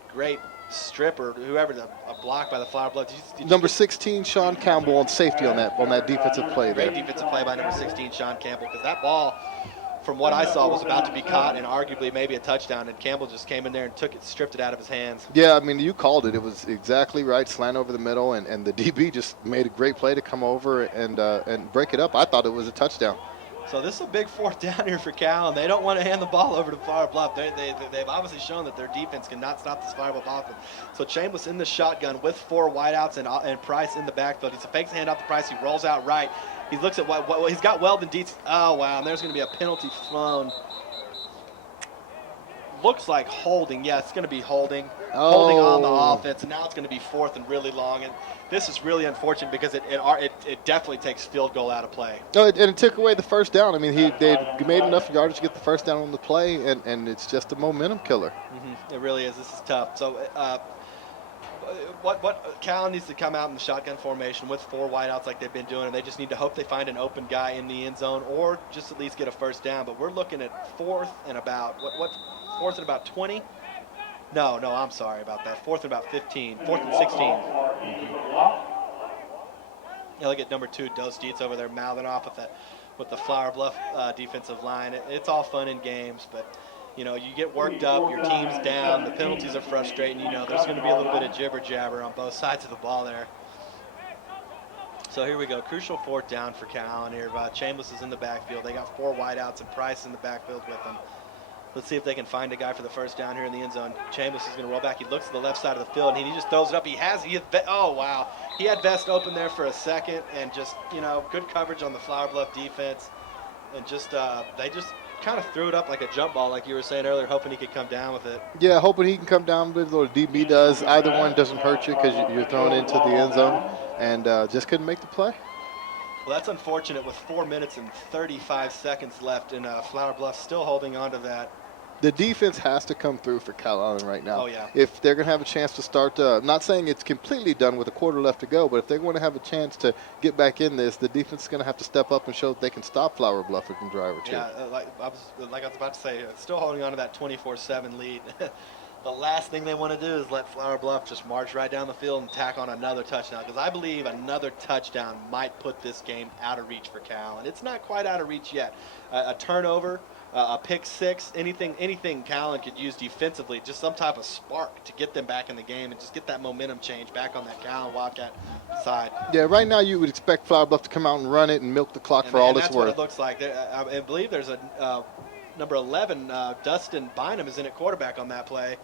strip or whoever, a block by the Flower Bluff. Number 16, Sean Campbell on safety on that defensive play there. Great defensive play by number 16, Sean Campbell, because that ball, from what I saw, was about to be caught and arguably maybe a touchdown, and Campbell just came in there and stripped it out of his hands. Yeah, I mean, you called it. It was exactly right, slant over the middle, and the DB just made a great play to come over and break it up. I thought it was a touchdown. So this is a big 4th down here for Cal, and they don't want to hand the ball over to Flower Bluff. They've obviously shown that their defense cannot stop this Flower Bluff offense. So Chambliss in the shotgun with 4 wideouts and Price in the backfield. He fakes the hand off to Price. He rolls out right. He looks at what he's got. Weldon Dietz. Oh, wow, and there's going to be a penalty thrown. Looks like holding. Yeah, it's going to be holding. Oh. Holding on the offense, and now it's going to be 4th and really long. And this is really unfortunate because it definitely takes field goal out of play. No, and it took away the first down. I mean, they made enough yardage to get the first down on the play, and it's just a momentum killer. Mm-hmm. It really is. This is tough. So what Calallen needs to come out in the shotgun formation with 4 wideouts like they've been doing, and they just need to hope they find an open guy in the end zone or just at least get a first down. But we're looking at 4th and about 4th and about 20. No, I'm sorry about that. 4th and about 15. 4th and 16. Yeah, look at number 2, Dos Dietz over there mouthing off with the Flower Bluff defensive line. It's all fun and games, but you get worked up, your team's down, the penalties are frustrating. There's going to be a little bit of jibber jabber on both sides of the ball there. So here we go, crucial 4th down for Calallen here. Chambliss is in the backfield. They got 4 wideouts and Price in the backfield with them. Let's see if they can find a guy for the first down here in the end zone. Chambliss is going to roll back. He looks to the left side of the field, and he just throws it up. Oh, wow. He had Vest open there for a second, and just, good coverage on the Flower Bluff defense. And just they just kind of threw it up like a jump ball, like you were saying earlier, hoping he could come down with it. Yeah, hoping he can come down with it, or DB does. Either one doesn't hurt you because you're thrown into the end zone, and just couldn't make the play. Well, that's unfortunate with 4 minutes and 35 seconds left, and Flower Bluff still holding on to that. The defense has to come through for Calallen right now. Oh, yeah. If they're going to have a chance to start, not saying it's completely done with a quarter left to go, but if they're going to have a chance to get back in this, the defense is going to have to step up and show that they can stop Flower Bluff with a drive or two. Yeah, like I was about to say, still holding on to that 24-7 lead. The last thing they want to do is let Flower Bluff just march right down the field and tack on another touchdown, because I believe another touchdown might put this game out of reach for Cal, and it's not quite out of reach yet. A turnover, a pick six, anything Calallen could use defensively, just some type of spark to get them back in the game and just get that momentum change back on that Calallen Wildcat side. Yeah, right now you would expect Flower Bluff to come out and run it and milk the clock for all it's worth. That's what it looks like. I believe there's a number 11, Dustin Bynum, is in at quarterback on that play.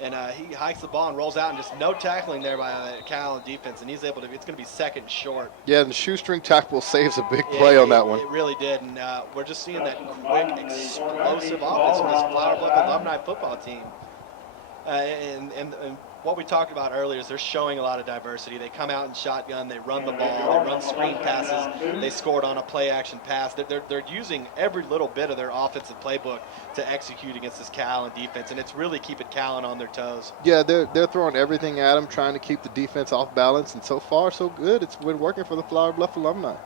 And he hikes the ball and rolls out, and just no tackling there by the Calallen defense, and he's able to. It's going to be second and short. Yeah, and the shoestring tackle saves a big play on that one. It really did, and we're just seeing that quick, explosive offense from this Flower Bluff Alumni football team. And what we talked about earlier is they're showing a lot of diversity. They come out in shotgun, they run the ball, they run screen passes, they scored on a play-action pass. They're using every little bit of their offensive playbook to execute against this Calallen defense, and it's really keeping Calallen on their toes. Yeah, they're throwing everything at them, trying to keep the defense off balance, and so far so good. It's been working for the Flower Bluff Alumni.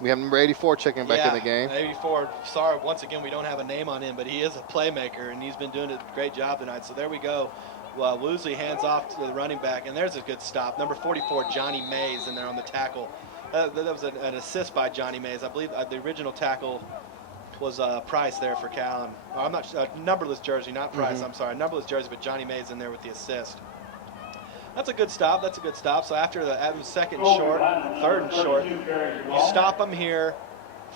We have number 84 checking back in the game. 84, sorry, once again, we don't have a name on him, but he is a playmaker, and he's been doing a great job tonight. So there we go. Woosley hands off to the running back, and there's a good stop. Number 44, Johnny Mays, in there on the tackle. That was an assist by Johnny Mays. I believe the original tackle was Price there for Calallen. I'm not numberless jersey, not Price. I'm sorry, numberless jersey, but Johnny Mays in there with the assist. That's a good stop. That's a good stop. So after the second and short, third and short, you stop them here.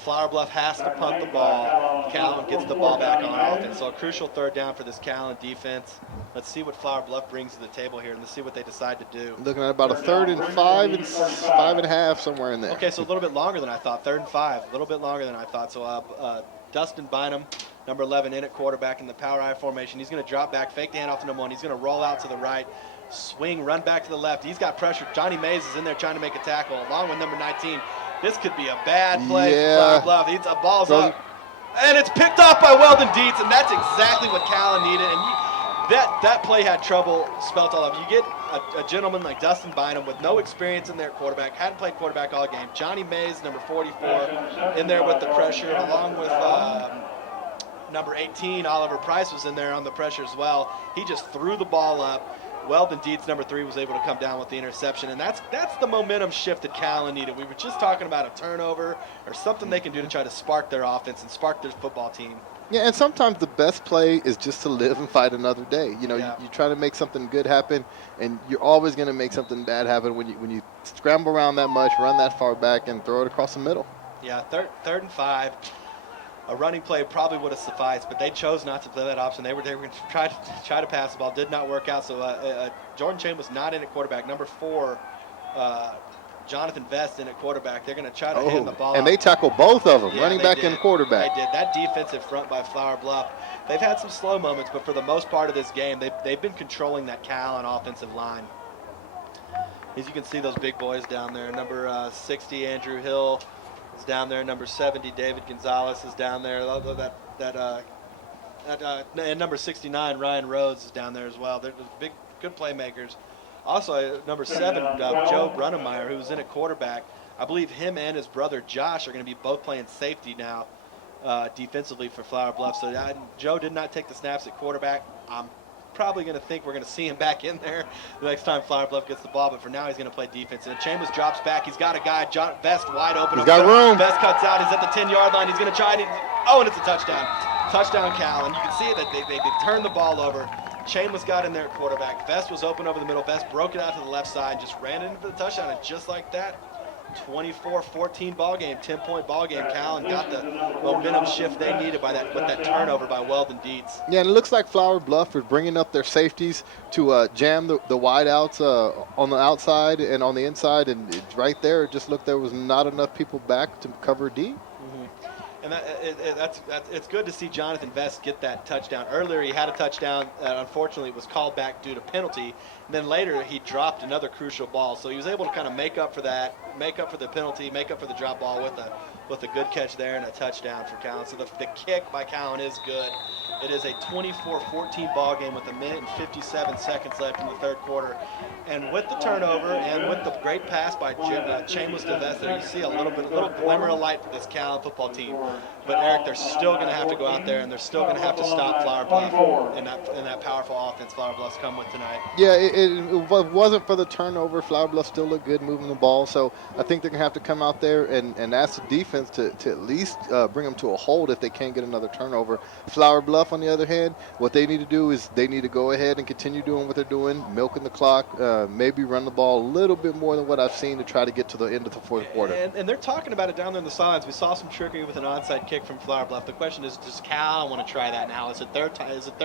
Flower Bluff has to punt the ball. Calallen gets the ball back on offense. So a crucial third down for this Calallen defense. Let's see what Flower Bluff brings to the table here, and let's see what they decide to do. Looking at about a 3rd and 5 and 5.5, somewhere in there. Okay, so a little bit longer than I thought. 3rd and 5, a little bit longer than I thought. So Dustin Bynum, number 11, in at quarterback in the power I formation. He's going to drop back, fake the handoff to number 1. He's going to roll out to the right, swing, run back to the left. He's got pressure. Johnny Mays is in there trying to make a tackle, along with number 19. This could be a bad play for Flower Bluff. He's a ball's up, and it's picked off by Weldon Dietz, and that's exactly what Calallen needed. And that play had trouble spelt all over. You get a gentleman like Dustin Bynum with no experience in there at quarterback, hadn't played quarterback all game. Johnny Mays, number 44, in there with the pressure, along with number 18, Oliver Price, was in there on the pressure as well. He just threw the ball up. Weldon Dietz, number 3, was able to come down with the interception, and that's the momentum shift that Calallen needed. We were just talking about a turnover or something they can do to try to spark their offense and spark their football team. Yeah, and sometimes the best play is just to live and fight another day. You know, you try to make something good happen, and you're always going to make something bad happen when you scramble around that much, run that far back, and throw it across the middle. Yeah, third and 5. A running play probably would have sufficed, but they chose not to play that option. They were going to try to pass the ball. Did not work out. So Jordan Chain was not in at quarterback. Number 4, Jonathan Vest in at quarterback. They're going to try to hand the ball. And they tackle both of them, running back and quarterback. They did. That defensive front by Flower Bluff, they've had some slow moments, but for the most part of this game, they've been controlling that Calallen offensive line. As you can see, those big boys down there. Number 60, Andrew Hill, is down there. Number 70, David Gonzalez, is down there. And number 69, Ryan Rhodes, is down there as well. They're big, good playmakers. Also, number 7, Joe Brunnemeyer, who's in at quarterback. I believe him and his brother Josh are going to be both playing safety now defensively for Flower Bluff. So Joe did not take the snaps at quarterback. I'm probably going to think we're going to see him back in there the next time Flower Bluff gets the ball, but for now he's going to play defense. And Chambers drops back. He's got a guy, Vest, wide open. He's got room. Vest cuts out. He's at the 10-yard line. He's going to try it. And it's a touchdown. Touchdown, Calallen. You can see that they turned the ball over. Chambers got in there at quarterback. Vest was open over the middle. Vest broke it out to the left side and just ran it in for the touchdown. And just like that, 24-14 ball game, 10-point ball game. Calallen got the momentum shift they needed with that turnover by Weldon Dietz. Yeah, and it looks like Flower Bluff is bringing up their safeties to jam the wideouts on the outside and on the inside, and right there, it just looked there was not enough people back to cover D. And it's good to see Jonathan Vest get that touchdown. Earlier he had a touchdown. Unfortunately, it was called back due to penalty. And then later he dropped another crucial ball. So he was able to kind of make up for that, make up for the penalty, make up for the drop ball with a good catch there and a touchdown for Calallen. So the kick by Calallen is good. It is a 24-14 ball game with 1 minute and 57 seconds left in the third quarter. And with the turnover and with the great pass by Chambers to Vest there, you see a little glimmer of light for this Calallen football team. But Eric, they're still going to have to go out there and they're still going to have to stop Flower Bluff in that powerful offense Flower Bluff's come with tonight. Yeah, it wasn't for the turnover. Flower Bluff still looked good moving the ball. So I think they're going to have to come out there and ask the defense to at least bring them to a hold if they can't get another turnover. Flower Bluff Bluff, on the other hand, what they need to do is they need to go ahead and continue doing what they're doing, milking the clock, maybe run the ball a little bit more than what I've seen to try to get to the end of the fourth quarter. And they're talking about it down there in the sidelines. We saw some trickery with an onside kick from Flower Bluff. The question is, does Cal want to try that now? Is it their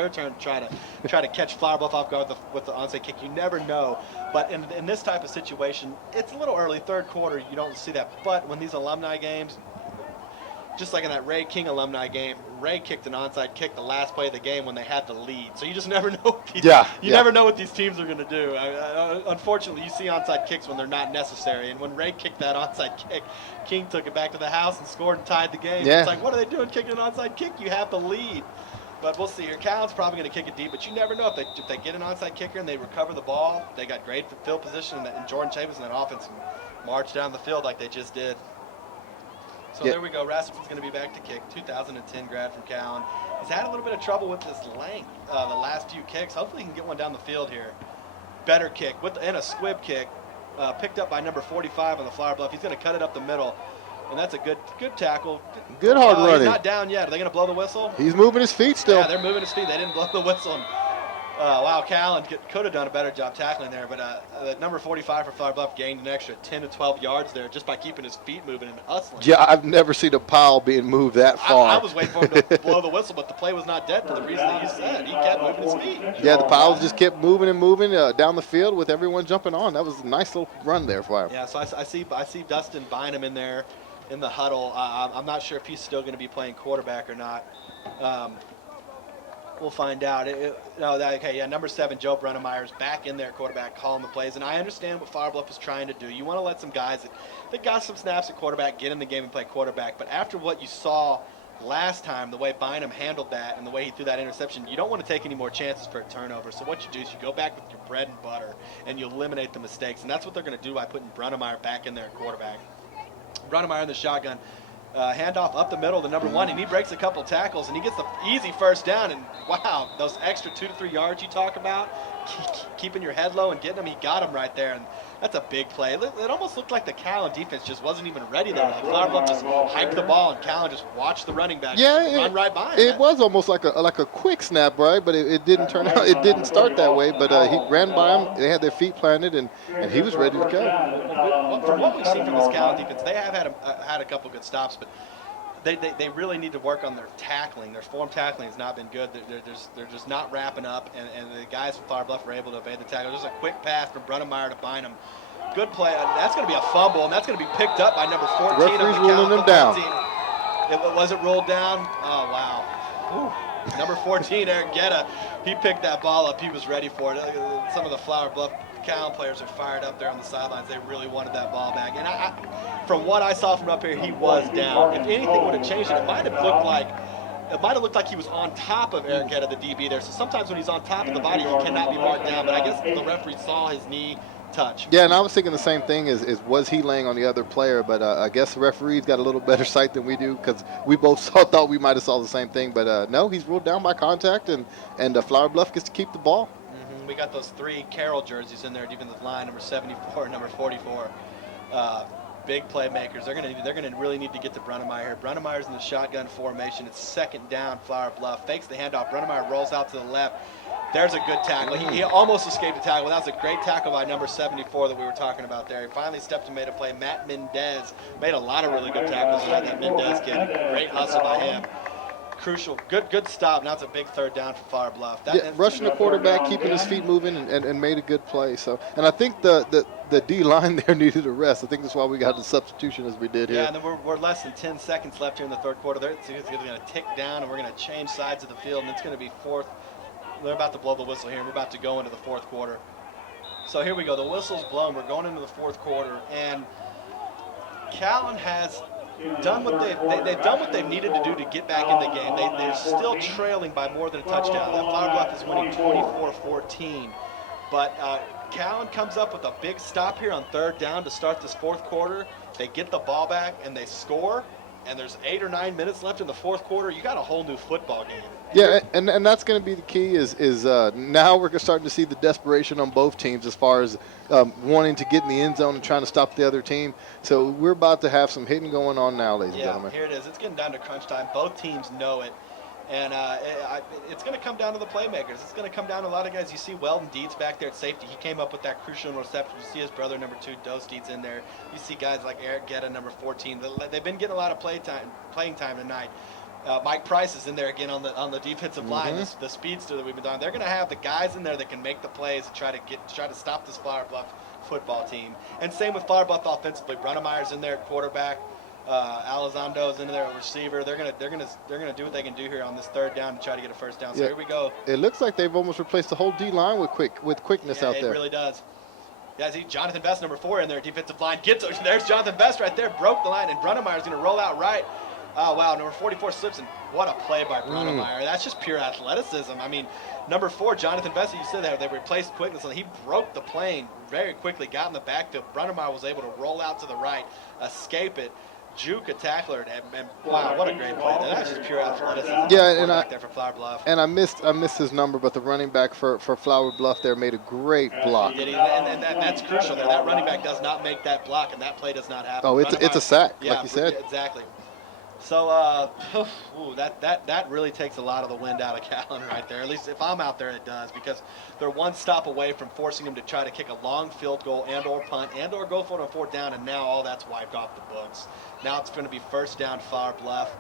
turn to try to catch Flower Bluff off guard with the onside kick? You never know. But in this type of situation, it's a little early, third quarter. You don't see that. But when these alumni games, just like in that Ray King alumni game, Ray kicked an onside kick the last play of the game when they had the lead. So you just never know. Never know what these teams are going to do. Unfortunately, you see onside kicks when they're not necessary. And when Ray kicked that onside kick, King took it back to the house and scored and tied the game. Yeah. It's like, what are they doing kicking an onside kick? You have the lead. But we'll see here. Callan's probably going to kick it deep, but you never know if they get an onside kicker and they recover the ball. They got great field position, and Jordan Chambers and that offense can march down the field like they just did. So there we go. Rasmussen's going to be back to kick. 2010 grad from Calallen. He's had a little bit of trouble with his length the last few kicks. Hopefully he can get one down the field here. Better kick and a squib kick, picked up by number 45 on the Flower Bluff. He's going to cut it up the middle, and that's a good tackle. Good hard running. He's not down yet. Are they going to blow the whistle? He's moving his feet still. Yeah, they're moving his feet. They didn't blow the whistle. Wow, Calallen could have done a better job tackling there, but number 45 for Flower Bluff gained an extra 10 to 12 yards there just by keeping his feet moving and hustling. Yeah, I've never seen a pile being moved that far. I was waiting for him to blow the whistle, but the play was not dead for the reason that you said. He kept moving his feet. Yeah, the piles just kept moving and moving down the field with everyone jumping on. That was a nice little run there for him. Yeah, so I see Dustin Bynum in there in the huddle. I'm not sure if he's still going to be playing quarterback or not. We'll find out. Number 7, Joe Brunnemeyer's back in there, quarterback, calling the plays. And I understand what Flower Bluff is trying to do. You want to let some guys that got some snaps at quarterback get in the game and play quarterback. But after what you saw last time, the way Bynum handled that and the way he threw that interception, you don't want to take any more chances for a turnover. So what you do is you go back with your bread and butter and you eliminate the mistakes. And that's what they're going to do by putting Brunnemeyer back in there at quarterback. Brunnemeyer in the shotgun. Handoff up the middle to number 1, and he breaks a couple tackles, and he gets the easy first down. And wow, those extra 2 to 3 yards you talk about, keeping your head low and getting them, he got them right there. And that's a big play. It almost looked like the Calallen defense just wasn't even ready there. Like Flower Bluff just hiked the ball, and Calallen just watched the running back run right by him. It was almost like a quick snap, right? But it didn't turn out. It didn't start that way. But he ran by him. They had their feet planted, and he was ready to go. From what we've seen from this Calallen defense, they have had a couple good stops, but they really need to work on their tackling. Their form tackling has not been good. They're just not wrapping up, and the guys from Flower Bluff were able to evade the tackle. There's a quick pass from Brunnemeyer to Bynum. Good play. That's going to be a fumble, and that's going to be picked up by number 14 Referee's on the ruling them down. It wasn't rolled down. Oh, wow. Number 14, Eric Guetta, he picked that ball up. He was ready for it. Some of the Flower Bluff Calallen players are fired up there on the sidelines. They really wanted that ball back. And from what I saw from up here, he was down. If anything would have changed it, it might have looked like he was on top of Eric Guetta, the DB there. So sometimes when he's on top of the body, he cannot be marked down. But I guess the referee saw his knee touch. Yeah, and I was thinking the same thing is was he laying on the other player? But I guess the referee's got a little better sight than we do because we both thought we might have saw the same thing. But no, he's ruled down by contact, and Flower Bluff gets to keep the ball. We got those 3 Carroll jerseys in there, defensive line, number 74, number 44. Big playmakers. They're gonna really need to get to Brunnemeyer here. Brunnemeyer's in the shotgun formation. It's second down. Flower Bluff fakes the handoff. Brunnemeyer rolls out to the left. There's a good tackle. He almost escaped a tackle. That was a great tackle by number 74 that we were talking about there. He finally stepped and made a play. Matt Mendez made a lot of really good tackles tonight. That Mendez kid, great hustle by him. Crucial, good stop. Now it's a big third down for Flower Bluff. Rushing the quarterback, keeping his feet moving, and made a good play. So, and I think the D line there needed a rest. I think that's why we got the substitution as we did here. Yeah, and then we're less than 10 seconds left here in the third quarter. It's going to tick down, and we're going to change sides of the field, and it's going to be fourth. They're about to blow the whistle here, and we're about to go into the fourth quarter. So here we go. The whistle's blown. We're going into the fourth quarter, and Calallen has done what they've done what they've needed to do to get back in the game. They're still trailing by more than a touchdown. That Flower Bluff is winning 24-14. But Calallen comes up with a big stop here on third down to start this fourth quarter. They get the ball back and they score. And there's 8 or 9 minutes left in the fourth quarter. You got a whole new football game. Yeah, and that's going to be the key is now we're starting to see the desperation on both teams as far as wanting to get in the end zone and trying to stop the other team. So we're about to have some hitting going on now, ladies and gentlemen. Yeah, here it is. It's getting down to crunch time. Both teams know it. And it's going to come down to the playmakers. It's going to come down to a lot of guys. You see Weldon Deeds back there at safety. He came up with that crucial interception. You see his brother, number 2, Dose Deeds, in there. You see guys like Eric Guetta, number 14. They've been getting a lot of playing time tonight. Mike Price is in there again on the defensive line, the speedster that we've been doing. They're going to have the guys in there that can make the plays and try to stop this Flower Bluff football team. And same with Flower Bluff offensively. Brunnemeyer's in there at quarterback. Alizondo's in there at receiver. They're gonna do what they can do here on this 3rd down to try to get a first down. So here we go. It looks like they've almost replaced the whole D line with quickness out there. It really does. Yeah, see Jonathan Best, number 4, in there, defensive line. There's Jonathan Best right there, broke the line, and Brunnemeyer's gonna roll out right. Oh wow, number 44 slips, and what a play by Brunnemeyer. That's just pure athleticism. I mean, number 4, Jonathan Best, you said that they replaced quickness, and he broke the plane very quickly, got in the backfield. Brunnemeyer was able to roll out to the right, escape it, juke a tackler, and wow, what a great play. That's just pure athleticism. Yeah, and back there for Flower Bluff. And I missed his number, but the running back for Flower Bluff there made a great block. And that's crucial there. That running back does not make that block, and that play does not happen. Oh, it's a sack, like you said. Exactly. So that really takes a lot of the wind out of Calallen right there. At least if I'm out there, it does, because they're one stop away from forcing him to try to kick a long field goal and/or punt and/or go for it on 4th down, and now all that's wiped off the books. Now it's going to be 1st down, Flower Bluff.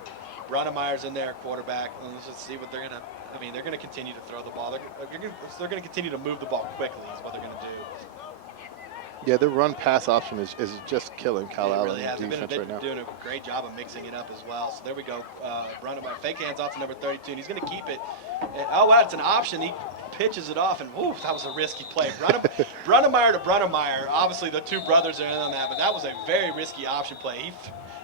Brunnemeyer's in there at quarterback, and let's just see what they're going to. I mean, they're going to continue to throw the ball. They're going to continue to move the ball quickly. Is what they're going to do. Yeah, their run-pass option is just killing Calallen defense right now. Doing a great job of mixing it up as well. So there we go. Brunnemeyer, fake hands off to number 32, and he's going to keep it. Oh, wow, it's an option. He pitches it off, and whoo, that was a risky play. Brunnemeyer to Brunnemeyer. Obviously, the 2 brothers are in on that, but that was a very risky option play.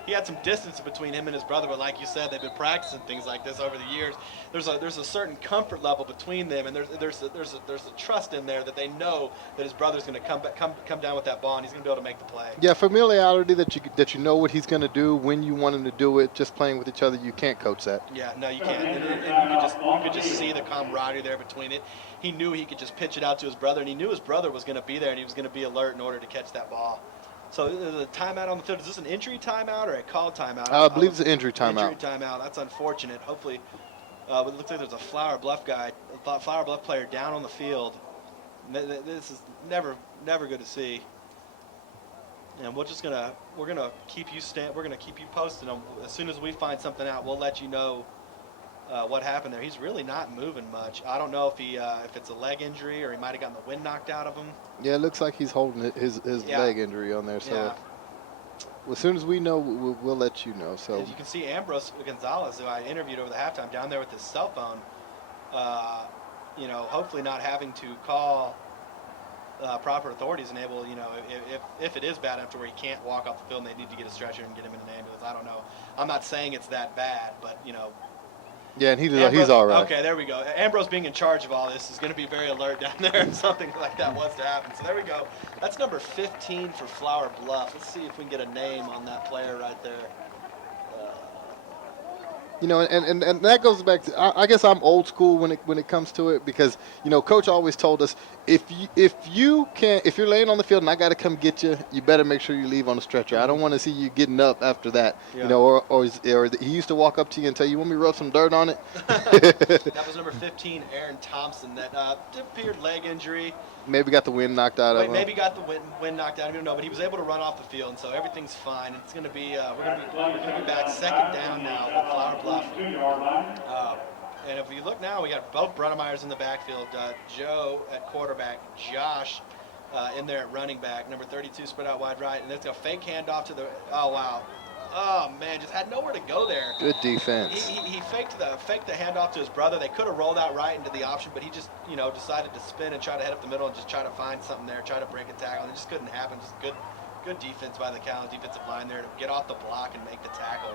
He had some distance between him and his brother, but like you said, they've been practicing things like this over the years. There's a certain comfort level between them, and there's a trust in there that they know that his brother's going to come down with that ball, and he's going to be able to make the play. Yeah, familiarity that you know what he's going to do when you want him to do it. Just playing with each other, you can't coach that. Yeah, no, you can't. And you could just see the camaraderie there between it. He knew he could just pitch it out to his brother, and he knew his brother was going to be there, and he was going to be alert in order to catch that ball. So the timeout on the field, is this an injury timeout or a called timeout? I believe it's an injury timeout. Injury timeout. That's unfortunate. Hopefully, it looks like there's a Flower Bluff Flower Bluff player down on the field. This is never good to see. And we're gonna keep you posted on as soon as we find something out. We'll let you know what happened there. He's really not moving much. I don't know if it's a leg injury or he might have gotten the wind knocked out of him. Yeah, it looks like he's holding his leg injury on there. So as soon as we know, we'll let you know. So you can see Ambrose Gonzalez, who I interviewed over the halftime, down there with his cell phone. Hopefully not having to call proper authorities and able, if it is bad enough to where he can't walk off the field and they need to get a stretcher and get him in an ambulance. I don't know. I'm not saying it's that bad, but Yeah, and he's all right. Okay, there we go. Ambrose being in charge of all this is going to be very alert down there if something like that was to happen. So there we go. That's number 15 for Flower Bluff. Let's see if we can get a name on that player right there. And that goes back to, I guess I'm old school when it comes to it, because Coach always told us if you're laying on the field and I got to come get you, you better make sure you leave on the stretcher. I don't want to see you getting up after that. Yeah. Or he used to walk up to you and tell you, "Want me to rub some dirt on it?" That was number 15, Aaron Thompson. That appeared leg injury. Maybe got the wind knocked out of him. Maybe got the wind knocked out of him. No, but he was able to run off the field, and so everything's fine. It's going to be we're going to be back 2nd down now with Flower Bluff. And if you look now, we got both Brunnemeyers in the backfield. Joe at quarterback, Josh in there at running back. Number 32 spread out wide right, and it's a fake handoff to the. Oh wow. Oh man, just had nowhere to go there. Good defense. He faked the handoff to his brother. They could have rolled out right into the option, but he just decided to spin and try to head up the middle and just try to find something there, try to break a tackle, and it just couldn't happen. Just good defense by the Calallen defensive line there to get off the block and make the tackle.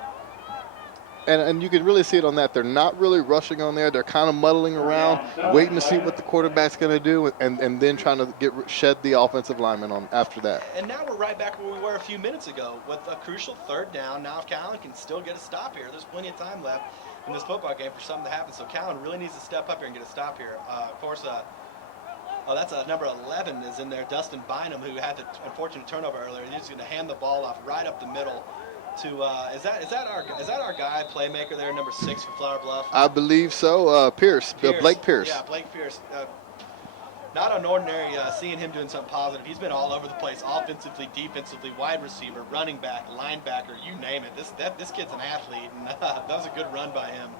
And you can really see it on that. They're not really rushing on there. They're kind of muddling around, waiting to see what the quarterback's going to do, and then trying to shed the offensive lineman on after that. And now we're right back where we were a few minutes ago with a crucial 3rd down. Now if Calallen can still get a stop here, there's plenty of time left in this football game for something to happen. So Calallen really needs to step up here and get a stop here. Of course, that's number 11 is in there, Dustin Bynum, who had the unfortunate turnover earlier. He's going to hand the ball off right up the middle. to is that our guy playmaker there, number 6 for Flower Bluff? I believe so. Pierce. Blake Pierce. Yeah, Blake Pierce. Not an ordinary seeing him doing something positive. He's been all over the place, offensively, defensively, wide receiver, running back, linebacker, you name it. This kid's an athlete, and that was a good run by him.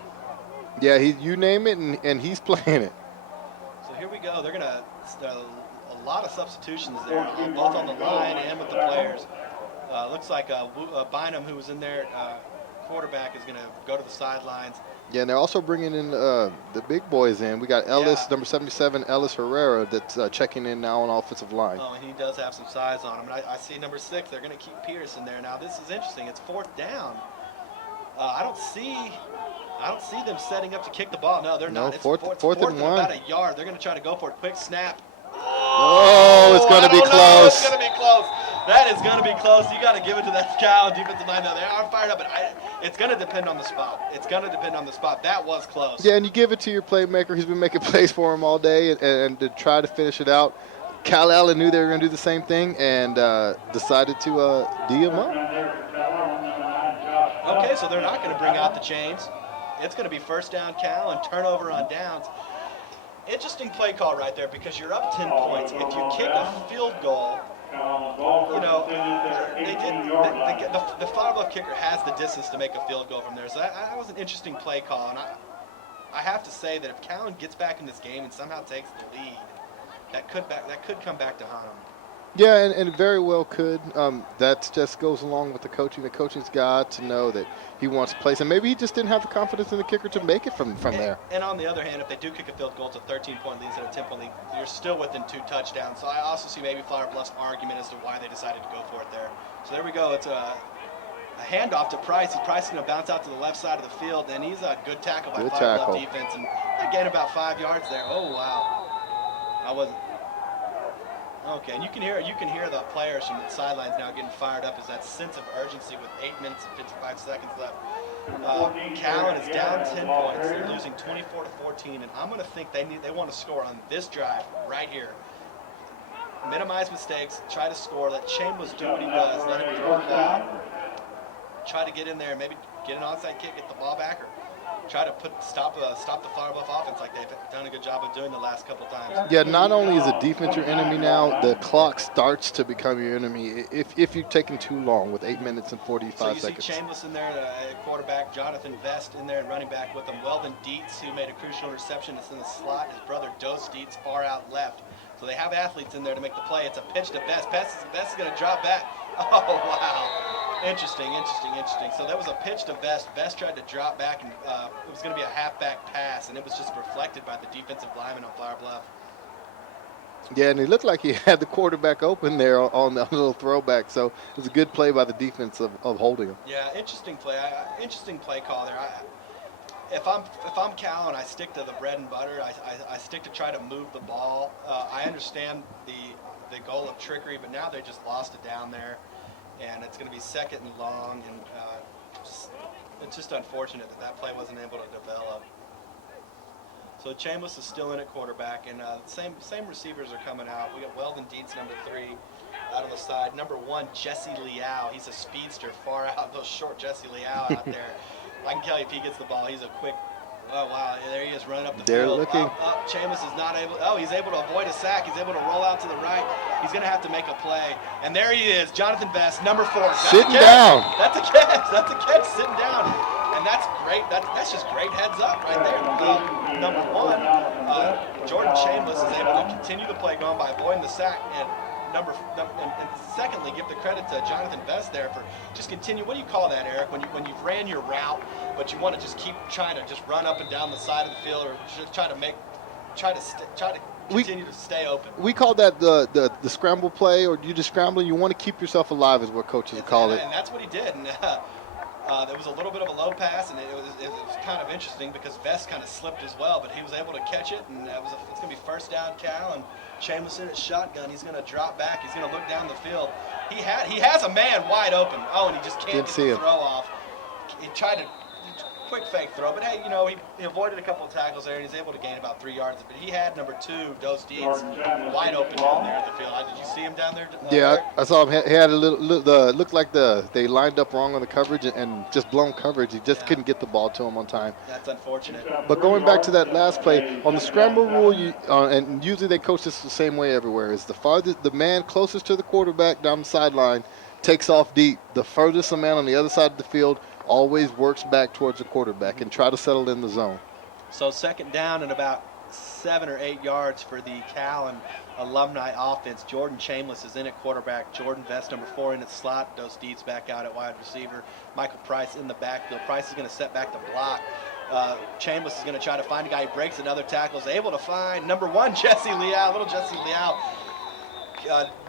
Yeah, you name it, and he's playing it. So here we go. They're gonna a lot of substitutions there, both on the line and with the players. Looks like Bynum, who was in there, quarterback, is gonna go to the sidelines. Yeah, and they're also bringing in the big boys in. We got Ellis, number 77, Ellis Herrera, that's checking in now on offensive line. Oh, and he does have some size on him. And I see number 6. They're going to keep Pierce in there. Now, this is interesting. It's 4th down. I don't see them setting up to kick the ball. No, they're not. It's fourth and 1. About a yard. They're going to try to go for it. Quick snap. Oh, it's going to be close. It's going to be close. That is going to be close. You got to give it to that Calallen defensive line. Though they are fired up, but it's going to depend on the spot. It's going to depend on the spot. That was close. Yeah, and you give it to your playmaker. He's been making plays for him all day, and to try to finish it out. Calallen knew they were going to do the same thing and decided to D him up. Okay, so they're not going to bring out the chains. It's going to be first down Cal and turnover on downs. Interesting play call right there because you're up 10 points. If you kick a field goal, you know, the Flower Bluff kicker has the distance to make a field goal from there. So that was an interesting play call. And I have to say that if Calallen gets back in this game and somehow takes the lead, that could come back to haunt him. Yeah, and it very well could. That just goes along with the coaching. The coaching's got to know that he wants to place, and maybe he just didn't have the confidence in the kicker to make it from there. And on the other hand, if they do kick a field goal, it's a 13-point lead instead of a 10-point lead. You're still within 2 touchdowns. So I also see maybe Flower Bluff's argument as to why they decided to go for it there. So there we go. It's a handoff to Price. Price is going to bounce out to the left side of the field, and he's a good tackle by Flower Bluff defense. And they gain about 5 yards there. Oh, wow. I wasn't. Okay, and you can hear the players from the sidelines now getting fired up as that sense of urgency with 8 minutes and 55 seconds left. Calallen is down 10 points. They're losing 24-14, and I'm going to think they want to score on this drive right here. Minimize mistakes, try to score. Let Chambers do what he does. Let him throw the ball. Try to get in there and maybe get an onside kick, get the ball back, or try to stop the Flower Bluff offense like they've done a good job of doing the last couple times. Yeah, not only is the defense your enemy now, the clock starts to become your enemy if you're taking too long with 8 minutes and 45 seconds. So you see Chambers in there, quarterback, Jonathan Vest in there and running back with him. Weldon Dietz, who made a crucial interception, is in the slot. His brother Dose Dietz far out left. So they have athletes in there to make the play. It's a pitch to Vest. Vest is going to drop back. Oh, wow. Interesting. So that was a pitch to Vest. Vest tried to drop back, and it was going to be a halfback pass, and it was just reflected by the defensive lineman on Flower Bluff. Yeah, and it looked like he had the quarterback open there on the little throwback, so it was a good play by the defense of holding him. Yeah, interesting play. Interesting play call there. If I'm Cal and I stick to the bread and butter, I stick to try to move the ball. I understand the goal of trickery, but now they just lost it down there. And it's going to be second and long, and it's just unfortunate that play wasn't able to develop. So Chambers is still in at quarterback, and same receivers are coming out. We got Weldon Dietz, number 3, out on the side. Number 1, Jesse Liao. He's a speedster, far out. Those short Jesse Liao out there. I can tell you if he gets the ball, he's a quick. Oh, wow, there he is running up the field. Looking. Up. Chambers is not able. Oh, he's able to avoid a sack. He's able to roll out to the right. He's going to have to make a play. And there he is, Jonathan Vest, number 4. Sitting down. That's a catch, sitting down. And that's great. That's just great heads up right there. Number 1, Jordan Chambers is able to continue the play going by avoiding the sack. And secondly, give the credit to Jonathan Vest there for just continue. What do you call that, Eric? When you've ran your route, but you want to just keep trying to just run up and down the side of the field, or just try to continue to stay open. We call that the scramble play, or you just scrambling. You want to keep yourself alive, is what coaches call it. And that's what he did. And there was a little bit of a low pass, and it was kind of interesting because Vest kind of slipped as well, but he was able to catch it, and it's going to be first down, Cal, and Chambers in at shotgun. He's going to drop back. He's going to look down the field. He has a man wide open. Oh, and he just can't get the throw off. He tried to quick fake throw, but hey, you know, he avoided a couple of tackles there, and he's able to gain about 3 yards. But he had number 2, Dos Deeds, wide open down there at the field. Did you see him down there? Yeah, I saw him. He had a little looked like they lined up wrong on the coverage and just blown coverage. He just couldn't get the ball to him on time. That's unfortunate. But going back to that last play, on the scramble rule, and usually they coach this the same way everywhere, is the man closest to the quarterback down the sideline takes off deep. The furthest man on the other side of the field always works back towards the quarterback and try to settle in the zone. So second down and about 7 or 8 yards for the Calallen Alumni offense. Jordan Chambliss is in at quarterback. Jordan Vest, number 4, in at slot. Dos Deeds back out at wide receiver. Michael Price in the backfield. Price is going to set back the block. Chambliss is going to try to find a guy. He breaks another tackle. Is able to find number 1, Jesse Leal. Little Jesse Leal.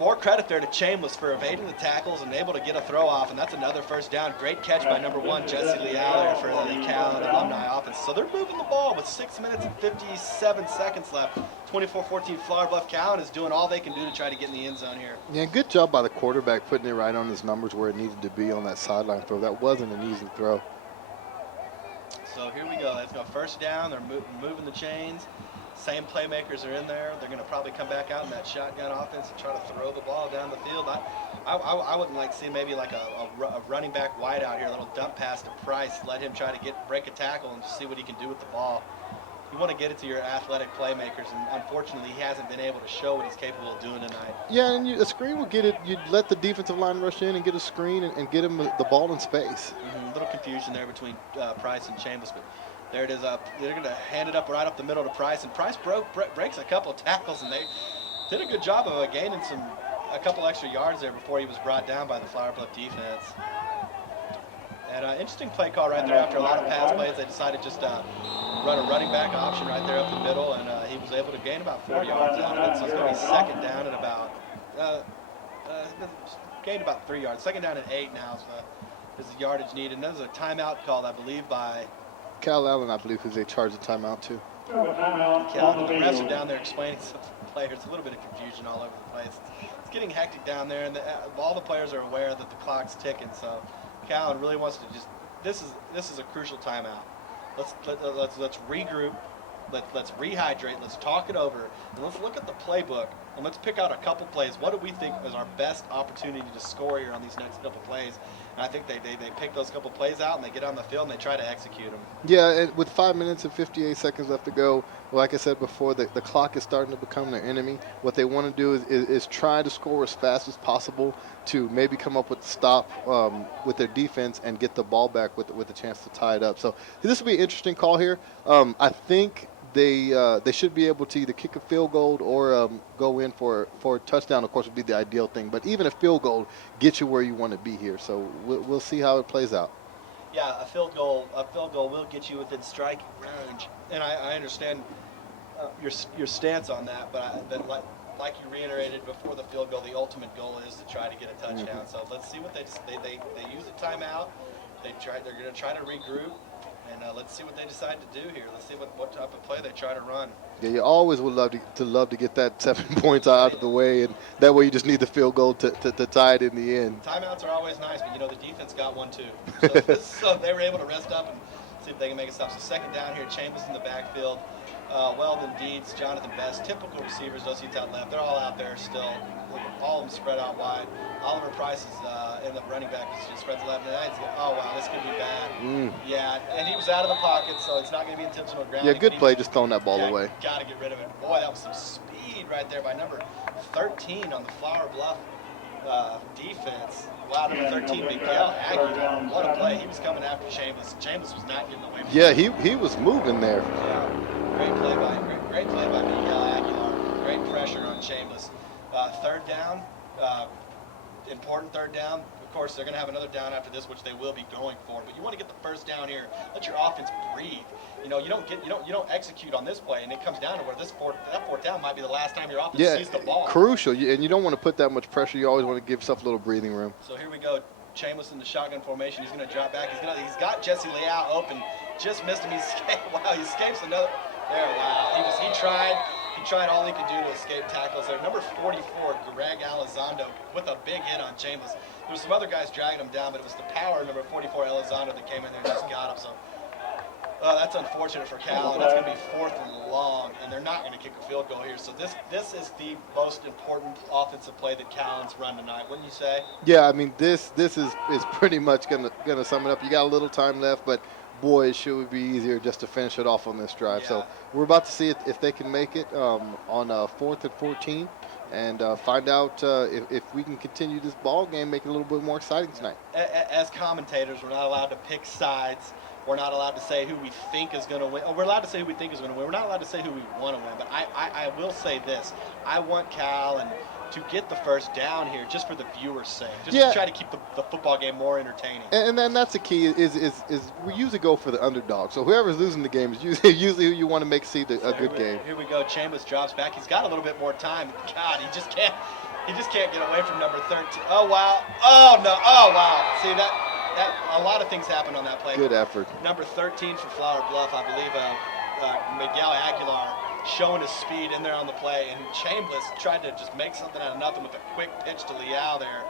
More credit there to Chambliss for evading the tackles and able to get a throw off, and that's another first down. Great catch by number 1, Jesse Leal there for the Calallen Alumni offense. So they're moving the ball with 6 minutes and 57 seconds left. 24-14 Flower Bluff. Calallen is doing all they can do to try to get in the end zone here. Yeah, good job by the quarterback putting it right on his numbers where it needed to be on that sideline throw. That wasn't an easy throw. So here we go. Let's go first down. They're moving the chains. Same playmakers are in there. They're going to probably come back out in that shotgun offense and try to throw the ball down the field. I wouldn't like seeing maybe like a running back wide out here, a little dump pass to Price, let him try to break a tackle and just see what he can do with the ball. You want to get it to your athletic playmakers, and unfortunately he hasn't been able to show what he's capable of doing tonight. Yeah, and a screen will get it. You let the defensive line rush in and get a screen and get him the ball in space. A little confusion there between Price and Chambliss, but there it is. They're going to hand it up right up the middle to Price, and Price breaks a couple of tackles, and they did a good job of gaining a couple extra yards there before he was brought down by the Flower Bluff defense. And interesting play call right there. After a lot of pass plays, they decided just run a running back option right there up the middle, and he was able to gain about 4 yards out of it. So it's going to be second down and about gained about 3 yards. Second down and 8 now is the yardage needed. And there's a timeout called, I believe, by Calallen, I believe, because they charged a timeout too. Calallen. The refs are down there explaining to the players. A little bit of confusion all over the place. It's getting hectic down there, and all the players are aware that the clock's ticking. So Calallen really wants to just. This is a crucial timeout. Let's regroup. Let's rehydrate. Let's talk it over, and let's look at the playbook and let's pick out a couple plays. What do we think is our best opportunity to score here on these next couple plays? And I think they pick those couple plays out and they get on the field and they try to execute them. Yeah, and with 5 minutes and 58 seconds left to go, like I said before, the clock is starting to become their enemy. What they want to do is try to score as fast as possible to maybe come up with the stop with their defense and get the ball back with a chance to tie it up. So this will be an interesting call here. I think they should be able to either kick a field goal or go in for a touchdown. Of course, would be the ideal thing. But even a field goal gets you where you want to be here. So we'll see how it plays out. Yeah, a field goal will get you within striking range, and I understand your stance on that. But like you reiterated before the field goal, the ultimate goal is to try to get a touchdown. Mm-hmm. So let's see what they use a timeout. They're going to try to regroup. And let's see what they decide to do here. Let's see what type of play they try to run. Yeah, you always would love to get that 7 points out of the way, and that way you just need the field goal to tie it in the end. Timeouts are always nice, but the defense got one too. So they were able to rest up and see if they can make a stop. So second down here, Chambliss in the backfield. Weldon Deeds, Jonathan Best, typical receivers, those seats out left. They're all out there still. All of them spread out wide. Oliver Price is in the running back position, spreads left and right. Oh, wow, this could be bad. Yeah, and he was out of the pocket, so it's not going to be intentional grounding. Yeah, good play, just throwing that ball away. Got to get rid of it. Boy, that was some speed right there by number 13 on the Flower Bluff defense. Wow, number 13, Miguel Aguilar. What a play. He was coming after Chambliss. Chambliss was not getting away from him. Yeah, he was moving there. Yeah, great play by Miguel Aguilar. Great pressure on Chambliss. Third down, important third down. Of course, they're going to have another down after this, which they will be going for. But you want to get the first down here. Let your offense breathe. You don't execute on this play, and it comes down to where that fourth down might be the last time your offense sees the ball. Crucial, and you don't want to put that much pressure. You always want to give yourself a little breathing room. So here we go. Chambliss in the shotgun formation. He's going to drop back. He's got Jesse Leal open. Just missed him. He escapes another. There, wow. He tried all he could do to escape tackles there. Number 44, Greg Elizondo, with a big hit on Chambliss. There was some other guys dragging him down, but it was the power of number 44, Elizondo, that came in there and just got him. So Well, that's unfortunate for Cal, and that's going to be 4th and long, and they're not going to kick a field goal here. So this is the most important offensive play that Callen's run tonight, wouldn't you say? Yeah, I mean this is pretty much gonna sum it up. You got a little time left, but boy, it sure would be easier just to finish it off on this drive. Yeah. So we're about to see if they can make it on 4th and 14, and find out if we can continue this ball game, make it a little bit more exciting tonight. As commentators, we're not allowed to pick sides. We're not allowed to say who we think is going to win. Oh, we're allowed to say who we think is going to win. We're not allowed to say who we want to win. But I will say this. I want Cal to get the first down here just for the viewers' sake. Just to try to keep the football game more entertaining. And then that's the key is we usually go for the underdog. So whoever's losing the game is usually who you want to make see a good game. Here we go. Chambers drops back. He's got a little bit more time. God, he just can't get away from number 13. Oh, wow. Oh, no. Oh, wow. See, that a lot of things happened on that play. Good effort. Number 13 for Flower Bluff, I believe, Miguel Aguilar showing his speed in there on the play, and Chambers tried to just make something out of nothing with a quick pitch to Leal there.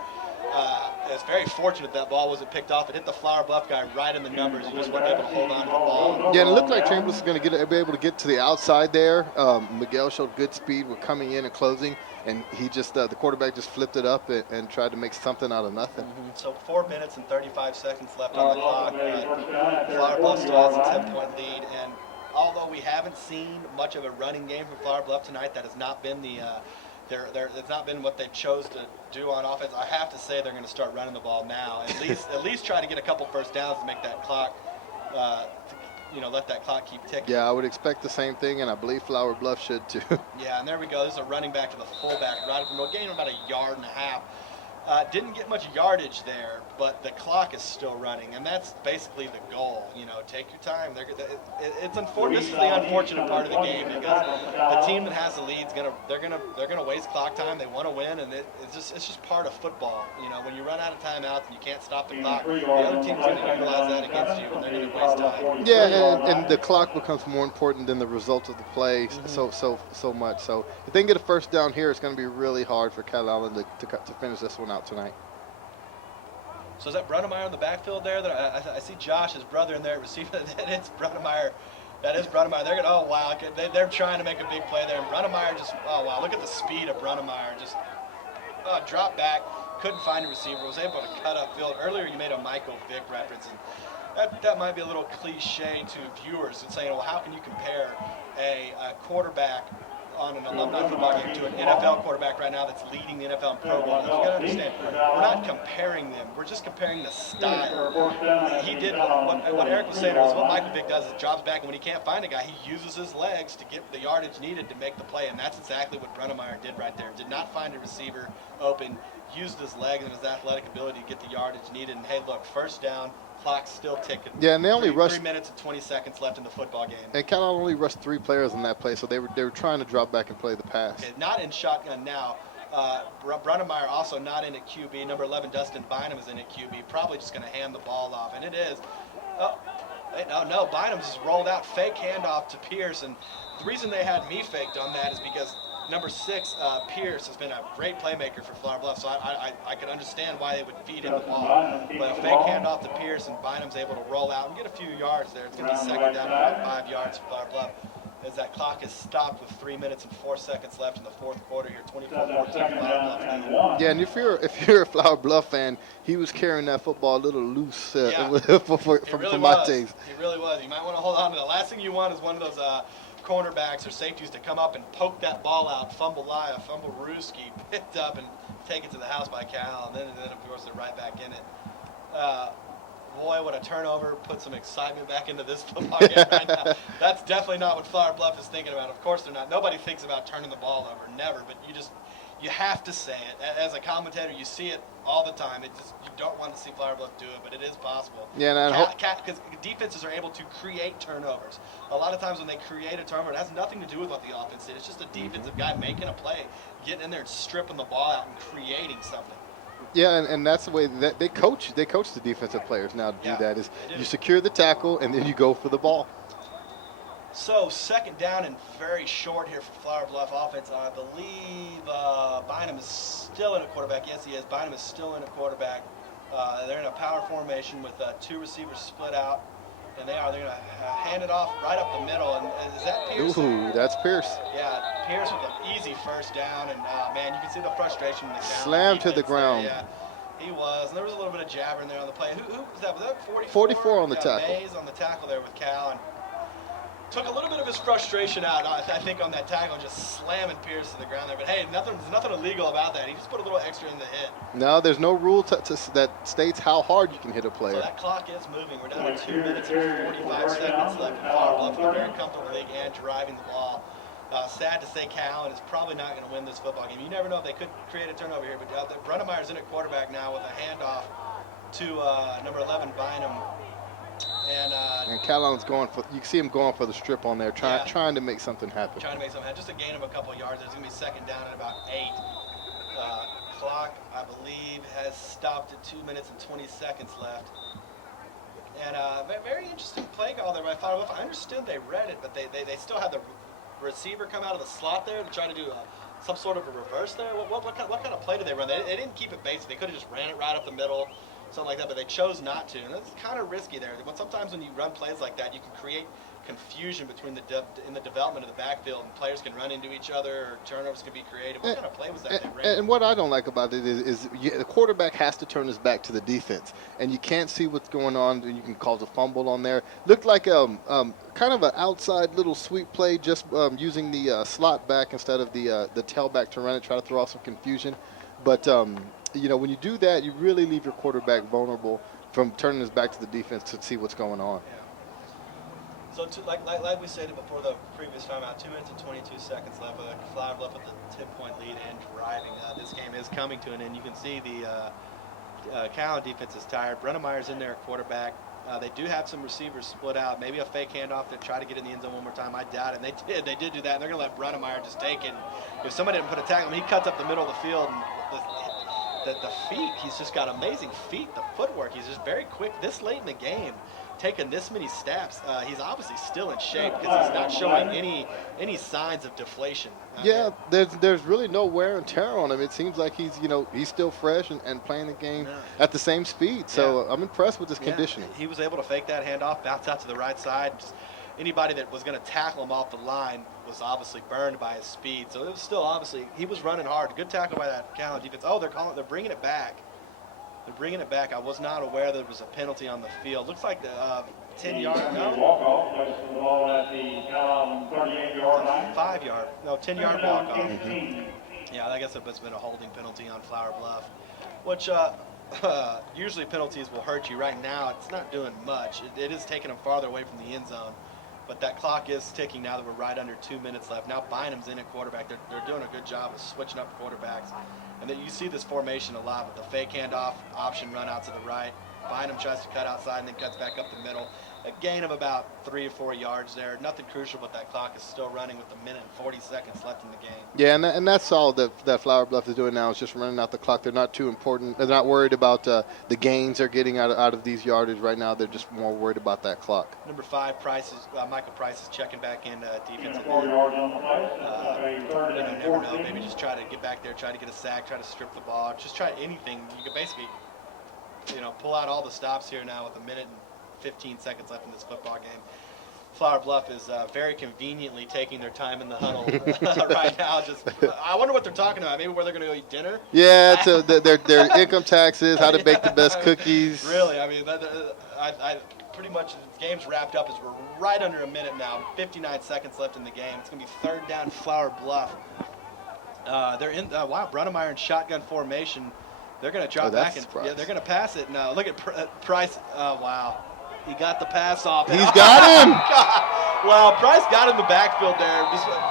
It's very fortunate that ball wasn't picked off. It hit the Flower Bluff guy right in the numbers. He just wasn't able to hold on to the ball. Yeah, and it looked like Chambers was going to be able to get to the outside there. Miguel showed good speed with coming in and closing, and he just the quarterback just flipped it up and tried to make something out of nothing. Mm-hmm. So 4 minutes and 35 seconds left on the clock. Flower Bluff still has a 10-point lead, and although we haven't seen much of a running game from Flower Bluff tonight, that has not been it's not been what they chose to do on offense. I have to say they're going to start running the ball now. At least try to get a couple first downs to make that clock, let that clock keep ticking. Yeah, I would expect the same thing, and I believe Flower Bluff should too. Yeah, and there we go. This is a running back to the fullback, right from gain about 1.5 yards. Didn't get much yardage there, but the clock is still running, and that's basically the goal. Take your time. It's unfortunate. This is the unfortunate part of the game because the team that has the lead they're gonna waste clock time. They want to win, and it's just part of football. When you run out of timeouts and you can't stop the clock, the other team's going to utilize that against you, and they're going to waste time. Yeah, and the clock becomes more important than the result of the play so much. So if they can get a first down here, it's going to be really hard for Calallen to finish this one out tonight. So is that Brunnemeyer in the backfield there? That I see Josh, his brother, in there receiving. It's Brunnemeyer. That is Brunnemeyer. They're going. Oh wow! They're trying to make a big play there, and Brunnemeyer just. Oh wow! Look at the speed of Brunnemeyer. Just dropped back, couldn't find a receiver. Was able to cut upfield. Earlier you made a Michael Vick reference, and that might be a little cliche to viewers and saying, well, how can you compare a quarterback on an alumni football game to an NFL quarterback right now that's leading the NFL in Pro Bowl? You got to understand, we're not comparing them. We're just comparing the style. He did what Eric was saying was what Michael Vick does is drops back, and when he can't find a guy, he uses his legs to get the yardage needed to make the play, and that's exactly what Brunnemeyer did right there. Did not find a receiver open, used his legs and his athletic ability to get the yardage needed, and hey, look, first down. Clock's still ticking. Yeah, and they only rushed 3 minutes and 20 seconds left in the football game. And Cal only rushed 3 players in that play, so they were trying to drop back and play the pass. Okay, not in shotgun now. Brunnemeyer also not in at QB. Number 11, Dustin Bynum is in at QB. Probably just going to hand the ball off, and it is. No, Bynum just rolled out, fake handoff to Pierce, and the reason they had me faked on that is because number 6, Pierce, has been a great playmaker for Flower Bluff, so I could understand why they would feed him the ball. But a fake handoff to Pierce, and Bynum's able to roll out and get a few yards there. It's going to be second down about 5 yards for Flower Bluff as that clock is stopped with 3 minutes and 4 seconds left in the fourth quarter here, 24-14 Flower Bluff lead. Yeah, and if you're a Flower Bluff fan, he was carrying that football a little loose for my taste. He really was. You might want to hold on to the last thing you want is one of those cornerbacks or safeties to come up and poke that ball out, fumble Rooski, picked up and take it to the house by Cal, and then of course they're right back in it. Boy, what a turnover, put some excitement back into this football game right now. That's definitely not what Flower Bluff is thinking about. Of course they're not. Nobody thinks about turning the ball over, never, but you have to say it. As a commentator, you see it all the time. You don't want to see Flower Bluff do it, but it is possible. Yeah, because defenses are able to create turnovers. A lot of times when they create a turnover, it has nothing to do with what the offense did. It's just a defensive guy making a play, getting in there and stripping the ball out and creating something. Yeah, and that's the way that they coach the defensive players now to do that. Is you secure the tackle and then you go for the ball. So second down and very short here for Flower Bluff offense. I believe Bynum is still in a quarterback. Yes, he is. Bynum is still in a quarterback. They're in a power formation with 2 receivers split out. And they are. They're going to hand it off right up the middle. And is that Pierce? Ooh, that's Pierce. Yeah, Pierce with an easy first down. And, man, you can see the frustration in the down. Slammed to the ground. Yeah, he was. And there was a little bit of jabbering there on the play. Who was that? Was that 44? 44 on the tackle. Mays on the tackle there with Cal. And took a little bit of his frustration out, I think, on that tackle, just slamming Pierce to the ground there. But, hey, there's nothing illegal about that. He just put a little extra in the hit. No, there's no rule that states how hard you can hit a player. So that clock is moving. We're down to 2 minutes and 45 seconds left. Flower Bluff in a very comfortable league and driving the ball. Sad to say Calallen is probably not going to win this football game. You never know if they could create a turnover here. But Brunnemeyer's in at quarterback now with a handoff to number 11, Bynum. And Calallen's going for, you can see him going for the strip on there, trying to make something happen. Trying to make something happen. Just a gain of a couple of yards. There's going to be second down at about 8. Clock, I believe, has stopped at 2 minutes and 20 seconds left. And very interesting play call there by Flower Bluff. I understood they read it, but they still had the receiver come out of the slot there to try to do some sort of a reverse there. What kind of play did they run? They didn't keep it basic. They could have just ran it right up the middle, something like that, but they chose not to. And that's kind of risky there. Sometimes when you run plays like that, you can create confusion between in the development of the backfield, and players can run into each other, or turnovers can be created. What kind of play was that they ran? And what I don't like about it is the quarterback has to turn his back to the defense, and you can't see what's going on, and you can cause a fumble on there. Looked like kind of an outside little sweep play, just using the slot back instead of the tailback to run it, try to throw off some confusion. But you know, when you do that, you really leave your quarterback vulnerable from turning his back to the defense to see what's going on. Yeah. So, like we said before the previous timeout, 2 minutes and 22 seconds left. Flower Bluff with a 10-point lead and driving. This game is coming to an end. You can see the Calallen defense is tired. Brunnemeyer's in there at quarterback. They do have some receivers split out. Maybe a fake handoff to try to get in the end zone one more time. I doubt it. And they did do that. And they're going to let Brunnemeyer just take it. If somebody didn't put a tackle, he cuts up the middle of the field. And the feet, he's just got amazing feet. The footwork, he's just very quick this late in the game. Taking this many steps, he's obviously still in shape because he's not showing any signs of deflation. Yeah, there's really no wear and tear on him. It seems like he's still fresh and playing the game at the same speed. So I'm impressed with his conditioning. He was able to fake that handoff, bounce out to the right side. Just anybody that was going to tackle him off the line was obviously burned by his speed. So it was still obviously he was running hard. Good tackle by that Calallen defense. Oh, they're bringing it back. They're bringing it back. I was not aware there was a penalty on the field. Looks like the 10-yard. No. Walk-off places the ball at the 38-yard line. 5-yard. No, 10-yard walk-off. Yeah, I guess it's been a holding penalty on Flower Bluff, which usually penalties will hurt you. Right now, it's not doing much. It is taking them farther away from the end zone. But that clock is ticking now that we're right under 2 minutes left. Now Bynum's in at quarterback. They're doing a good job of switching up quarterbacks. And then you see this formation a lot with the fake handoff, option run out to the right. Bynum tries to cut outside and then cuts back up the middle. A gain of about 3 or 4 yards there. Nothing crucial, but that clock is still running with 1 minute and 40 seconds left in the game. Yeah, and that's all that Flower Bluff is doing now is just running out the clock. They're not too important. They're not worried about the gains they're getting out of these yardage right now. They're just more worried about that clock. Number 5, Michael Price is checking back in defensive end. 4 yards on the play. You never know. Maybe just try to get back there, try to get a sack, try to strip the ball. Just try anything. You can basically, pull out all the stops here now with 1 minute and 15 seconds left in this football game. Flower Bluff is very conveniently taking their time in the huddle right now. I wonder what they're talking about. Maybe where they're going to go eat dinner. Yeah, their income taxes, how to bake the best cookies. Really, I mean, I pretty much the game's wrapped up as we're right under 1 minute now. 59 seconds left in the game. It's going to be 3rd down, Flower Bluff. They're in. Brunnemeyer in shotgun formation. They're going to drop back and they're going to pass it. No, look at Price. Wow. He got the pass off. He's got him. Well, Price got in the backfield there.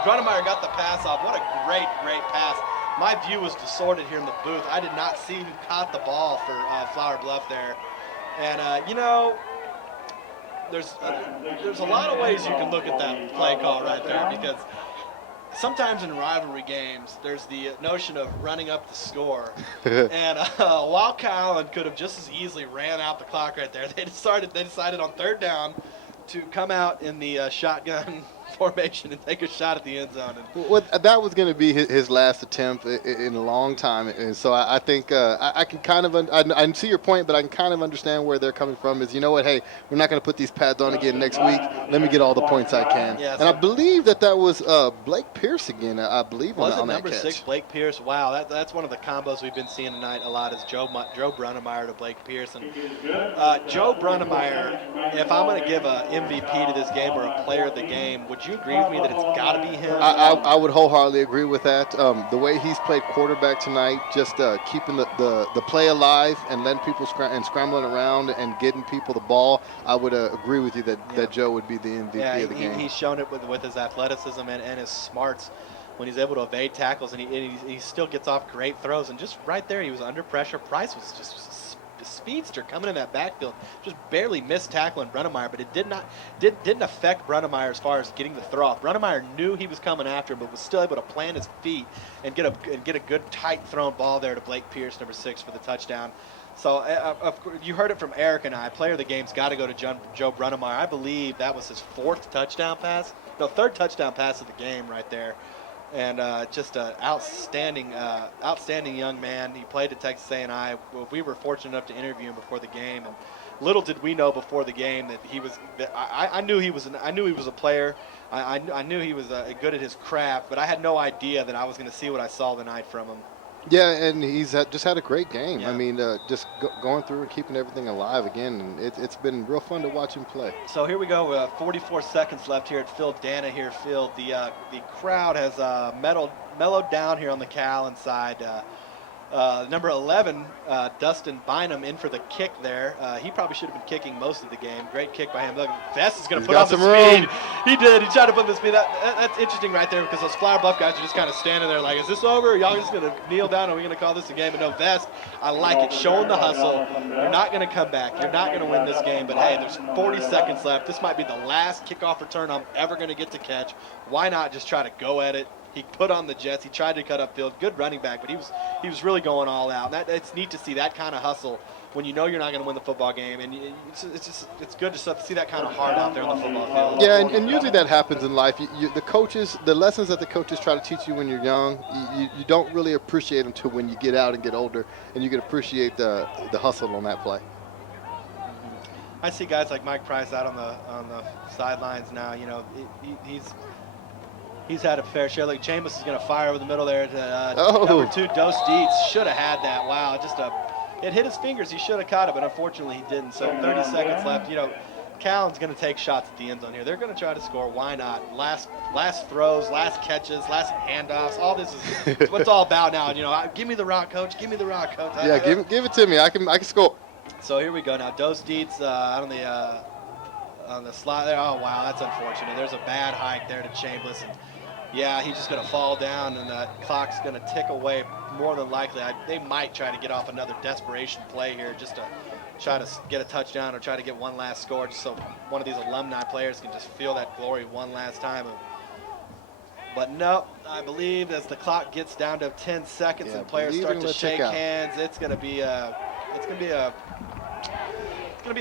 Brunnemeyer got the pass off. What a great pass. My view was distorted here in the booth. I did not see who caught the ball for Flower Bluff there. And, there's a lot of ways you can look at that play call right there because sometimes in rivalry games, there's the notion of running up the score. And while Calallen could have just as easily ran out the clock right there, they decided on 3rd down to come out in the shotgun formation and take a shot at the end zone. And Well, that was going to be his last attempt in a long time, and so I think I can kind of I see your point, but I can kind of understand where they're coming from. Is, you know what? Hey, we're not going to put these pads on again next week. Let me get all the points I can. Yeah, and I believe that was Blake Pierce again. I believe was on it that number catch. 6, Blake Pierce? Wow, that's one of the combos we've been seeing tonight a lot. Is Joe Brunnemeyer to Blake Pierce. And Joe Brunnemeyer, if I'm going to give a MVP to this game or a player of the game, would you agree with me that it's got to be him? I would wholeheartedly agree with that. The way he's played quarterback tonight, just keeping the play alive and letting people scrambling around and getting people the ball, I would agree with you that Joe would be the MVP of the game. He's shown it with his athleticism and his smarts when he's able to evade tackles, and he still gets off great throws. And just right there, he was under pressure. Price was just a speedster coming in that backfield, just barely missed tackling Brunnemeyer, but it didn't affect Brunnemeyer as far as getting the throw off. Brunnemeyer knew he was coming after him, but was still able to plant his feet and get a good tight thrown ball there to Blake Pierce, number 6, for the touchdown. So of course, you heard it from Eric and I. Player of the game's got to go to Joe Brunnemeyer. I believe that was his 4th touchdown pass. No, 3rd touchdown pass of the game right there. And just an outstanding young man. He played at Texas A&I. We were fortunate enough to interview him before the game, and little did we know before the game that he was. I knew he was a player. I knew he was good at his craft, but I had no idea that I was going to see what I saw tonight from him. Yeah, and he's just had a great game. Yeah. I mean, just going through and keeping everything alive again, and it's been real fun to watch him play. So here we go. 44 seconds left here at Phil Danaher Field. The crowd has mellowed down here on the Calallen side. Number 11, Dustin Bynum, in for the kick there. He probably should have been kicking most of the game. Great kick by him. Look, Vest is going to put on the speed. He did. He tried to put the speed. That's interesting right there, because those Flower Bluff guys are just kind of standing there like, is this over? Are y'all just going to kneel down? Are we going to call this a game? But no, Vest, I like it. Showing the hustle. You're not going to come back. You're not going to win this game. But, hey, there's 40 seconds left. This might be the last kickoff return I'm ever going to get to catch. Why not just try to go at it? He put on the Jets. He tried to cut upfield. Good running back, but he was really going all out. And it's neat to see that kind of hustle when you know you're not going to win the football game. And it's good to see that kind of heart out there on the football field. Yeah, and usually that happens in life. The lessons that the coaches try to teach you when you're young, you don't really appreciate them until when you get out and get older, and you can appreciate the hustle on that play. I see guys like Mike Price out on the sidelines now. You know, He's had a fair share. Like Chambers is going to fire over the middle there. Number 2, Dose Dietz should have had that. Wow, it hit his fingers. He should have caught it, but unfortunately he didn't. So 30 seconds left. You know, Callan's going to take shots at the end zone here. They're going to try to score. Why not? Last throws, last catches, last handoffs. All this is what it's all about now. You know, give me the rock, coach. Give me the rock, coach. Yeah, give it to me. I can score. So here we go now. Dose Dietz on the slide there. Oh wow, that's unfortunate. There's a bad hike there to Chambers. And yeah, he's just going to fall down, and the clock's going to tick away more than likely. They might try to get off another desperation play here just to try to get a touchdown or try to get one last score, just so one of these alumni players can just feel that glory one last time. But no, I believe as the clock gets down to 10 seconds and players start to shake hands, it's going to be a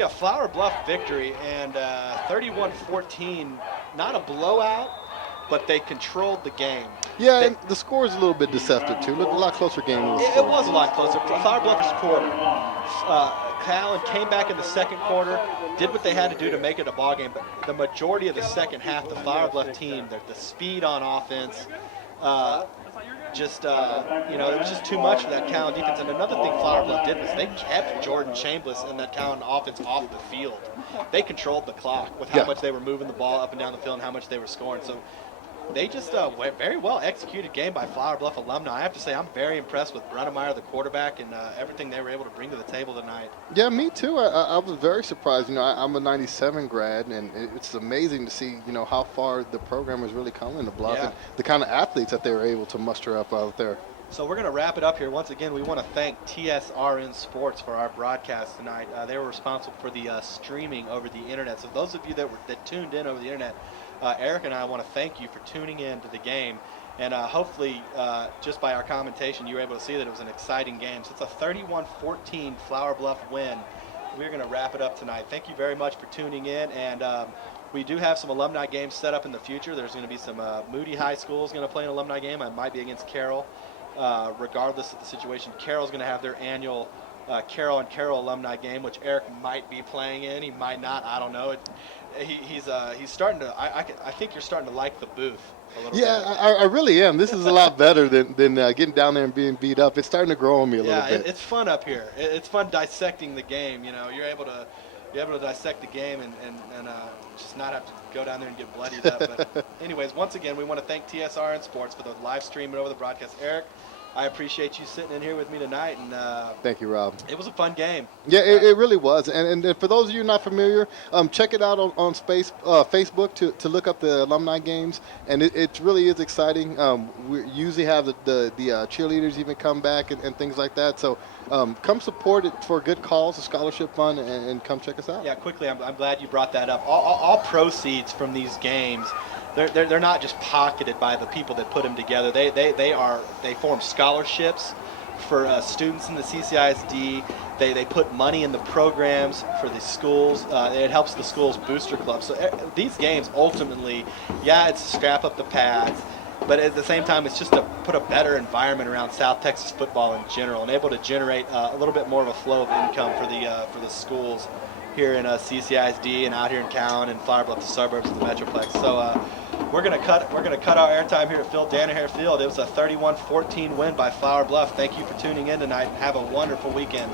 Flower Bluff victory, and 31-14, not a blowout, but they controlled the game. Yeah, and the score is a little bit deceptive, too. Looked a lot closer game. It was a lot closer. Flower Bluff scored. Calallen came back in the second quarter, did what they had to do to make it a ball game, but the majority of the second half, the Flower Bluff team, the speed on offense, it was just too much for that Calallen defense. And another thing Flower Bluff did was they kept Jordan Chambliss and that Calallen offense off the field. They controlled the clock with how much they were moving the ball up and down the field and how much they were scoring. So they just very well executed game by Flower Bluff Alumni. I have to say I'm very impressed with Brunnemeyer, the quarterback, and everything they were able to bring to the table tonight. Yeah, me too. I was very surprised. You know, I'm a '97 grad, and it's amazing to see how far the program has really come in the Bluff and the kind of athletes that they were able to muster up out there. So we're going to wrap it up here. Once again, we want to thank TSRN Sports for our broadcast tonight. They were responsible for the streaming over the internet. So those of you that tuned in over the internet, Eric and I want to thank you for tuning in to the game. And hopefully, just by our commentation, you were able to see that it was an exciting game. So it's a 31-14 Flower Bluff win. We're going to wrap it up tonight. Thank you very much for tuning in. And We do have some alumni games set up in the future. There's going to be some Moody High School is going to play an alumni game. I might be against Carroll. Regardless of the situation, Carroll's going to have their annual Carroll and Carroll alumni game, which Eric might be playing in. He might not. I don't know. He's starting to. I think you're starting to like the booth a little bit. I really am. This is a lot better than getting down there and being beat up. It's starting to grow on me a little bit. Yeah, it's fun up here. It's fun dissecting the game. You know, you're able to dissect the game and just not have to go down there and get bloodied up. But anyways, once again, we want to thank TSRN Sports for the live stream and over the broadcast. Eric, I appreciate you sitting in here with me tonight. And thank you, Rob. It was a fun game. Yeah, it really was. And for those of you not familiar, check it out on Facebook to look up the alumni games. And it really is exciting. We usually have the cheerleaders even come back and things like that. So come support it for a good cause, a scholarship fund, and come check us out. Yeah, quickly, I'm glad you brought that up. All proceeds from these games, they're not just pocketed by the people that put them together. They form scholarships for students in the CCISD. They put money in the programs for the schools. It helps the schools booster clubs. So these games ultimately, it's to scrap up the pads, but at the same time, it's just to put a better environment around South Texas football in general and able to generate a little bit more of a flow of income for the schools here in CCISD and out here in Calallen and Flower Bluff, the suburbs of the Metroplex. So we're gonna cut our airtime here at Phil Danaher Field. It was a 31-14 win by Flower Bluff. Thank you for tuning in tonight. Have a wonderful weekend.